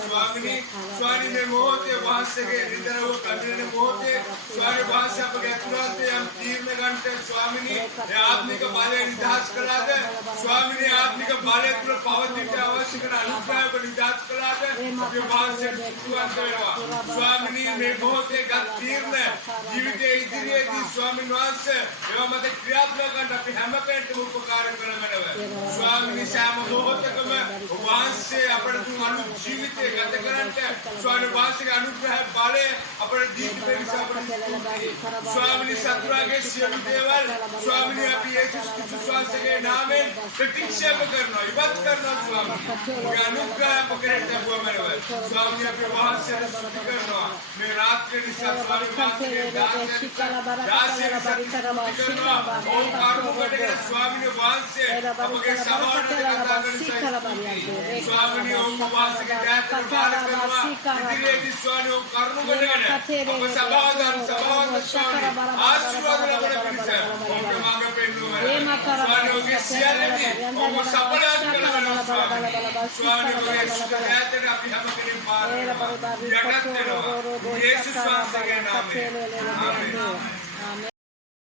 ස්වාමීන් මේ මොහොතේ වහන්සේගේ එලිදරව්ව කඩන මොහොතේ ස්වාමීන් වහන්සේ අපගේ අතුරාන්තේ යම් තීරණ ගන්නට ස්වාමීන් ඒ ආත්මික බලය නිදහස් කළාද ස්වාමීන් ආත්මික බලය තුළ පවතින අවශ්‍ය කරන අනුග්‍රහයක නිදහස් කළාද අපි වහන්සේ ස්තුතිවන්ත වෙනවා ස්වාමීන් මේ මොහොතේ ගත් තීරණ ජීවිතයේ ඉදිරියේදී ස්වාමීන් වහන්සේ ඒවා මත ක්‍රියාත්මක කරන්න අපි හැම කෙනෙකුටම උපකාර කරගන්නව ස්වාමීන් සෑම මොහොතකම වහන්සේ අපට දුන් අනුත් ජීවිතය ගත කරන්නට ස්වාමීන් වහන්සේගේ අනුග්‍රහ බලය අපට දීපේ නිසා අපට ස්වාමීන් සතුරාගේ සියලු දේවල් ස්වාමීන් අපි යේසුස් ක්‍රිස්තුස් වහන්සේගේ නාමයෙන් ප්‍රතික්ෂේප කරනවා ඉවත් කරනවා ස්වාමීන් ඔබේ අනුග්‍රහය අපකට ලැබුවමනව ස්වාමීන් අපි වහන්සේට ස්තුති කරනවා මේ රාත්‍රියේ නිසා ස්වාමීන් වහන්සේගේ දාසයන් කරනවා ඕ කර්මවලට ස්වාමීන් වහන්සේ අපගේ සමාජයට කතා කරන ස්වාමීන් වහන්සේගේ දායකත්වය පාල කරනවා ඉදිරියේදී ස්වාමීන් කර්මවලට අප සභාවදන් ස්වාමීන් ආශිර්වාද ලබන පිණිස ඔබේ මඟ පෙන්වනවා ස්වාමීන්ගේ සියල්ලදී ඔබ සඵලවත් කරගන්නවා ස්වාමීන් වහන්සේ අපි හැම කෙනෙක් පාර යටත් වෙනවා යේසුස් වහන්සේගේ නාමයෙන් ආමේන්